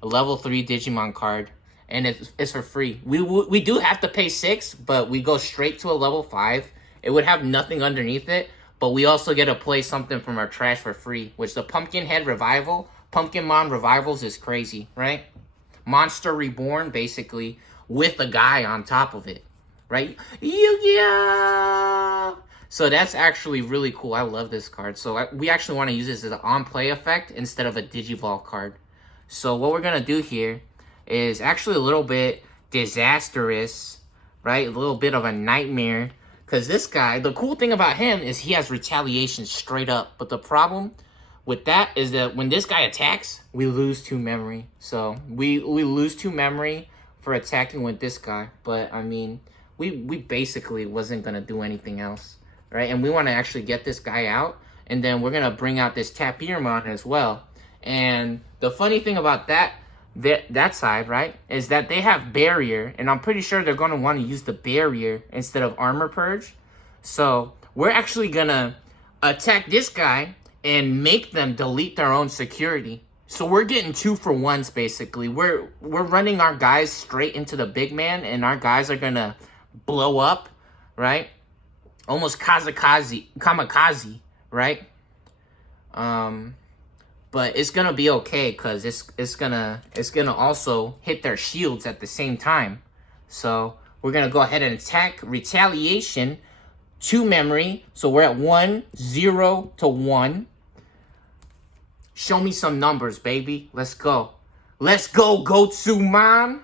A level 3 Digimon card, and it's for free. We do have to pay 6, but we go straight to a level 5. It would have nothing underneath it, but we also get to play something from our trash for free, which the Pumpkinhead Revival, Pumpkinmon Revivals is crazy, right? Monster Reborn, basically, with a guy on top of it, right? Yeah. So that's actually really cool. I love this card. So we actually want to use this as an on-play effect instead of a Digivolve card. So what we're going to do here is actually a little bit disastrous, right? A little bit of a nightmare. Because this guy, the cool thing about him is he has retaliation straight up. But the problem with that is that when this guy attacks, we lose 2 memory. So we lose 2 memory for attacking with this guy. But, I mean, we basically wasn't going to do anything else, right? And we want to actually get this guy out. And then we're going to bring out this Tapirmon as well. And the funny thing about that side, right, is that they have barrier, and I'm pretty sure they're going to want to use the barrier instead of armor purge. So we're actually going to attack this guy and make them delete their own security. So we're getting 2 for 1s, basically. We're running our guys straight into the big man, and our guys are going to blow up, right? Almost kamikaze, right? But it's gonna be okay because it's gonna also hit their shields at the same time. So we're gonna go ahead and attack retaliation, 2 memory. So we're at 1, 0 to 1. Show me some numbers, baby. Let's go. Let's go, Gotsumon.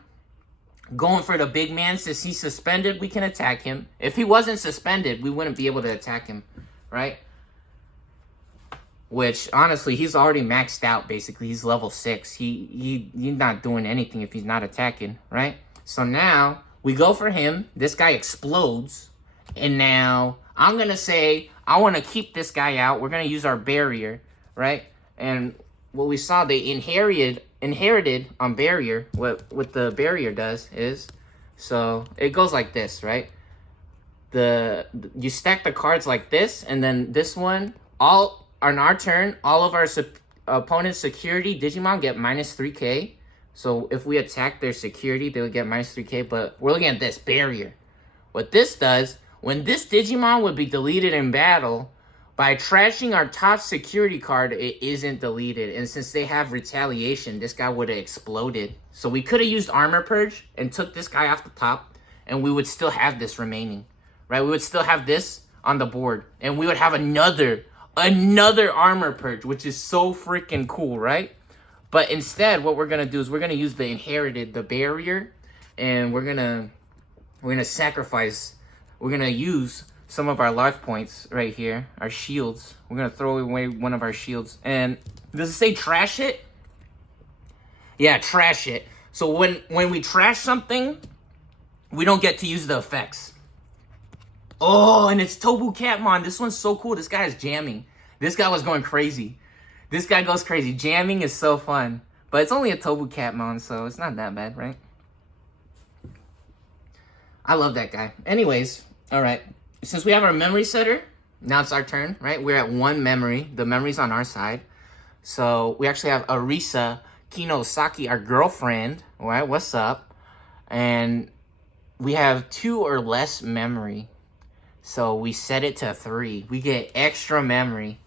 Going for the big man. Since he's suspended, we can attack him. If he wasn't suspended, we wouldn't be able to attack him, right? Which, honestly, he's already maxed out, basically. He's level 6. He's not doing anything if he's not attacking, right? So now, we go for him. This guy explodes. And now, I'm going to say, I want to keep this guy out. We're going to use our barrier, right? And what we saw, they inherited on barrier. What the barrier does is, so, it goes like this, right? You stack the cards like this, and then this one, on our turn, all of our opponent's security Digimon get minus 3k. So if we attack their security, they would get minus 3k. But we're looking at this barrier. What this does, when this Digimon would be deleted in battle, by trashing our top security card, it isn't deleted. And since they have retaliation, this guy would have exploded. So we could have used Armor Purge and took this guy off the top, and we would still have this remaining, right? We would still have this on the board, and we would have another Armor Purge, which is so freaking cool, right? But instead, what we're gonna do is we're gonna use the barrier, and we're gonna sacrifice. We're gonna use some of our life points right here, our shields. We're gonna throw away one of our shields. And does it say trash it? Yeah, trash it. So when we trash something, we don't get to use the effects. Oh, and it's Tobu Catmon. This one's so cool. This guy is jamming. This guy was going crazy. This guy goes crazy. Jamming is so fun. But it's only a Tobu Catmon, so it's not that bad, right? I love that guy. Anyways, alright. Since we have our memory setter, now it's our turn, right? We're at 1 memory. The memory's on our side. So we actually have Arisa Kinosaki, our girlfriend. Alright, what's up? And we have 2 or less memory. So we set it to 3. We get extra memory,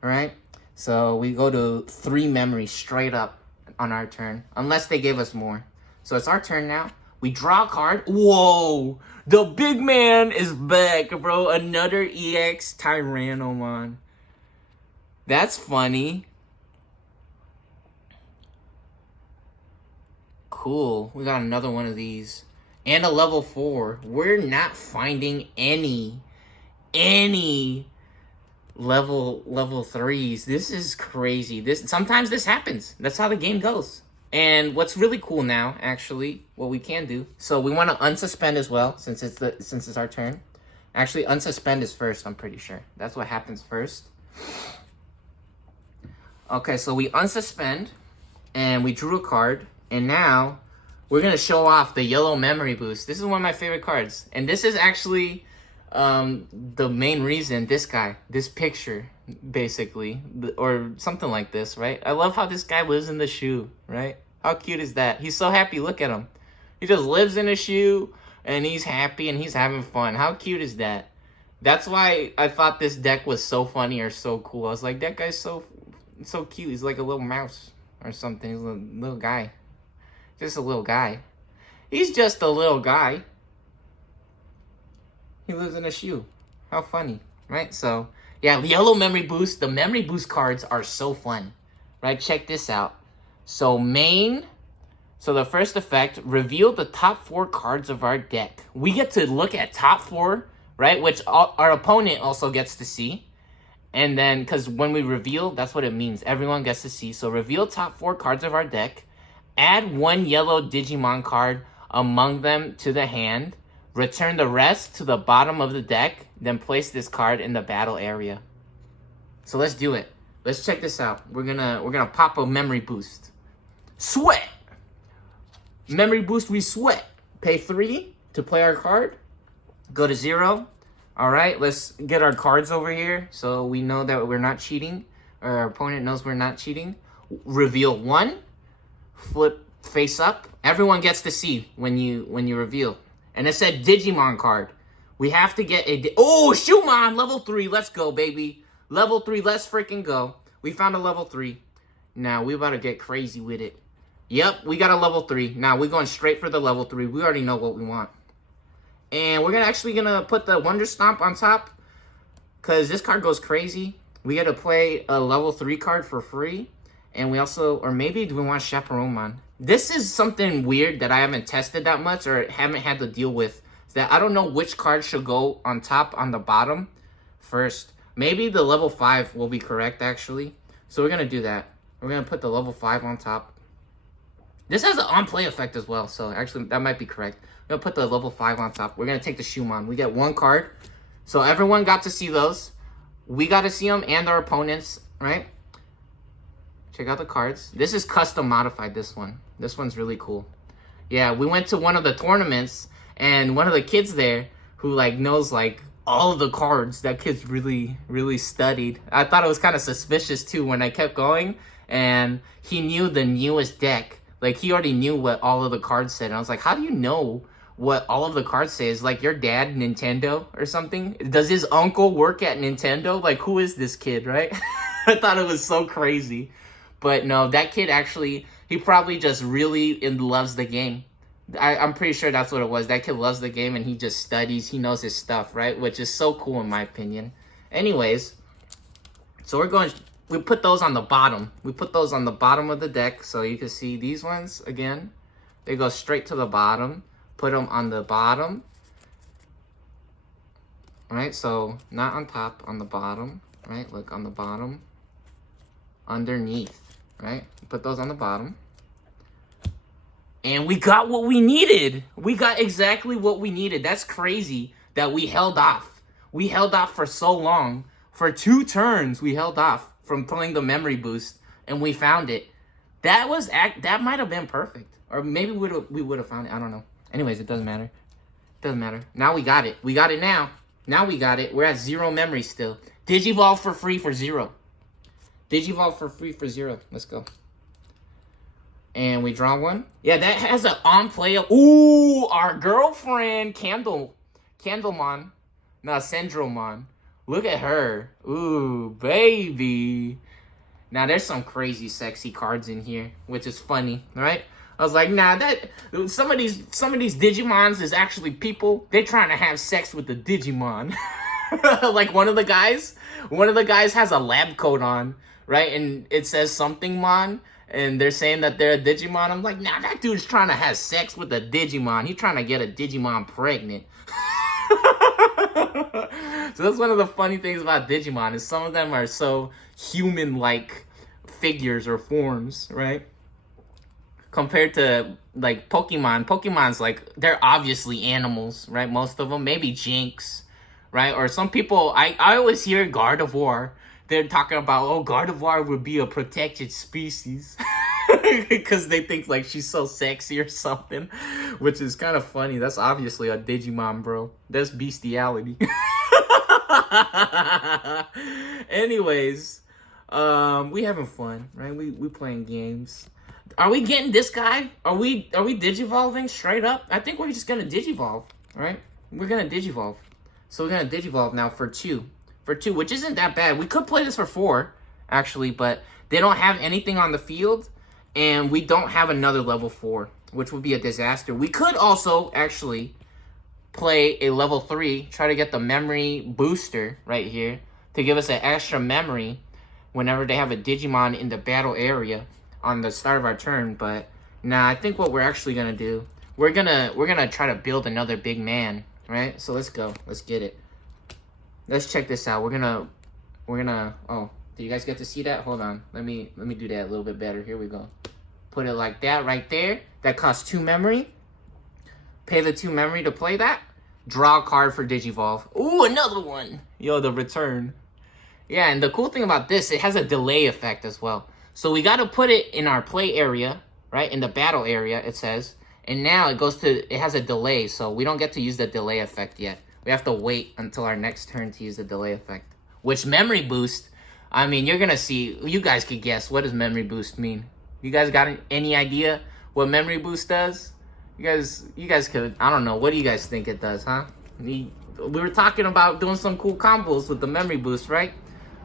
right? So we go to 3 memory straight up on our turn, unless they give us more. So it's our turn now. We draw a card. Whoa! The big man is back, bro. Another EX Tyrannomon. That's funny. Cool. We got another one of these. And a level 4. We're not finding any level 3s. This is crazy. Sometimes this happens. That's how the game goes. And what's really cool now, actually, what we can do. So we want to unsuspend as well, since it's our turn. Actually, unsuspend is first, I'm pretty sure. That's what happens first. Okay, so we unsuspend, and we drew a card, and now we're going to show off the yellow memory boost. This is one of my favorite cards. And this is actually the main reason, this picture, basically, or something like this, right? I love how this guy lives in the shoe, right? How cute is that? He's so happy. Look at him. He just lives in a shoe, and he's happy, and he's having fun. How cute is that? That's why I thought this deck was so funny or so cool. I was like, that guy's so cute. He's like a little mouse or something. He's a little guy. Just a little guy. He's just a little guy. He lives in a shoe. How funny, right? So, yeah, yellow memory boost. The memory boost cards are so fun, right? Check this out. So, so the first effect, reveal the top 4 cards of our deck. We get to look at top 4, right? Which our opponent also gets to see. And then, because when we reveal, that's what it means. Everyone gets to see. So, reveal top 4 cards of our deck. Add 1 yellow Digimon card among them to the hand. Return the rest to the bottom of the deck. Then place this card in the battle area. So let's do it. Let's check this out. We're gonna pop a memory boost. Sweat! Memory boost, we sweat. Pay 3 to play our card. Go to 0. Alright, let's get our cards over here so we know that we're not cheating. Or our opponent knows we're not cheating. Reveal 1. Flip face up. Everyone gets to see when you reveal. And it said Digimon card. We have to get a... Oh, Shumon! Level 3. Let's go, baby. Level 3. Let's freaking go. We found a level 3. Now, we about to get crazy with it. Yep, we got a level 3. Now, we're going straight for the level 3. We already know what we want. And we're actually going to put the Wonder Stomp on top. Because this card goes crazy. We got to play a level 3 card for free. And we also... Or maybe do we want Chaperonemon? This is something weird that I haven't tested that much or haven't had to deal with. Is that I don't know which card should go on top, on the bottom first. Maybe the level 5 will be correct, actually. So we're going to do that. We're going to put the level 5 on top. This has an on-play effect as well. So actually, that might be correct. We're going to put the level 5 on top. We're going to take the Shumon. We get 1 card. So everyone got to see those. We got to see them and our opponents, right? Check out the cards. This is custom modified, this one. This one's really cool. Yeah, we went to one of the tournaments, and one of the kids there who, like, knows, like, all of the cards. That kid's really, really studied. I thought it was kind of suspicious, too, when I kept going, and he knew the newest deck. Like, he already knew what all of the cards said, and I was like, how do you know what all of the cards say? Is, like, your dad Nintendo or something? Does his uncle work at Nintendo? Like, who is this kid, right? I thought it was so crazy. But no, that kid actually, he probably just really loves the game. I'm pretty sure that's what it was. That kid loves the game and he just studies. He knows his stuff, right? Which is so cool in my opinion. Anyways, so we put those on the bottom. We put those on the bottom of the deck. So you can see these ones, again, they go straight to the bottom. Put them on the bottom. Right, so not on top, on the bottom. Right, look on the bottom. Underneath, right? Put those on the bottom. And we got what we needed. We got exactly what we needed. That's crazy that we held off. We held off for so long. For 2 turns, we held off from pulling the memory boost, and we found it. That might have been perfect. Or maybe we would have found it. I don't know. Anyways, it doesn't matter. It doesn't matter. Now we got it. We got it now. Now we got it. We're at 0 memory still. Digivolve for free for 0. Digivolve for free for 0. Let's go. And we draw one. Yeah, that has an on-play. Ooh, our girlfriend, Candlemon. No, Sendromon. Look at her. Ooh, baby. Now, there's some crazy sexy cards in here, which is funny, right? I was like, nah, some of these Digimons is actually people. They're trying to have sex with the Digimon. Like one of the guys has a lab coat on, right? And it says something Mon, and they're saying that they're a Digimon. I'm like, nah, that dude's trying to have sex with a Digimon. He's trying to get a Digimon pregnant. So that's one of the funny things about Digimon is some of them are so human-like figures or forms, right? Compared to like Pokemon. Pokemon's like, they're obviously animals, right? Most of them, maybe Jinx, right? Or some people, I always hear Gardevoir. They're talking about, oh, Gardevoir would be a protected species. Because they think like she's so sexy or something. Which is kind of funny. That's obviously a Digimon, bro. That's bestiality. Anyways, we having fun, right? We playing games. Are we getting this guy? Are we digivolving straight up? I think we're just gonna digivolve, right? We're gonna digivolve. So we're gonna digivolve now for 2. For 2, which isn't that bad. We could play this for 4, actually, but they don't have anything on the field, and we don't have another level 4, which would be a disaster. We could also actually play a level 3, try to get the memory booster right here to give us an extra memory whenever they have a Digimon in the battle area on the start of our turn. But nah, I think what we're actually gonna do, we're gonna try to build another big man, right? So let's go. Let's get it. Let's check this out. We're gonna oh, did you guys get to see that? Hold on. Let me do that a little bit better. Here we go. Put it like that right there. That costs 2 memory. Pay the 2 memory to play that. Draw a card for Digivolve. Ooh, another one. Yo, the return. Yeah, and the cool thing about this, it has a delay effect as well. So we got to put it in our play area, right? In the battle area, it says. And now it has a delay, so we don't get to use the delay effect yet. We have to wait until our next turn to use the delay effect. Which memory boost, I mean, you're going to see, you guys could guess, what does memory boost mean? You guys got any idea what memory boost does? You guys could, I don't know, what do you guys think it does, huh? We were talking about doing some cool combos with the memory boost, right?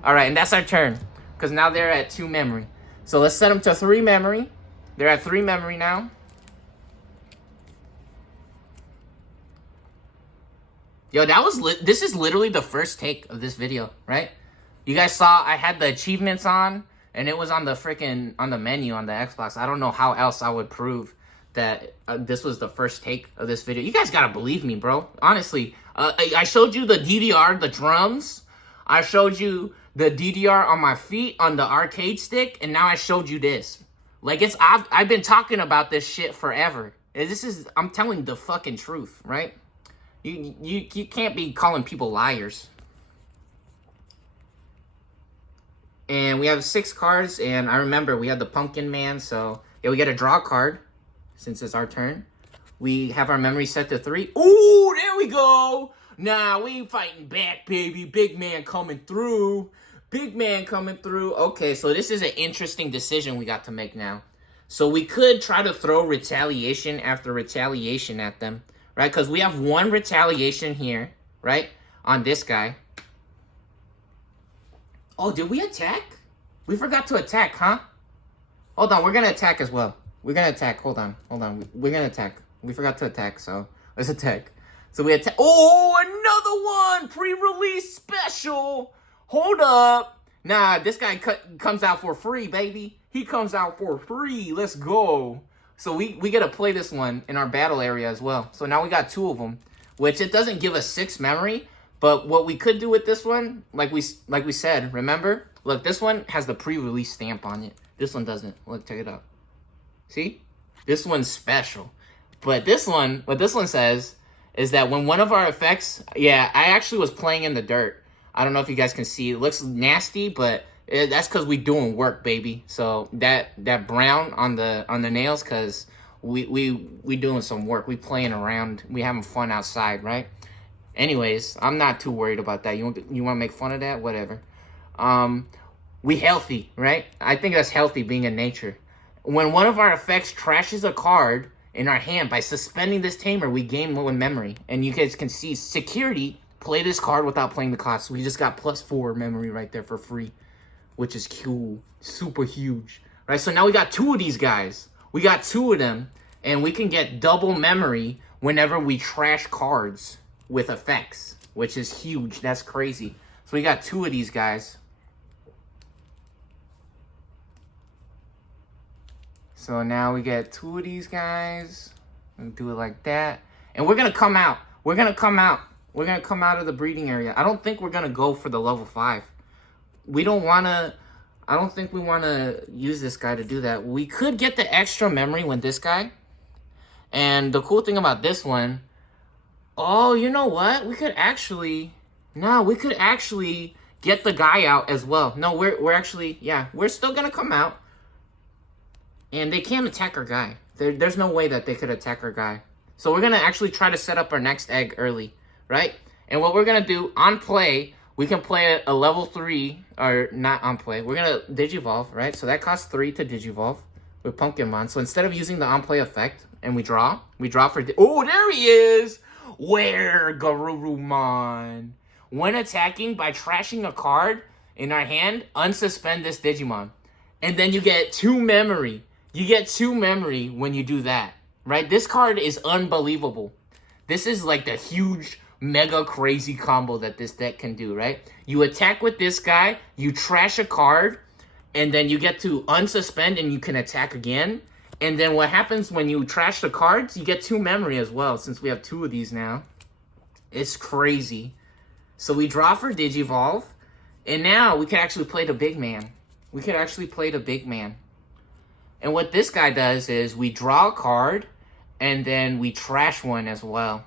All right, and that's our turn, because now they're at 2 memory. So let's set them to 3 memory. They're at 3 memory now. Yo, this is literally the first take of this video, right? You guys saw I had the achievements on, and it was on the menu on the Xbox. I don't know how else I would prove that this was the first take of this video. You guys gotta believe me, bro. Honestly, I showed you the DDR, the drums. I showed you the DDR on my feet on the arcade stick, and now I showed you this. Like, I've been talking about this shit forever. I'm telling the fucking truth, right? You can't be calling people liars. And we have 6 cards, and I remember we had the Pumpkin Man, so yeah, we get to draw a card since it's our turn. We have our memory set to 3. Ooh, there we go. Nah, we ain't fighting back, baby. Big man coming through. Big man coming through. Okay, so this is an interesting decision we got to make now. So we could try to throw retaliation after retaliation at them, right? Because we have 1 retaliation here, right? On this guy. Oh, did we attack? We forgot to attack, huh? Hold on, we're going to attack as well. We're going to attack. Hold on. We're going to attack. We forgot to attack, so let's attack. So we attack. Oh, another one! Pre-release special! Hold up. Nah, this guy comes out for free, baby. He comes out for free. Let's go. So we get to play this one in our battle area as well. So now we got 2 of them, which it doesn't give us 6 memory, But what we could do with this one, like we said, remember? Look, this one has the pre-release stamp on it. This one doesn't. Look, check it out. See? This one's special. But this one, what this one says is that when one of our effects, yeah, I actually was playing in the dirt. I don't know if you guys can see. It looks nasty, but that's because we doing work, baby. So that brown on the nails, because we doing some work. We playing around. We having fun outside, right? Anyways, I'm not too worried about that. You want to make fun of that? Whatever. We healthy, right? I think that's healthy being in nature. When one of our effects trashes a card in our hand by suspending this tamer, we gain one memory. And you guys can see security play this card without playing the cost. So we just got +4 memory right there for free, which is cool. Super huge. Right? So now we got 2 of these guys. We got 2 of them, and we can get double memory whenever we trash cards with effects, which is huge. That's crazy. So we got 2 of these guys. So now we get 2 of these guys. And do it like that. And we're going to come out. We're going to come out. We're going to come out of the breeding area. I don't think we're going to go for the level 5. We don't want to... I don't think we want to use this guy to do that. We could get the extra memory with this guy. And the cool thing about this one... Oh, you know what? We could actually... No, we could actually get the guy out as well. No, we're actually... Yeah, we're still going to come out. And they can't attack our guy. There's no way that they could attack our guy. So we're going to actually try to set up our next egg early, right? And what we're going to do, on play, we can play a level 3, or not on play. We're going to digivolve, right? So that costs 3 to digivolve with Pumpkinmon. So instead of using the on play effect, and we draw for... Oh, there he is! Where, Garurumon? When attacking by trashing a card in our hand, unsuspend this Digimon. And then you get 2 memory. You get 2 memory when you do that, right? This card is unbelievable. This is like the huge, mega crazy combo that this deck can do, right? You attack with this guy, you trash a card, and then you get to unsuspend and you can attack again. And then what happens when you trash the cards, you get 2 memory as well, since we have 2 of these now. It's crazy. So we draw for Digivolve, and now we can actually play the big man. We could actually play the big man. And what this guy does is we draw a card, and then we trash one as well.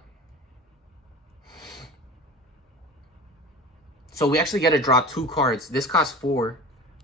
So we actually get to draw 2 cards. This costs 4,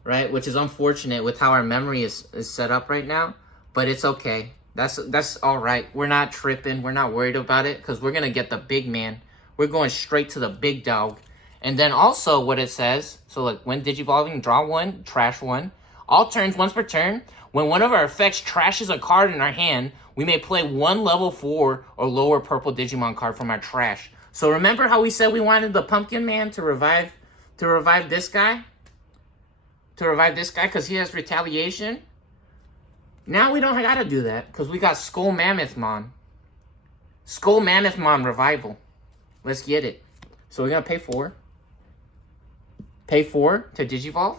right? Which is unfortunate with how our memory is set up right now. But it's okay. That's all right. We're not tripping. We're not worried about it because we're going to get the big man. We're going straight to the big dog. And then also what it says, so look, when digivolving, draw 1, trash 1. All turns, once per turn, when one of our effects trashes a card in our hand, we may play 1 level 4 or lower purple Digimon card from our trash. So remember how we said we wanted the Pumpkin Man to revive this guy? To revive this guy because he has retaliation? Now we don't gotta do that because we got Skull Mammothmon. Skull Mammothmon revival. Let's get it. So we're gonna pay 4. Pay 4 to Digivolve.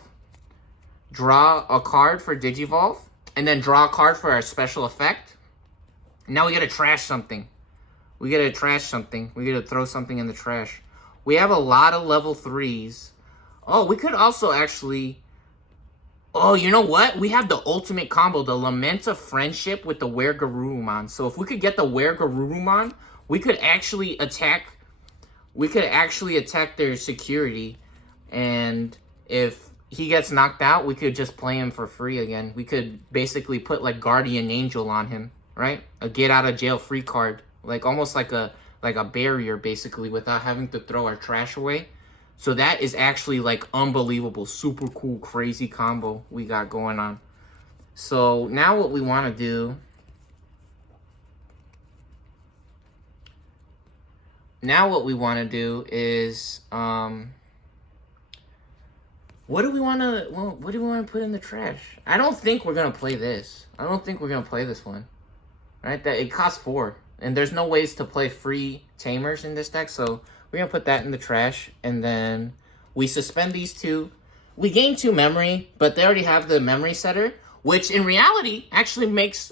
Draw a card for Digivolve. And then draw a card for our special effect. Now we gotta trash something. We gotta trash something. We gotta throw something in the trash. We have a lot of level 3s. Oh, we could also actually... Oh, you know what? We have the ultimate combo, the Lament of Friendship with the Were Garurumon. So if we could get the Were Garurumon, we could actually attack... We could actually attack their security. And if he gets knocked out, we could just play him for free again. We could basically put like Guardian Angel on him, right? A get out of jail free card. Like almost like a barrier basically without having to throw our trash away. So that is actually like unbelievable, super cool, crazy combo we got going on. So now what we want to do... Now what we want to do is... What do we want to put in the trash? I don't think we're going to play this. I don't think we're going to play this one. Right? That it costs 4. And there's no ways to play free tamers in this deck. So we're going to put that in the trash. And then we suspend these 2. We gain 2 memory. But they already have the memory setter. Which in reality actually makes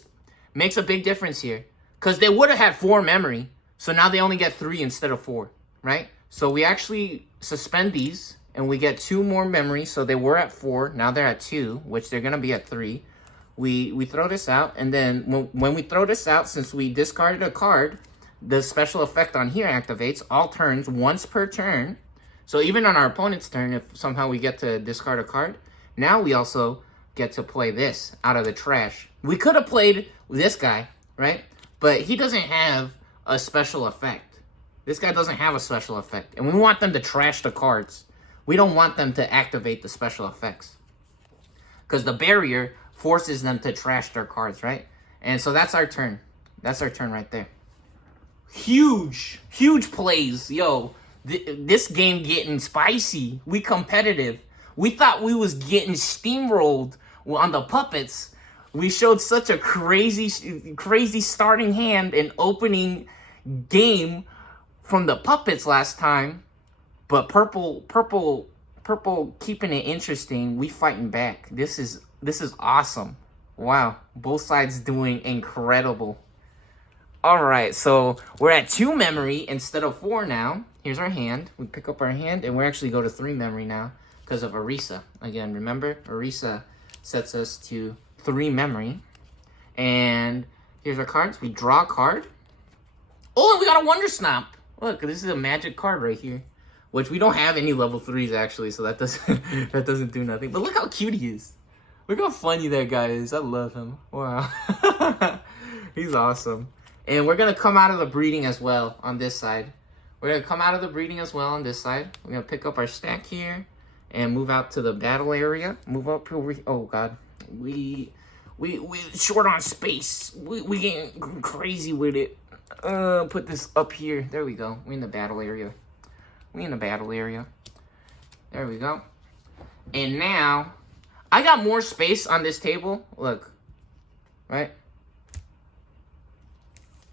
a big difference here. Because they would have had 4 memory. So now they only get 3 instead of 4. Right? So we actually suspend these, and we get 2 more memory. So they were at 4, now they're at 2, which they're gonna be at 3. We throw this out, and then when we throw this out, since we discarded a card, the special effect on here activates all turns once per turn. So even on our opponent's turn, if somehow we get to discard a card, now we also get to play this out of the trash. We could have played this guy, right? But he doesn't have a special effect. This guy doesn't have a special effect. And we want them to trash the cards. We don't want them to activate the special effects. Because the barrier forces them to trash their cards, right? And so that's our turn. That's our turn right there. Huge plays. Yo, this game getting spicy. We competitive. We thought we was getting steamrolled on the puppets. We showed such a crazy starting hand and opening game from the puppets last time. But purple keeping it interesting. We fighting back. This is awesome. Wow, both sides doing incredible. All right, so we're at 2 memory instead of 4 now. Here's our hand. We pick up our hand, and we actually go to 3 memory now because of Orisa. Again, remember, Orisa sets us to 3 memory. And here's our cards. We draw a card. Oh, and we got a Wonder Stomp. Look, this is a magic card right here, which we don't have any level 3s actually, so that doesn't do nothing. But look how cute he is. Look how funny that guy is. I love him. Wow. He's awesome. And we're going to come out of the breeding as well on this side. We're going to come out of the breeding as well on this side. We're going to pick up our stack here and move out to the battle area. Move up over here. Oh, God. We short on space. We getting crazy with it. Put this up here. There we go. We're in the battle area. There we go. And now, I got more space on this table. Look. Right?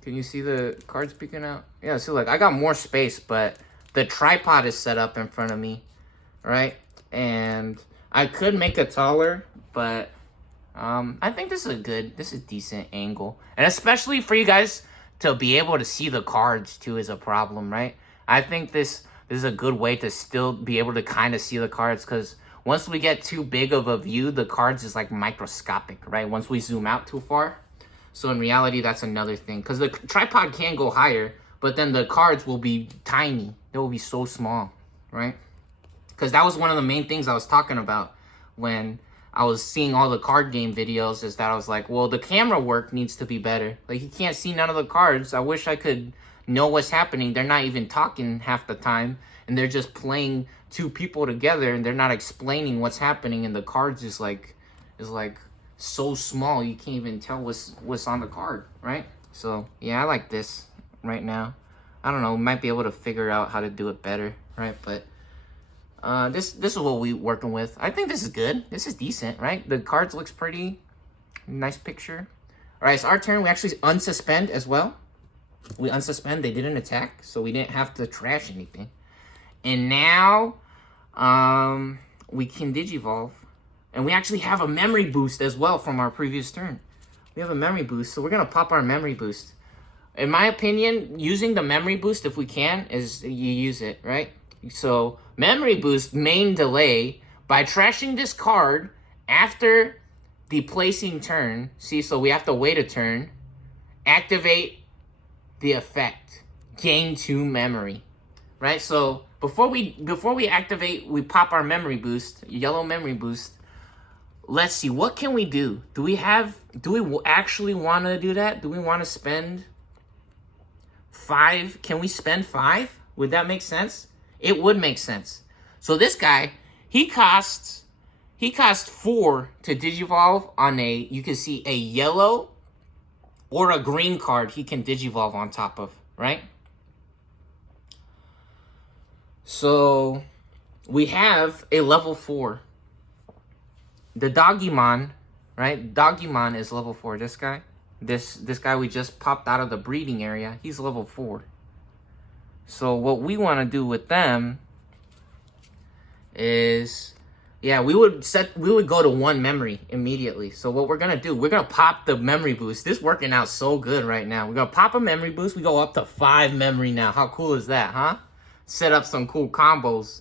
Can you see the cards peeking out? Yeah, so look, I got more space, but the tripod is set up in front of me, right? And I could make it taller, but I think this is a decent angle. And especially for you guys to be able to see the cards too is a problem, right? I think this is a good way to still be able to kind of see the cards, because once we get too big of a view, the cards is like microscopic, right? Once we zoom out too far. So in reality, that's another thing. Because the tripod can go higher, but then the cards will be tiny. They will be so small, right? Because that was one of the main things I was talking about when I was seeing all the card game videos, is that I was like, well, the camera work needs to be better. Like, you can't see none of the cards. I wish I could know what's happening. They're not even talking half the time, and they're just playing 2 people together, and they're not explaining what's happening, and the cards is like so small you can't even tell what's on the card, right? So yeah, I like this right now. I don't know, we might be able to figure out how to do it better, right? But this is what we working with. I think this is good. This is decent, right? The cards looks pretty nice picture. All right, so our turn. We actually unsuspend as well. We unsuspend. They didn't attack, so we didn't have to trash anything. And now we can digivolve. And we actually have a memory boost as well from our previous turn. We have a memory boost, so we're going to pop our memory boost. In my opinion, using the memory boost, if we can, is you use it, right? So, memory boost, main delay, by trashing this card after the placing turn. See, so we have to wait a turn. Activate the effect. Gain 2 memory. Right? So, before we activate, we pop our memory boost, yellow memory boost. Let's see, what can we do? Do we actually want to do that? Do we want to spend 5? Can we spend 5? Would that make sense? It would make sense. So this guy, he costs 4 to digivolve on you can see a yellow or a green card he can digivolve on top of, right? So we have a level 4. The Doggymon, right? Doggymon is level 4. This guy. This guy we just popped out of the breeding area. He's level 4. So what we want to do with them is, yeah, we would go to 1 memory immediately. So what we're going to do, we're going to pop the memory boost. This is working out so good right now. We're going to pop a memory boost. We go up to 5 memory now. How cool is that, huh? set up some cool combos.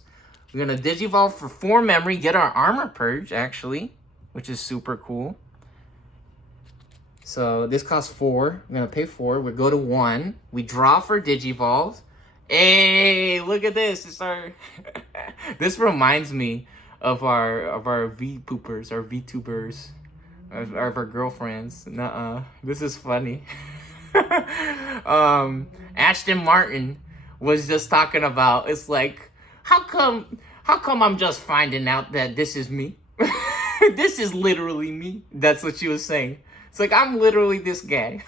We're gonna digivolve for 4 memory, get our armor purge actually, which is super cool. So this costs 4. I'm gonna pay 4. We go to 1. We draw for digivolve. Hey, look at this! It's our. This reminds me of our V poopers, our VTubers, of our girlfriends. Nuh-uh. This is funny. Ashton Martin was just talking about, it's like, how come I'm just finding out that this is me? This is literally me. That's what she was saying. It's like, I'm literally this guy.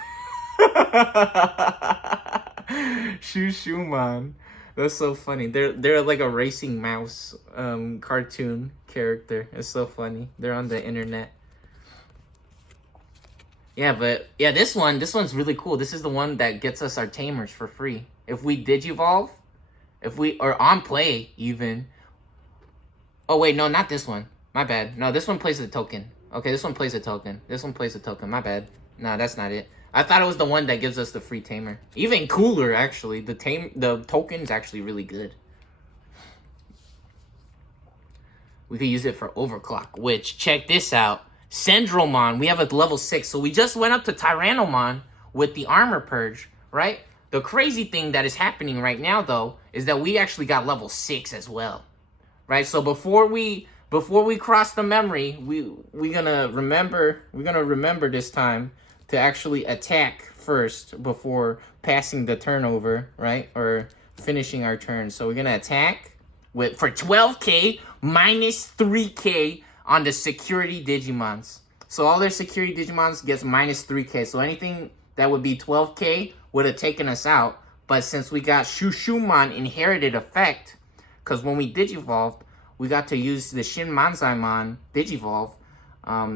Shoo man. That's so funny. They're like a racing mouse cartoon character. It's so funny. They're on the internet. Yeah, but yeah, this one's really cool. This is the one that gets us our tamers for free. If we digivolve, or on play even. Oh wait, no, not this one. My bad. No, this one plays a token. Okay, this one plays a token. This one plays a token. My bad. No, that's not it. I thought it was the one that gives us the free tamer. Even cooler, actually. The token's actually really good. We could use it for overclock, which, check this out. Sendromon, we have a level 6. So we just went up to Tyrannomon with the armor purge, right? The crazy thing that is happening right now, though, is that we actually got level 6 as well. Right? So before we cross the memory, we're gonna remember this time to actually attack first before passing the turnover, right? Or finishing our turn. So we're gonna attack for 12k minus 3k on the security Digimons. So all their security Digimons gets minus 3k. So anything that would be 12k would have taken us out. But since we got Shushumon inherited effect, because when we digivolved, we got to use the Shin Manzaimon Digivolve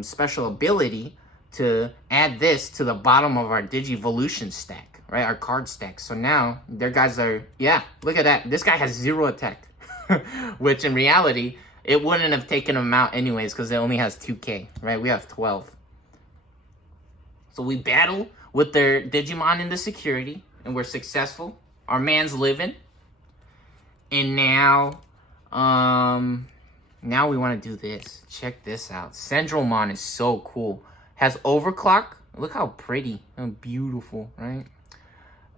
special ability to add this to the bottom of our Digivolution stack, right? Our card stack. So now their guys are, yeah, look at that. This guy has 0 attack, which in reality, it wouldn't have taken him out anyways because it only has 2k, right? We have 12. So we battle with their Digimon in the security, and we're successful. Our man's living. And now we want to do this. Check this out. Sendromon is so cool. Has overclock. Look how pretty and beautiful, right?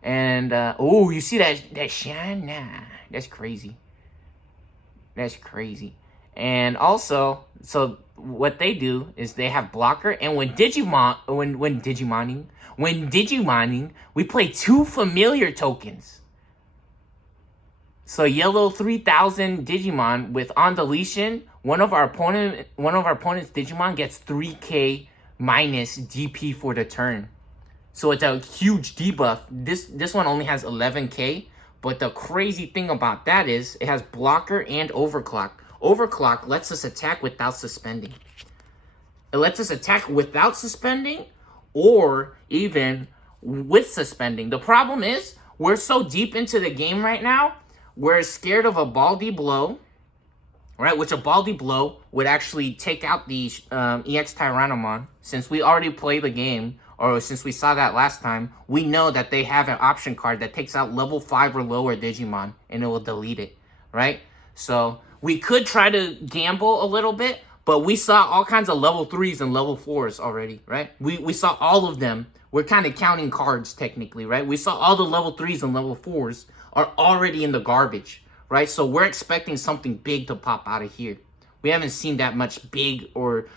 And, oh, you see that shine? Nah, that's crazy. That's crazy. And also, so what they do is they have blocker, and when Digimoning, we play 2 familiar tokens. So yellow 3000 Digimon with on deletion, one of our opponent's Digimon gets 3k minus DP for the turn. So it's a huge debuff. This one only has 11k, but the crazy thing about that is it has blocker and overclock. Overclock lets us attack without suspending. It lets us attack without suspending or even with suspending. The problem is we're so deep into the game right now, we're scared of a Baldi blow, right? Which a Baldi blow would actually take out the EX Tyrannomon. Since we already played the game, or since we saw that last time, we know that they have an option card that takes out level 5 or lower Digimon, and it will delete it, right? So we could try to gamble a little bit, but we saw all kinds of level 3s and level 4s already, right? We saw all of them. We're kind of counting cards technically, right? We saw all the level 3s and level 4s are already in the garbage, right? So we're expecting something big to pop out of here. We haven't seen that much big or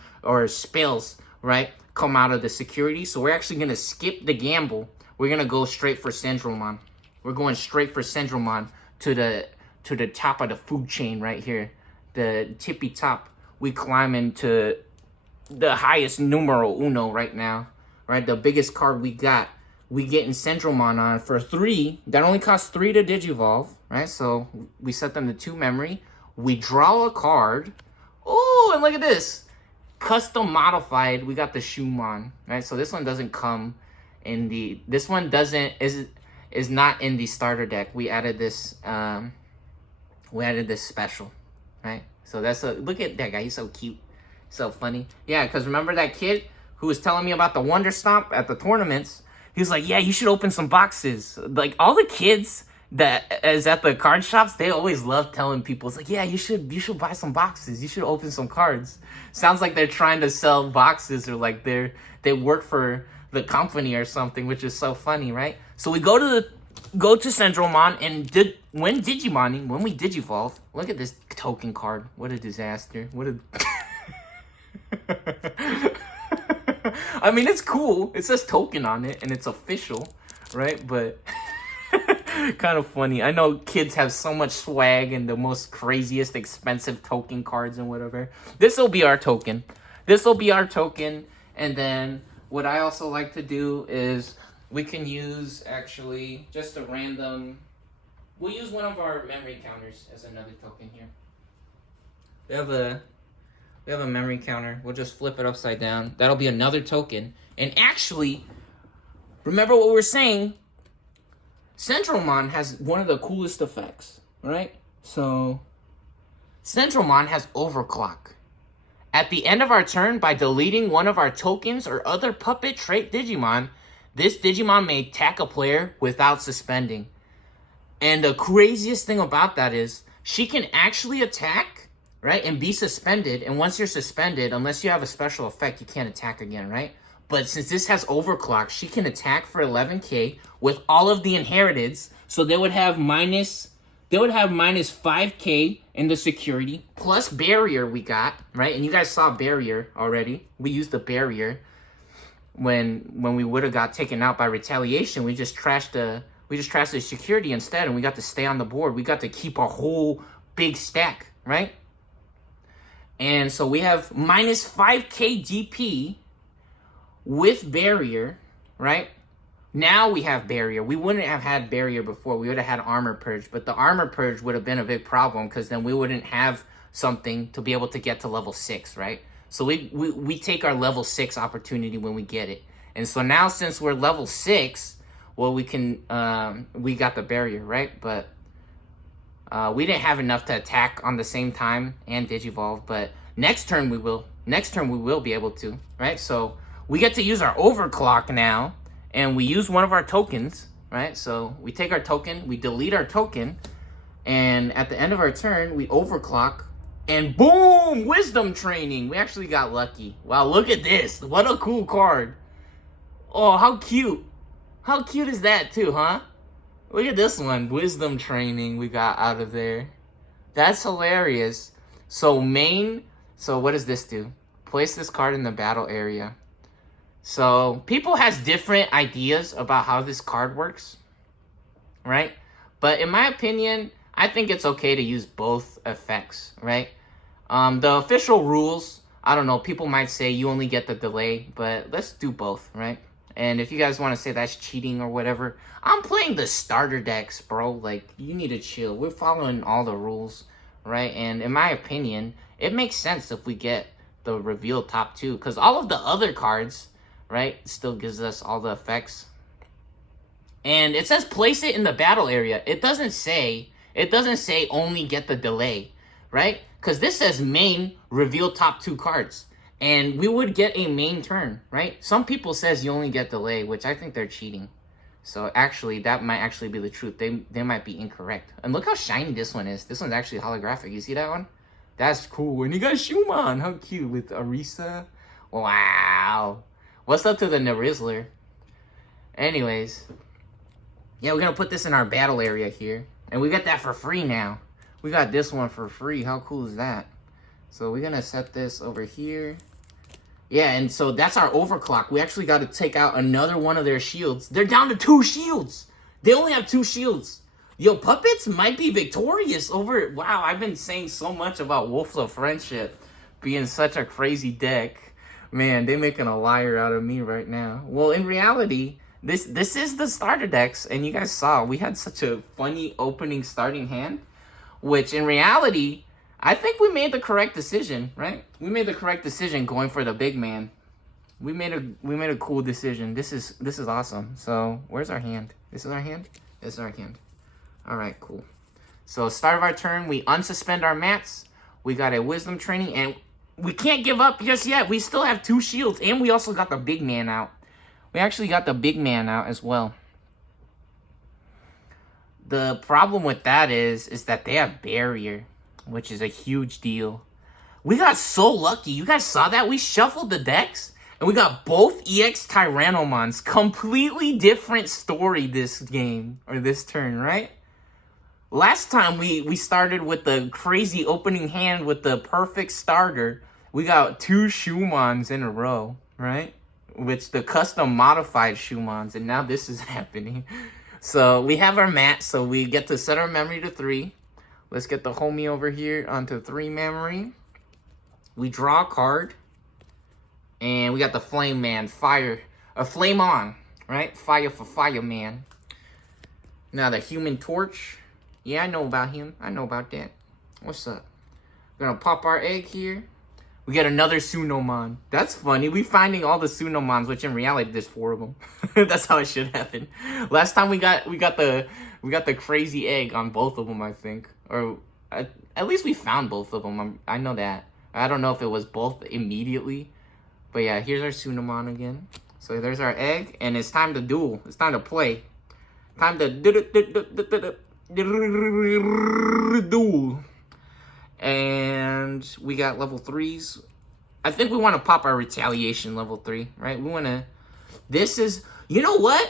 spells, right, come out of the security. So we're actually going to skip the gamble. We're going to go straight for Sendromon. We're going straight for Sendromon to the top of the food chain right here. The tippy top. We climb into the highest numero uno right now, right? The biggest card we got. We getting Sendromon on for 3. That only costs 3 to digivolve, right? So we set them to 2 memory. We draw a card. Oh, and look at this. Custom modified. We got the Shumon, right? So this one doesn't come in the... This one is not in the starter deck. We added this... we added this special, right? So that's a... Look at that guy. He's so cute. So funny. Yeah, because remember that kid who was telling me about the Wonder Stomp at the tournaments? He was like, yeah, you should open some boxes. Like, all the kids that is at the card shops, they always love telling people, it's like, yeah, you should buy some boxes. You should open some cards. Sounds like they're trying to sell boxes, or like they work for the company or something, which is so funny, right? So we go to Central Mon, and when we digivolve, look at this token card. What a disaster. What a I mean, it's cool. It says token on it, and it's official, right? But kind of funny. I know kids have so much swag and the most craziest expensive token cards and whatever. This will be our token. And then what I also like to do is we can use actually just a random... We'll use one of our memory counters as another token here. We have a memory counter. We'll just flip it upside down. That'll be another token. And actually, remember what we were saying? Central Mon has one of the coolest effects, right? So, Central Mon has overclock. At the end of our turn, by deleting one of our tokens or other puppet trait Digimon, this Digimon may attack a player without suspending. And the craziest thing about that is, she can actually attack, right, and be suspended. And once you're suspended, unless you have a special effect, you can't attack again, right? But since this has overclock, she can attack for 11k with all of the inheriteds. So they would have minus 5k in the security, plus barrier we got, right? And you guys saw barrier already. We used the barrier when we would have got taken out by retaliation. We just trashed the security instead, and we got to stay on the board. We got to keep a whole big stack, right? And so we have minus 5k DP with barrier, right? Now we have barrier. We wouldn't have had barrier before. We would have had armor purge, but the armor purge would have been a big problem because then we wouldn't have something to be able to get to level 6, right? So we take our level 6 opportunity when we get it. And so now since we're level 6, well, we got the barrier, right? But we didn't have enough to attack on the same time and digivolve, but next turn we will. Next turn we will be able to, right? So we get to use our overclock now, and we use one of our tokens, right? So we take our token, we delete our token, and at the end of our turn, we overclock, and boom! Wisdom training! We actually got lucky. Wow, look at this. What a cool card. Oh, how cute. How cute is that too, huh? Look at this one. Wisdom training we got out of there. That's hilarious. So what does this do? Place this card in the battle area. So people has different ideas about how this card works, right? But in my opinion, I think it's okay to use both effects, right? The official rules, I don't know, people might say you only get the delay, but let's do both, right? And if you guys want to say that's cheating or whatever, I'm playing the starter decks, bro. Like, you need to chill. We're following all the rules, right? And in my opinion, it makes sense if we get the reveal top 2, because all of the other cards, right, still gives us all the effects. And it says place it in the battle area. It doesn't say only get the delay, right? Because this says main reveal top 2 cards. And we would get a main turn, right? Some people says you only get delay, which I think they're cheating. So actually, that might actually be the truth. They might be incorrect. And look how shiny this one is. This one's actually holographic. You see that one? That's cool. And you got Schumann. How cute with Arisa. Wow. What's up to the Narizzler? Anyways. Yeah, we're going to put this in our battle area here. And we got that for free now. We got this one for free. How cool is that? So we're going to set this over here. Yeah, and so that's our overclock. We actually got to take out another one of their shields. They're down to 2 shields. They only have 2 shields. Yo, puppets might be victorious over... Wow, I've been saying so much about Wolves of Friendship being such a crazy deck. Man, they're making a liar out of me right now. Well, in reality, this is the starter decks. And you guys saw, we had such a funny opening starting hand. Which, in reality, I think we made the correct decision, right? We made the correct decision going for the big man. We made a cool decision. This is awesome. So, where's our hand? This is our hand? This is our hand. Alright, cool. So, start of our turn, we unsuspend our mats. We got a wisdom training, and we can't give up just yet. We still have 2 shields, and we also got the big man out. We actually got the big man out as well. The problem with that is that they have barrier, which is a huge deal. We got so lucky. You guys saw that? We shuffled the decks, and we got both EX Tyrannomons. Completely different story this game, or this turn, right? Last time we started with the crazy opening hand with the perfect starter. We got 2 Shumons in a row, right? Which the custom modified Shumons, and now this is happening. So we have our mat, so we get to set our memory to 3. Let's get the homie over here onto 3 memory. We draw a card, and we got the Flame Man, fire, a flame on, right? Fire for fireman. Now the Human Torch. Yeah, I know about him. I know about that. What's up? We're gonna pop our egg here. We get another Sunomon. That's funny. We finding all the Sunomons, which in reality there's 4 of them. That's how it should happen. Last time we got the crazy egg on both of them, I think. Or at least we found both of them. I know that. I don't know if it was both immediately. But yeah, here's our Sunomon again. So there's our egg, and it's time to duel. It's time to play. Time to duel. And we got level 3s. I think we want to pop our retaliation level 3, right? We want to... This is... You know what?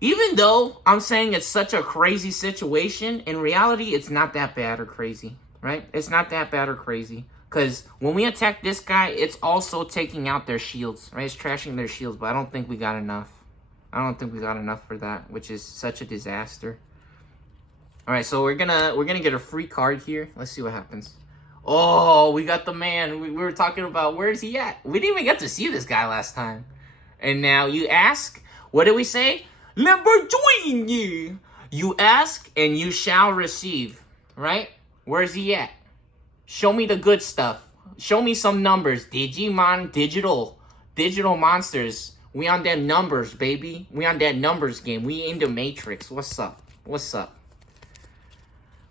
Even though I'm saying it's such a crazy situation, in reality, it's not that bad or crazy, right? It's not that bad or crazy. Because when we attack this guy, it's also taking out their shields, right? It's trashing their shields, but I don't think we got enough. I don't think we got enough for that, which is such a disaster. All right, so we're gonna get a free card here. Let's see what happens. Oh, we got the man. We were talking about, where is he at? We didn't even get to see this guy last time. And now you ask, what did we say? Lamborghini. You ask and you shall receive, right? Where's he at? Show me the good stuff. Show me some numbers. Digimon digital monsters. We on that numbers, baby. We on that numbers game. We in the Matrix. What's up? What's up?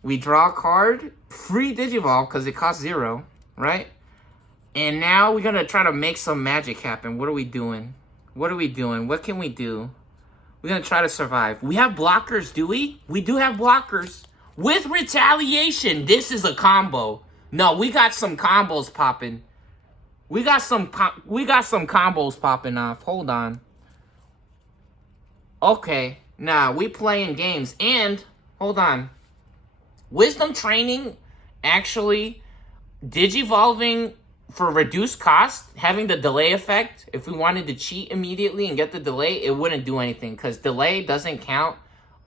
We draw a card, free Digivolve, because it costs 0, right? And now we're going to try to make some magic happen. What are we doing? What are we doing? What can we do? We're going to try to survive. We have blockers, do we? We do have blockers. With retaliation, this is a combo. No, we got some combos popping. We got some combos popping off. Hold on. Okay. Now, we playing games. And, hold on. Wisdom training, actually, digivolving for reduced cost, having the delay effect, if we wanted to cheat immediately and get the delay, it wouldn't do anything, because delay doesn't count,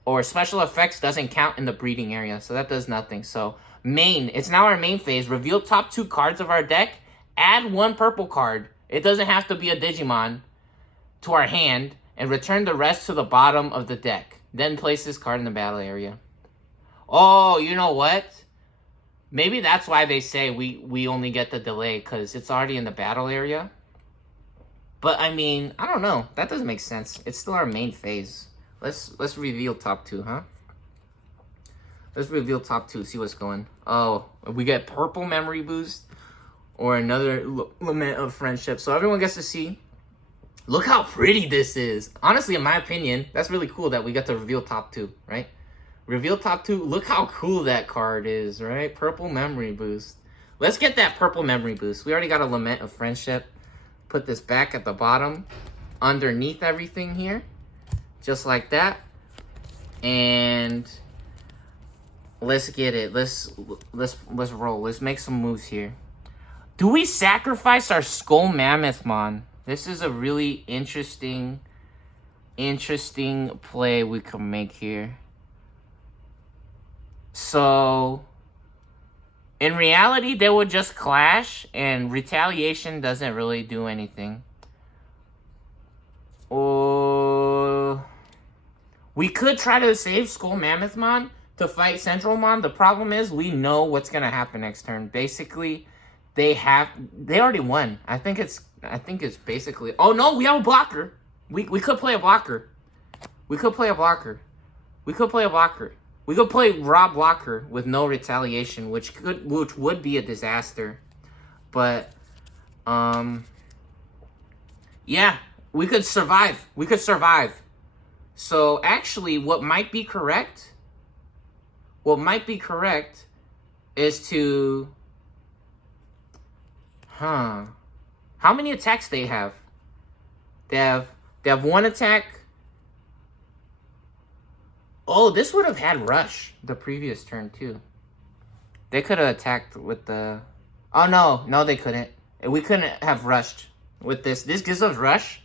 or special effects doesn't count in the breeding area, so that does nothing. So, main, it's now our main phase. Reveal top 2 cards of our deck, add 1 purple card. It doesn't have to be a Digimon to our hand, and return the rest to the bottom of the deck. Then place this card in the battle area. Oh, you know what? Maybe that's why they say we only get the delay, because it's already in the battle area. But, I mean, I don't know. That doesn't make sense. It's still our main phase. Let's reveal top 2, huh? Let's reveal top 2, see what's going. Oh, we get purple memory boost, or another lament of friendship. So everyone gets to see. Look how pretty this is. Honestly, in my opinion, that's really cool that we get to reveal top 2, right? Reveal top 2. Look how cool that card is, right? Purple memory boost. Let's get that purple memory boost. We already got a lament of friendship. Put this back at the bottom, underneath everything here, just like that. And let's get it. Let's roll. Let's make some moves here. Do we sacrifice our Skull Mammothmon? This is a really interesting play we can make here. So, in reality, they would just clash, and retaliation doesn't really do anything. Or we could try to save Skull Mammothmon to fight Centralmon. The problem is we know what's gonna happen next turn. Basically, they already won. I think it's basically. Oh no, we have a blocker. We could play a blocker. We could play a blocker. We could play a blocker. We could play raw blocker with no retaliation, which would be a disaster. But yeah, we could survive. We could survive. So actually, what might be correct what might be correct is to... How many attacks they have? They have one attack. Oh, this would have had rush the previous turn too. They could have attacked with the... Oh no, they couldn't. We couldn't have rushed with this. This gives us rush,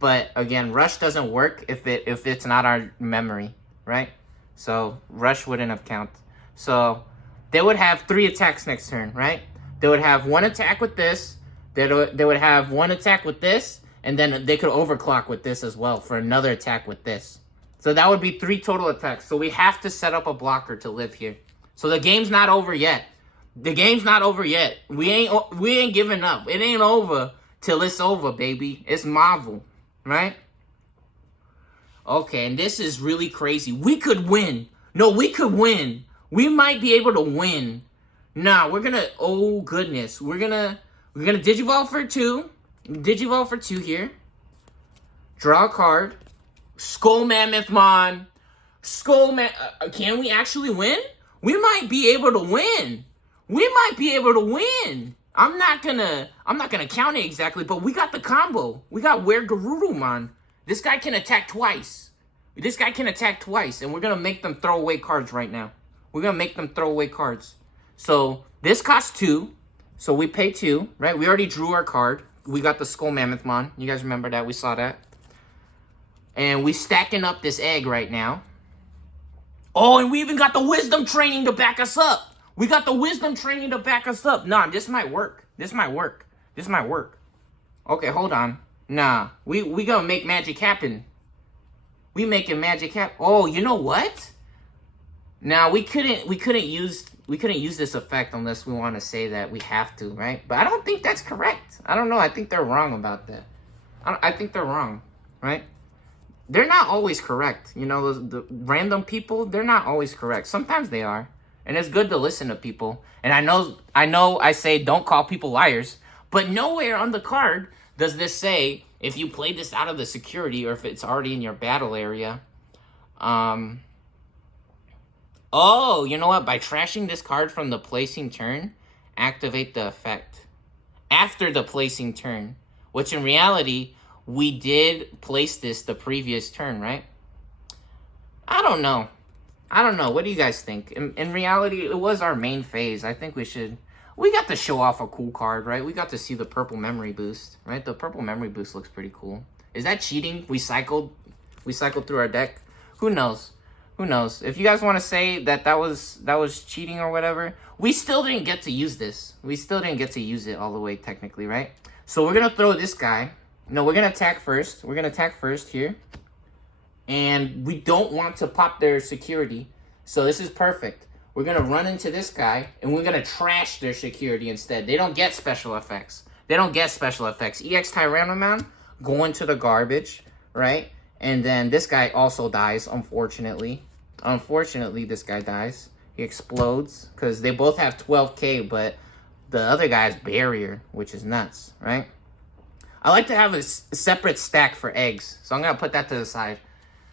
but again, rush doesn't work if it's not our memory, right? So rush wouldn't have counted. So they would have 3 attacks next turn, right? They would have 1 attack with this. They would have 1 attack with this, and then they could overclock with this as well for another attack with this. So that would be 3 total attacks. So we have to set up a blocker to live here. So the game's not over yet. The game's not over yet. We ain't giving up. It ain't over till it's over, baby. It's Marvel, right? Okay, and this is really crazy. We could win. No, we could win. We might be able to win. Nah, we're gonna... Oh, goodness. We're gonna Digivolve for 2. Digivolve for 2 here. Draw a card. Skull Mammoth Mon. Can we actually win? We might be able to win. We might be able to win. I'm not gonna count it exactly, but we got the combo. We got Were Garurumon. This guy can attack twice. And we're gonna make them throw away cards right now. We're gonna make them throw away cards. So this costs 2. So we pay 2, right? We already drew our card. We got the Skull Mammoth Mon. You guys remember that? We saw that. And we stacking up this egg right now. Oh, and we even got the Wisdom Training to back us up. Nah, this might work. Okay, hold on. Nah, we gonna make magic happen. We making magic happen. Oh, you know what? Now we couldn't use this effect unless we want to say that we have to, right? But I don't think that's correct. I don't know. I think they're wrong about that. I think they're wrong, right? They're not always correct. You know, the random people, they're not always correct. Sometimes they are. And it's good to listen to people. And I know I say don't call people liars, but nowhere on the card does this say if you play this out of the security or if it's already in your battle area. Oh, you know what? By trashing this card from the placing turn, activate the effect after the placing turn, which in reality, we did place this the previous turn, right? I don't know. What do you guys think? In reality, it was our main phase. I think we got to show off a cool card, right? We got to see the purple memory boost, right? The purple memory boost looks pretty cool. Is that cheating? We cycled through our deck. Who knows? If you guys want to say that was cheating or whatever, we still didn't get to use this. We still didn't get to use it all the way technically, right? So we're gonna throw this guy. No, we're gonna attack first. Here. And we don't want to pop their security. So this is perfect. We're going to run into this guy, and we're going to trash their security instead. They don't get special effects. EX Tyrannomon going to the garbage, right? And then this guy also dies, unfortunately. This guy dies. He explodes, because they both have 12k, but the other guy has barrier, which is nuts, right? I like to have a separate stack for eggs, so I'm going to put that to the side.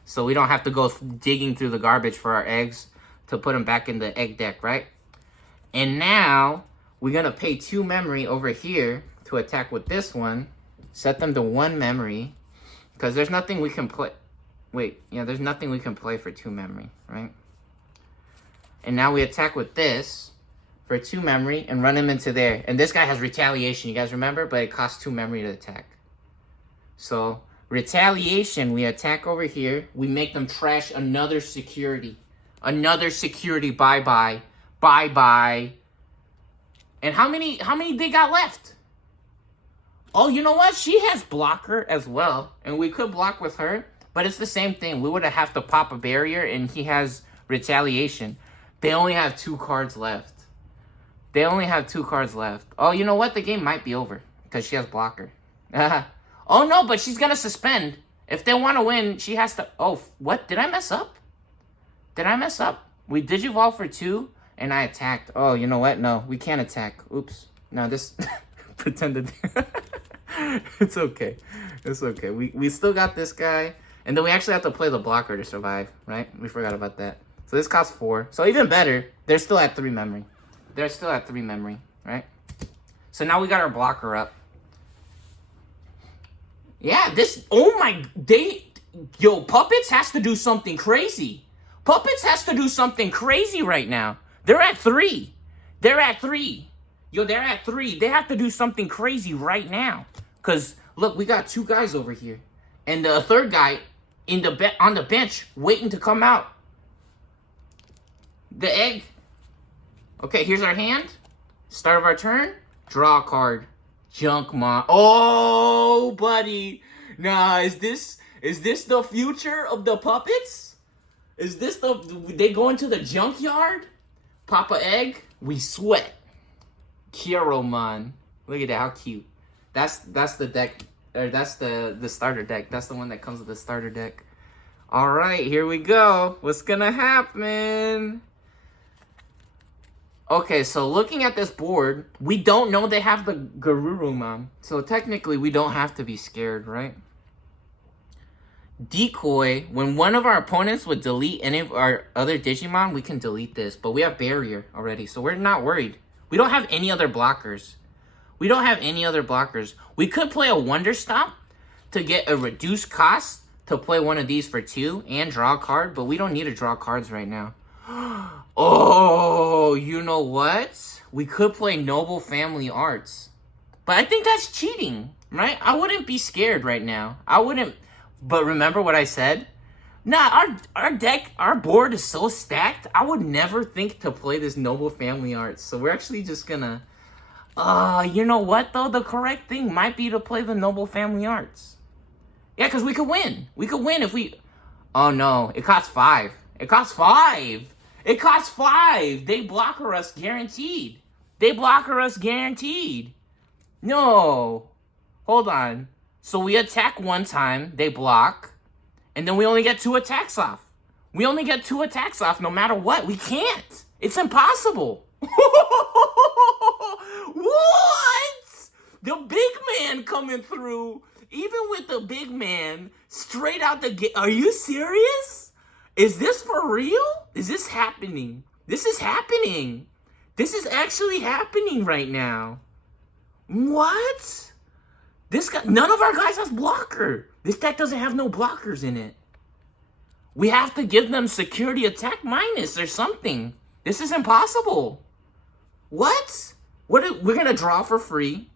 So we don't have to go digging through the garbage for our eggs to put them back in the egg deck, right? And now we're going to pay 2 memory over here to attack with this one. Set them to 1 memory. Because there's nothing we can play. There's nothing we can play for 2 memory, right? And now we attack with this for 2 memory and run him into there. And this guy has retaliation, you guys remember? But it costs 2 memory to attack. So... retaliation, we attack over here. We make them trash another security. Bye-bye. And how many they got left? Oh, you know what? She has blocker as well. And we could block with her. But it's the same thing. We would have to pop a barrier and he has retaliation. They only have 2 cards left. Oh, you know what? The game might be over. Because she has blocker. Oh, no, but she's going to suspend. If they want to win, she has to... Oh, what? Did I mess up? We Digivolve for 2, and I attacked. Oh, you know what? No, we can't attack. Oops. No, this... pretended... It's okay. We still got this guy. And then we actually have to play the blocker to survive, right? We forgot about that. So this costs 4. So even better, they're still at 3 memory. They're still at 3 memory, right? So now we got our blocker up. Yeah, this, oh my, yo, Puppets has to do something crazy. Puppets has to do something crazy right now. They're at 3. They're at 3. Yo, they're at 3. They have to do something crazy right now. Because, look, we got 2 guys over here. And the third guy on the bench waiting to come out. The egg. Okay, here's our hand. Start of our turn. Draw a card. Junk mon. Oh, buddy. Nah, is this the future of the Puppets? Is this they go into the junkyard? Pop a egg. We sweat. Kiromon. Look at that, how cute. That's the deck, or that's the starter deck. That's the one that comes with the starter deck. All right, here we go. What's gonna happen? Okay, so looking at this board, we don't know they have the Garurumon. So technically, we don't have to be scared, right? Decoy, when one of our opponents would delete any of our other Digimon, we can delete this. But we have Barrier already, so we're not worried. We don't have any other blockers. We don't have any other blockers. We could play a Wonder Stomp to get a reduced cost to play one of these for 2 and draw a card, but we don't need to draw cards right now. Oh, you know what? We could play Noble Family Arts. But I think that's cheating, right? I wouldn't be scared right now. I wouldn't. But remember what I said? Nah, our deck, our board is so stacked, I would never think to play this Noble Family Arts. So we're actually just gonna... you know what, though? The correct thing might be to play the Noble Family Arts. Yeah, because we could win. We could win if we... Oh, no. It costs 5. It costs 5. It costs 5. They blocker us guaranteed. They blocker us guaranteed. No. Hold on. So we attack one time. They block. And then we only get 2 attacks off. We only get 2 attacks off no matter what. We can't. It's impossible. What? The big man coming through. Even with the big man, straight out the gate. Are you serious? Is this for real? Is this happening? This is happening. This is actually happening right now. What? This guy, none of our guys has blocker. This deck doesn't have no blockers in it. We have to give them security attack minus or something. This is impossible. What? We're gonna draw for free.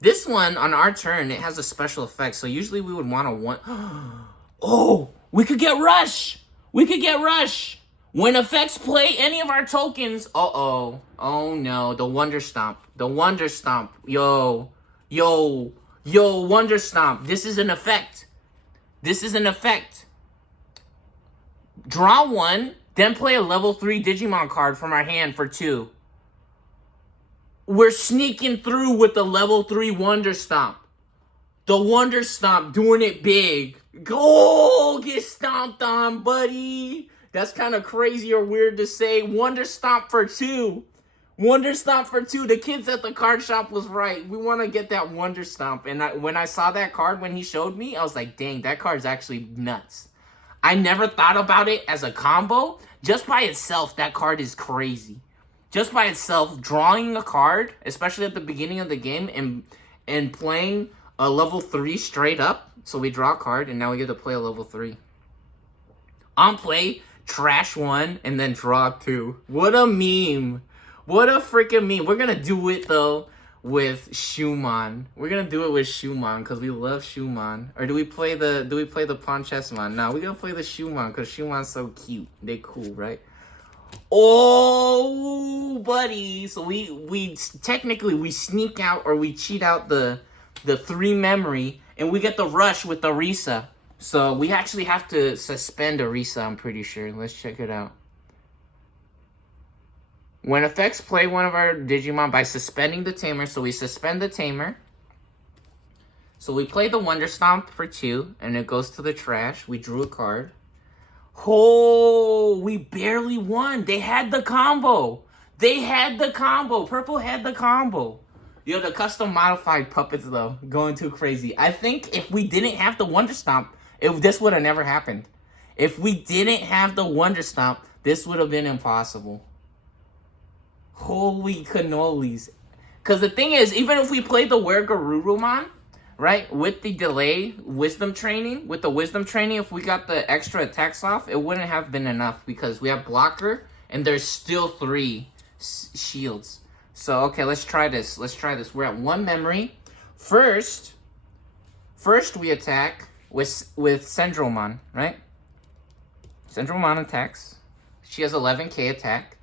This one on our turn, it has a special effect. So usually we would want to Oh, we could get rush. We could get rush. When effects play any of our tokens. Oh no, the Wonder Stomp. The Wonder Stomp. Yo, Wonder Stomp. This is an effect. This is an effect. Draw 1, then play a level 3 Digimon card from our hand for 2. We're sneaking through with the level 3 Wonder Stomp. The Wonder Stomp, doing it big. Go, get stomped on, buddy. That's kind of crazy or weird to say. Wonder Stomp for 2. Wonder Stomp for 2. The kids at the card shop was right. We want to get that Wonder Stomp. And when I saw that card when he showed me, I was like, dang, that card's actually nuts. I never thought about it as a combo. Just by itself, that card is crazy. Just by itself, drawing a card, especially at the beginning of the game, and playing a level 3 straight up. So we draw a card, and now we get to play a level 3. On play, trash 1, and then draw 2. What a meme. What a freaking meme. We're going to do it, though, with Shumon. We're going to do it with Shumon, because we love Shumon. Or do we play the Ponchesmon? No, we're going to play the Shumon, because Shumon's so cute. They cool, right? Oh, buddy. So we technically, we sneak out, or we cheat out the 3 memory, and we get the rush with the Risa. So we actually have to suspend a Risa, I'm pretty sure. Let's check it out. When effects play one of our Digimon by suspending the Tamer, so we suspend the Tamer. So we play the Wonder Stomp for 2, and it goes to the trash. We drew a card. Oh, we barely won. They had the combo. They had the combo. Purple had the combo. Yo, the custom modified puppets, though, going too crazy. I think if we didn't have the Wonder Stomp, this would have never happened. If we didn't have the Wonder Stomp, this would have been impossible. Holy cannolis. Because the thing is, even if we played the Wergarurumon, right, with the delay wisdom training, if we got the extra attacks off, it wouldn't have been enough because we have blocker and there's still 3 shields. So, okay, let's try this. We're at 1 memory. First we attack with Sendromon, right? Sendromon attacks. She has 11k attack.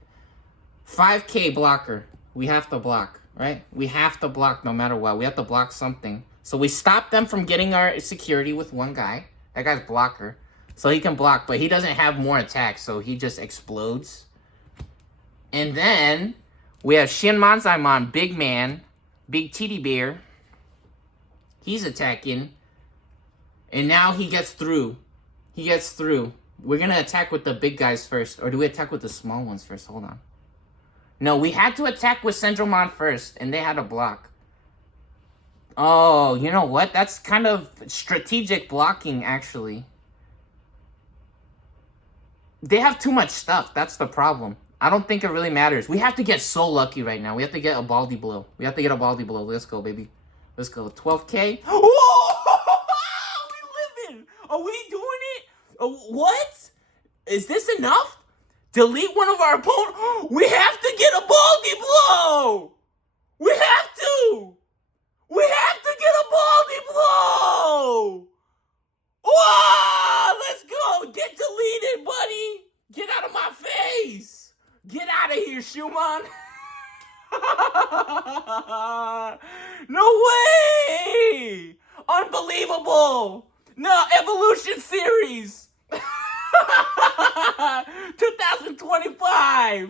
5k blocker. We have to block, right? We have to block no matter what. We have to block something. So we stop them from getting our security with one guy. That guy's blocker. So he can block, but he doesn't have more attacks, so he just explodes. And then we have Shin Manzaimon, big man, big teddy bear. He's attacking. And now he gets through. We're going to attack with the big guys first. Or do we attack with the small ones first? Hold on. No, we had to attack with Sendromon first. And they had to block. Oh, you know what? That's kind of strategic blocking, actually. They have too much stuff. That's the problem. I don't think it really matters. We have to get so lucky right now. We have to get a Baldy Blow. Let's go, baby. Let's go. 12k. Whoa! We living! Are we doing it? What? Is this enough? Delete one of our opponents? We have to get a Baldy Blow! We have to! We have to get a Baldy Blow! Whoa! Let's go! Get deleted, buddy! Get out of my face! Get out of here, Shumon! No way! Unbelievable! No, Evolution Series! 2025!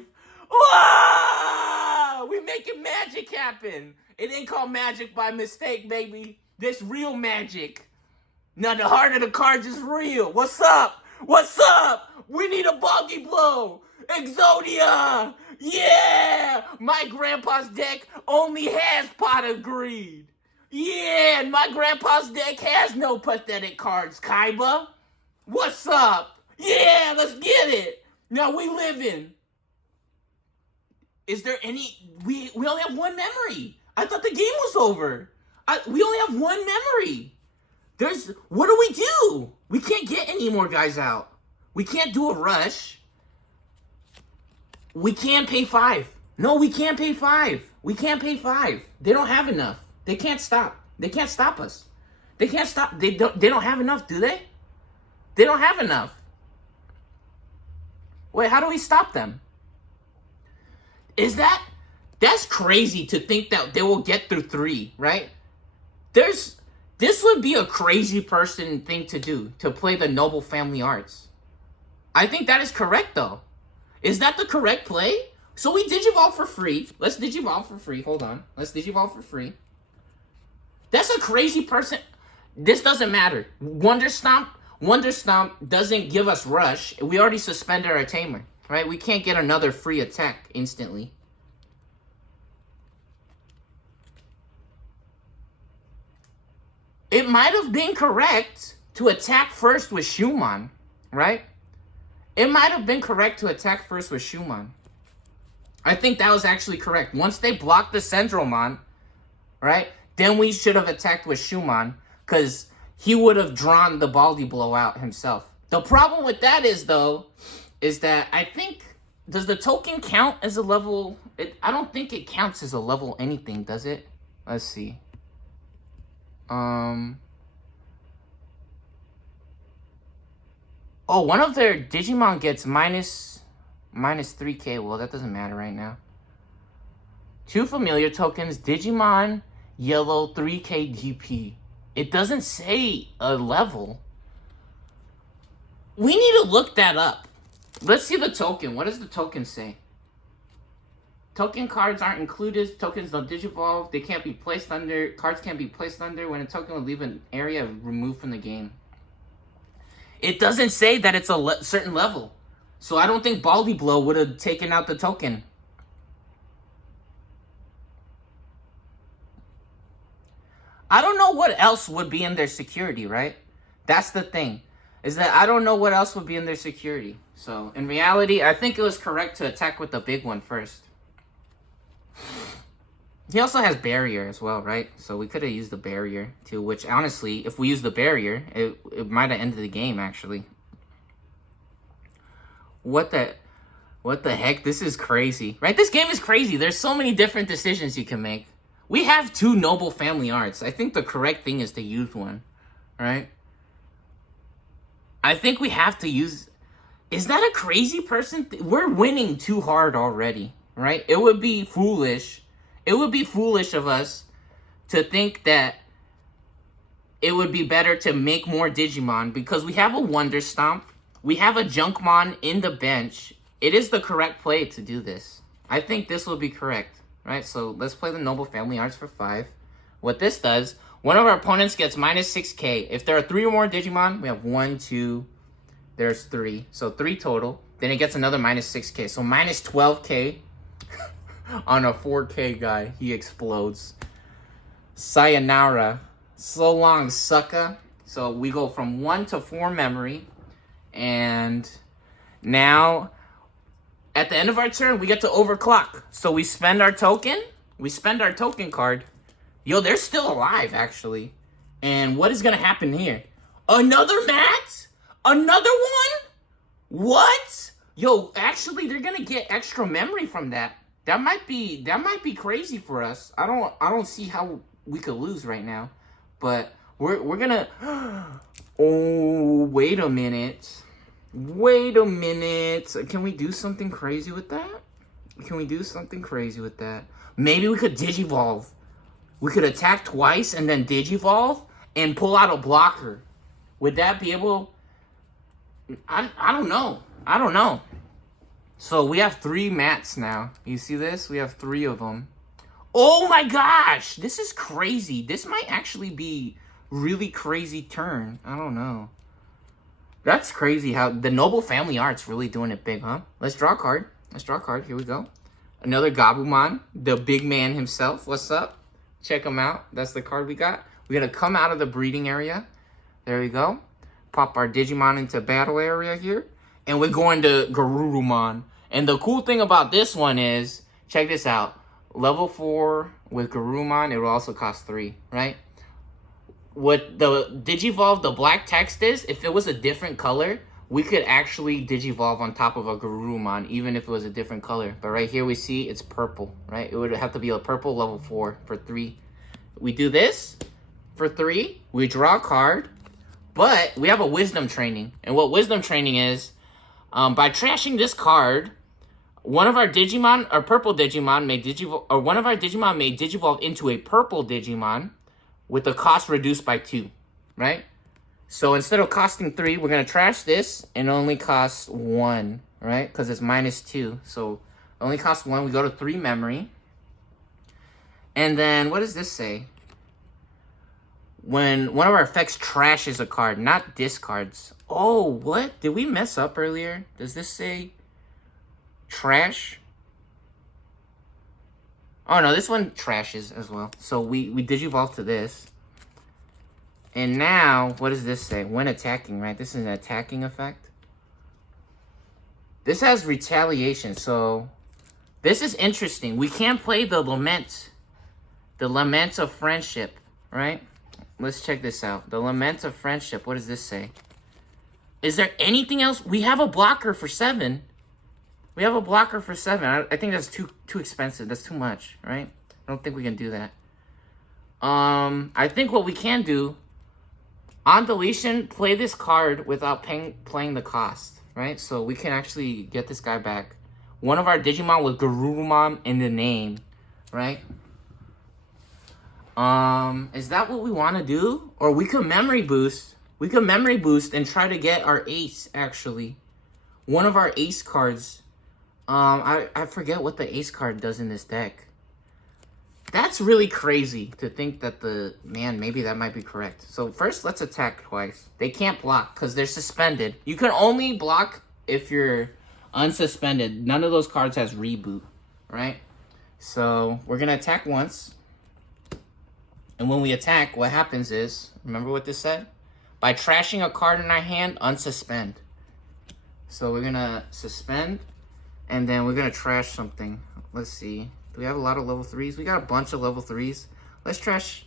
Whoa! We making magic happen! It ain't called magic by mistake, baby. This real magic. Now the heart of the cards is real. What's up? What's up? We need a Baldy Blow. Exodia. Yeah. My grandpa's deck only has Pot of Greed. Yeah. And my grandpa's deck has no pathetic cards, Kaiba. What's up? Yeah. Let's get it. Now we living. Is there any... We only have 1 memory. I thought the game was over. We only have 1 memory. What do we do? We can't get any more guys out. We can't do a rush. We can't pay 5. No, we can't pay 5. We can't pay 5. They don't have enough. They can't stop. They can't stop us. They can't stop. They don't have enough, do they? They don't have enough. Wait, how do we stop them? That's crazy to think that they will get through 3, right? This would be a crazy person thing to do, to play the Noble Family Arts. I think that is correct, though. Is that the correct play? So we Digivolve for free. Let's Digivolve for free. Hold on. Let's Digivolve for free. That's a crazy person. This doesn't matter. Wonder Stomp doesn't give us rush. We already suspended our Tamer, right? We can't get another free attack instantly. It might have been correct to attack first with Shumon, right? It might have been correct to attack first with Shumon. I think that was actually correct. Once they blocked the Sendromon, right? Then we should have attacked with Shumon, because he would have drawn the Baldy Blow out himself. The problem with that is, though, is that I think... Does the token count as a level... I don't think it counts as a level anything, does it? Let's see. Oh, one of their Digimon gets minus 3k. Well, that doesn't matter right now. 2 familiar tokens, Digimon, yellow, 3k GP. It doesn't say a level. We need to look that up. Let's see the token. What does the token say? Token cards aren't included. Tokens don't digivolve. They can't be placed under. Cards can't be placed under when a token will leave an area removed from the game. It doesn't say that it's a certain level. So I don't think Baldy Blow would have taken out the token. I don't know what else would be in their security, right? That's the thing. is that I don't know what else would be in their security. So, in reality, I think it was correct to attack with the big one first. He also has barrier as well, right? So we could have used the barrier too, which honestly, if we use the barrier, it might have ended the game, actually. What the heck? This is crazy, right? This game is crazy. There's so many different decisions you can make. We have 2 noble family arts. I think the correct thing is to use one, right? I think we have to use... Is that a crazy person? We're winning too hard already, right? It would be foolish. It would be foolish of us to think that it would be better to make more Digimon because we have a Wonder Stomp. We have a Junkmon in the bench. It is the correct play to do this. I think this will be correct, right? So let's play the Noble Family Arts for 5. What this does, one of our opponents gets minus 6k. If there are 3 or more Digimon, we have 1, 2, there's 3. So 3 total. Then it gets another minus 6k. So minus 12k on a 4k guy. He explodes. Sayonara. So long, sucker. So we go from 1 to 4 memory. And now, at the end of our turn, we get to overclock. So we spend our token. We spend our token card. Yo, they're still alive, actually. And what is going to happen here? Another mat? Another one? What? Yo, actually, they're going to get extra memory from that. That might be crazy for us. I don't see how we could lose right now. But we're going to... Oh, wait a minute. Wait a minute. Can we do something crazy with that? Can we do something crazy with that? Maybe we could Digivolve. We could attack twice and then Digivolve and pull out a blocker. Would that be able... I don't know. I don't know. So we have 3 mats now. You see this? We have 3 of them. Oh my gosh! This is crazy. This might actually be really crazy turn. I don't know. That's crazy how the Noble Family Art's really doing it big, huh? Let's draw a card. Let's draw a card. Here we go. Another Gabumon, the big man himself. What's up? Check him out. That's the card we got. We're going to come out of the breeding area. There we go. Pop our Digimon into battle area here. And we're going to Garurumon. And the cool thing about this one is, check this out. Level 4 with Garurumon, it will also cost 3, right? What the Digivolve, the black text is, if it was a different color, we could actually Digivolve on top of a Garurumon, even if it was a different color. But right here we see it's purple, right? It would have to be a purple level 4 for 3. We do this for 3. We draw a card, but we have a Wisdom Training. And what Wisdom Training is, by trashing this card, one of our Digimon, or purple Digimon, may Digivolve, or one of our Digimon may Digivolve into a purple Digimon, with the cost reduced by 2, right? So instead of costing 3, we're going to trash this and only cost 1, right? Because it's minus 2. So it only costs 1. We go to 3 memory. And then what does this say? When one of our effects trashes a card, not discards. Oh, what? Did we mess up earlier? Does this say trash? Oh, no, this one trashes as well. So we Digivolve to this. And now, what does this say? When attacking, right? This is an attacking effect. This has retaliation, so... This is interesting. We can't play the Lament. The Lament of Friendship, right? Let's check this out. The Lament of Friendship. What does this say? Is there anything else? We have a blocker for 7. We have a blocker for 7. I think that's too expensive. That's too much, right? I don't think we can do that. I think what we can do, on deletion, play this card without playing the cost, right? So we can actually get this guy back. One of our Digimon with Garurumon in the name, right? Is that what we want to do? Or we could memory boost. We could memory boost and try to get our ace, actually. One of our ace cards. I forget what the ace card does in this deck. That's really crazy to think that maybe that might be correct. So first, let's attack twice. They can't block because they're suspended. You can only block if you're unsuspended. None of those cards has reboot, right? So we're going to attack once. And when we attack, what happens is, remember what this said? By trashing a card in our hand, unsuspend. So we're gonna suspend, and then we're gonna trash something. Let's see. Do we have a lot of level 3s? We got a bunch of level 3s. Let's trash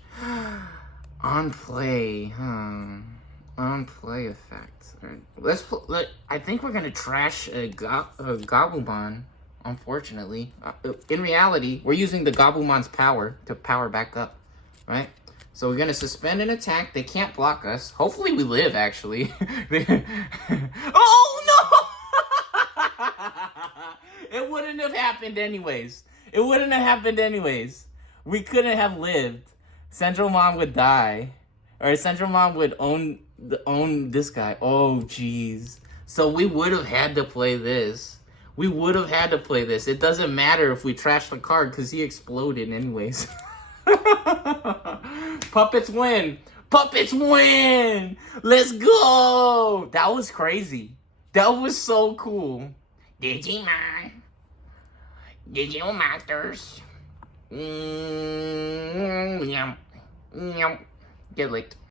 on play. On play effect. All right. I think we're gonna trash a Gobumon. Unfortunately, in reality, we're using the Gobumon's power to power back up, right? So we're gonna suspend an attack. They can't block us. Hopefully we live, actually. Oh no! It wouldn't have happened anyways. It wouldn't have happened anyways. We couldn't have lived. Central Mom would die. Or Central Mom would own this guy. Oh, jeez. So we would have had to play this. We would have had to play this. It doesn't matter if we trash the card because he exploded anyways. Puppets win. Puppets win. Let's go. That was crazy. That was so cool. Digimon. Digimasters. Get licked.